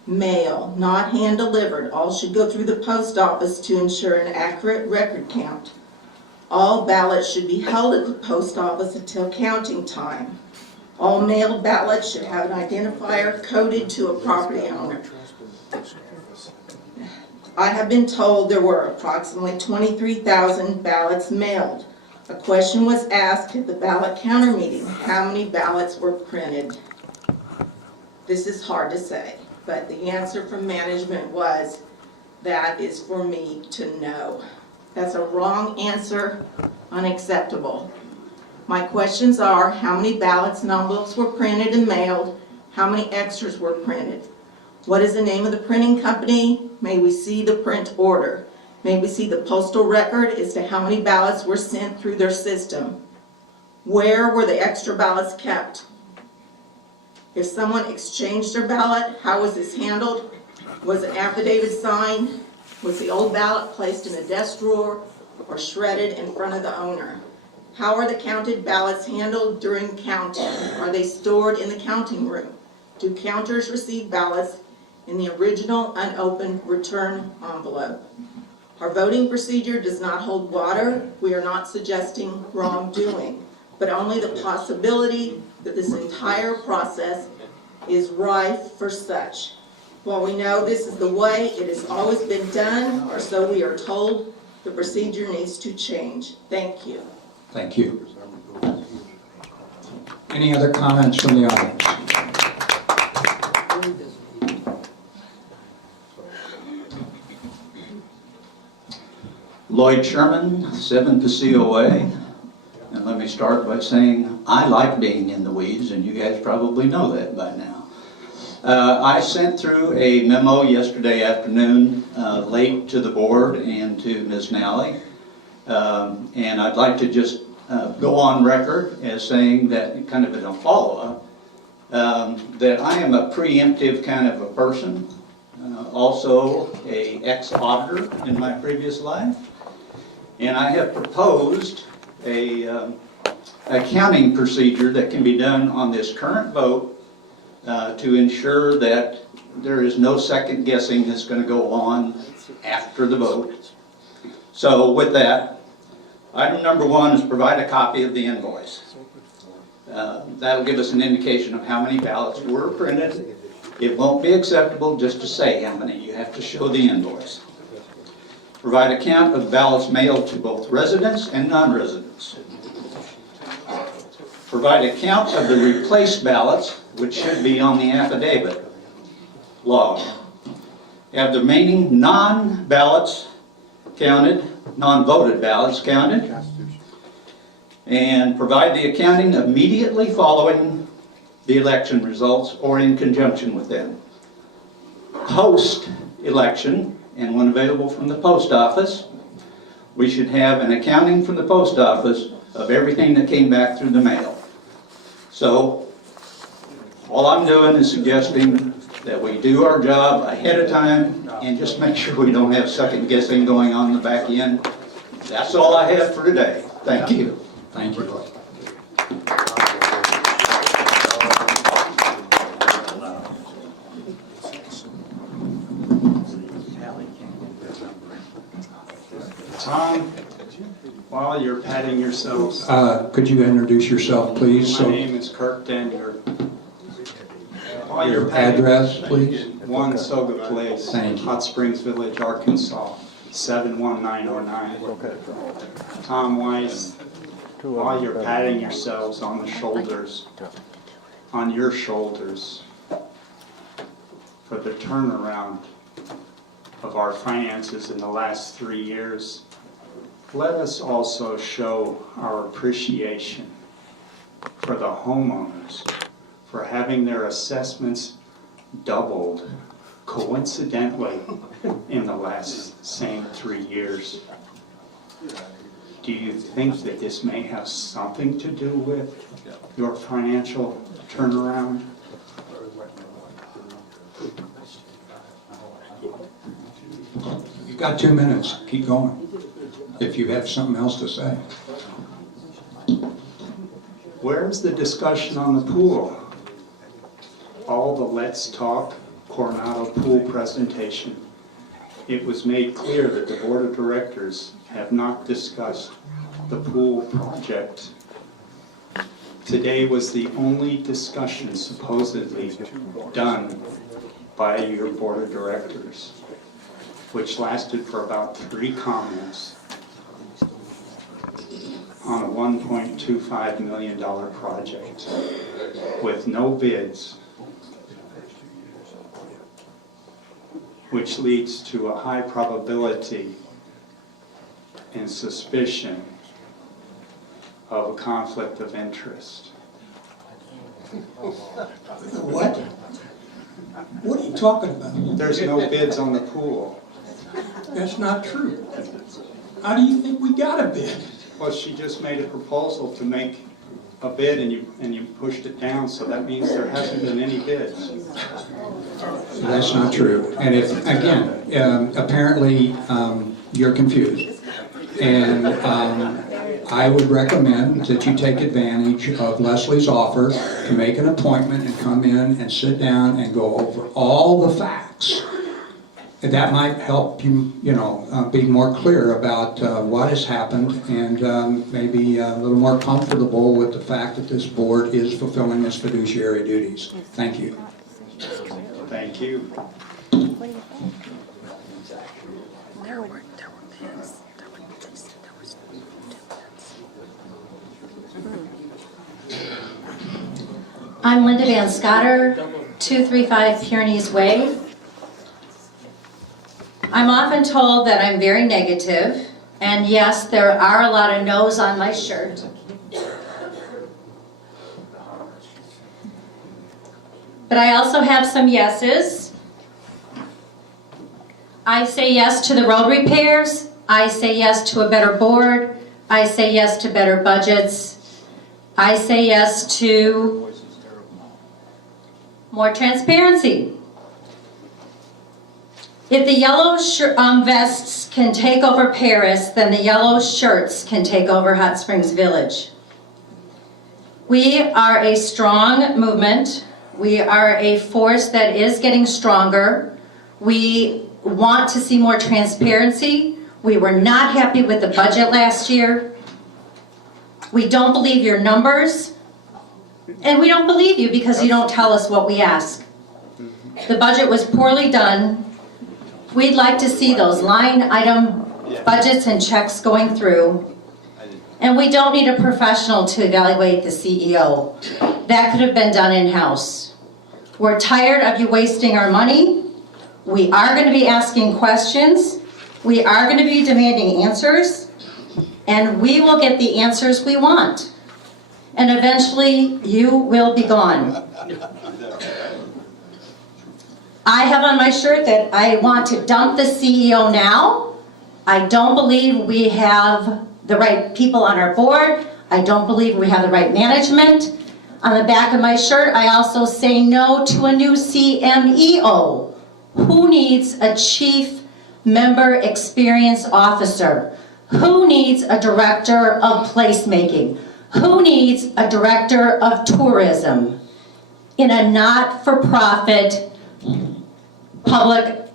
Mail, not hand-delivered. All should go through the post office to ensure an accurate record count. All ballots should be held at the post office until counting time. All mailed ballots should have an identifier coded to a property owner. I have been told there were approximately 23,000 ballots mailed. A question was asked at the ballot counter meeting, how many ballots were printed? This is hard to say, but the answer from management was, that is for me to know. That's a wrong answer, unacceptable. My questions are, how many ballots and envelopes were printed and mailed? How many extras were printed? What is the name of the printing company? May we see the print order? May we see the postal record as to how many ballots were sent through their system? Where were the extra ballots kept? If someone exchanged their ballot, how was this handled? Was an affidavit signed? Was the old ballot placed in a desk drawer or shredded in front of the owner? How are the counted ballots handled during counting? Are they stored in the counting room? Do counters receive ballots in the original unopened return envelope? Our voting procedure does not hold water. We are not suggesting wrongdoing, but only the possibility that this entire process is rife for such. While we know this is the way it has always been done, or so we are told, the procedure needs to change. Thank you. Thank you. Any other comments from the audience? Lloyd Sherman, 7th COA, and let me start by saying I like being in the weeds, and you guys probably know that by now. I sent through a memo yesterday afternoon, late to the board and to Ms. Nally, and I'd like to just go on record as saying that, kind of in a follow-up, that I am a preemptive kind of a person, also a ex-auditor in my previous life. And I have proposed a accounting procedure that can be done on this current vote to ensure that there is no second guessing that's going to go on after the vote. So with that, item number 1 is provide a copy of the invoice. That'll give us an indication of how many ballots were printed. It won't be acceptable just to say how many. You have to show the invoice. Provide a count of ballots mailed to both residents and non-residents. Provide a count of the replaced ballots, which should be on the affidavit log. Have the remaining non-ballots counted, non-voted ballots counted, and provide the accounting immediately following the election results or in conjunction with them. Post-election, and when available from the post office, we should have an accounting from the post office of everything that came back through the mail. So, all I'm doing is suggesting that we do our job ahead of time and just make sure we don't have second guessing going on in the back end. That's all I have for today. Thank you. Thank you. Tom, while you're patting yourselves, could you introduce yourself, please? my name is Kirk Denver. While Your you're patting, address, please. 1 Soga Place, Thank you. Hot Springs Village, Arkansas, 71909. Tom Weiss, while you're patting yourselves on the shoulders, on your shoulders, for the turnaround of our finances in the last 3 years, let us also show our appreciation for the homeowners for having their assessments doubled coincidentally in the last same 3 years. Do you think that this may have something to do with your financial turnaround? You've got 2 minutes. Keep going. If you have something else to say. Where's the discussion on the pool? All the let's talk Coronado pool presentation, it was made clear that the Board of Directors have not discussed the pool project. Today was the only discussion supposedly done by your Board of Directors, which lasted for about 3 comments on a $1.25 million project with no bids, which leads to a high probability and suspicion of a conflict of interest. What? What are you talking about? There's no bids on the pool. That's not true. How do you think we got a bid? Well, she just made a proposal to make a bid and you pushed it down, so that means there hasn't been any bids. That's not true. And if, again, apparently you're confused. And I would recommend that you take advantage of Leslie's offer to make an appointment and come in and sit down and go over all the facts. And that might help you, be more clear about what has happened and maybe a little more comfortable with the fact that this board is fulfilling its fiduciary duties. Thank you. Thank you. I'm Linda Van Scotter, 235 Pyrenees Way. I'm often told that I'm very negative, and yes, there are a lot of no's on my shirt. But I also have some yeses. I say yes to the road repairs. I say yes to a better board. I say yes to better budgets. I say yes to more transparency. If the yellow vests can take over Paris, then the yellow shirts can take over Hot Springs Village. We are a strong movement. We are a force that is getting stronger. We want to see more transparency. We were not happy with the budget last year. We don't believe your numbers. And we don't believe you because you don't tell us what we ask. The budget was poorly done. We'd like to see those line item budgets and checks going through. And we don't need a professional to evaluate the CEO. That could have been done in-house. We're tired of you wasting our money. We are going to be asking questions. We are going to be demanding answers. And we will get the answers we want. And eventually, you will be gone. I have on my shirt that I want to dump the CEO now. I don't believe we have the right people on our board. I don't believe we have the right management. On the back of my shirt, I also say no to a new CMEO. Who needs a chief member experience officer? Who needs a director of placemaking? Who needs a director of tourism in a not-for-profit public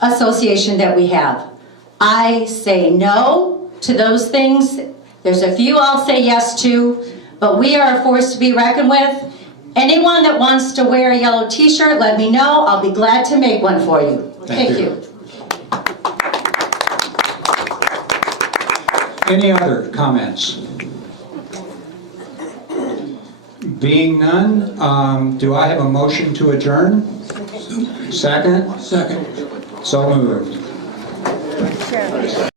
association that we have? I say no to those things. There's a few I'll say yes to, but we are a force to be reckoned with. Anyone that wants to wear a yellow t-shirt, let me know. I'll be glad to make one for you. Thank you. Any other comments? Being none, do I have a motion to adjourn? Second? Second. So moved.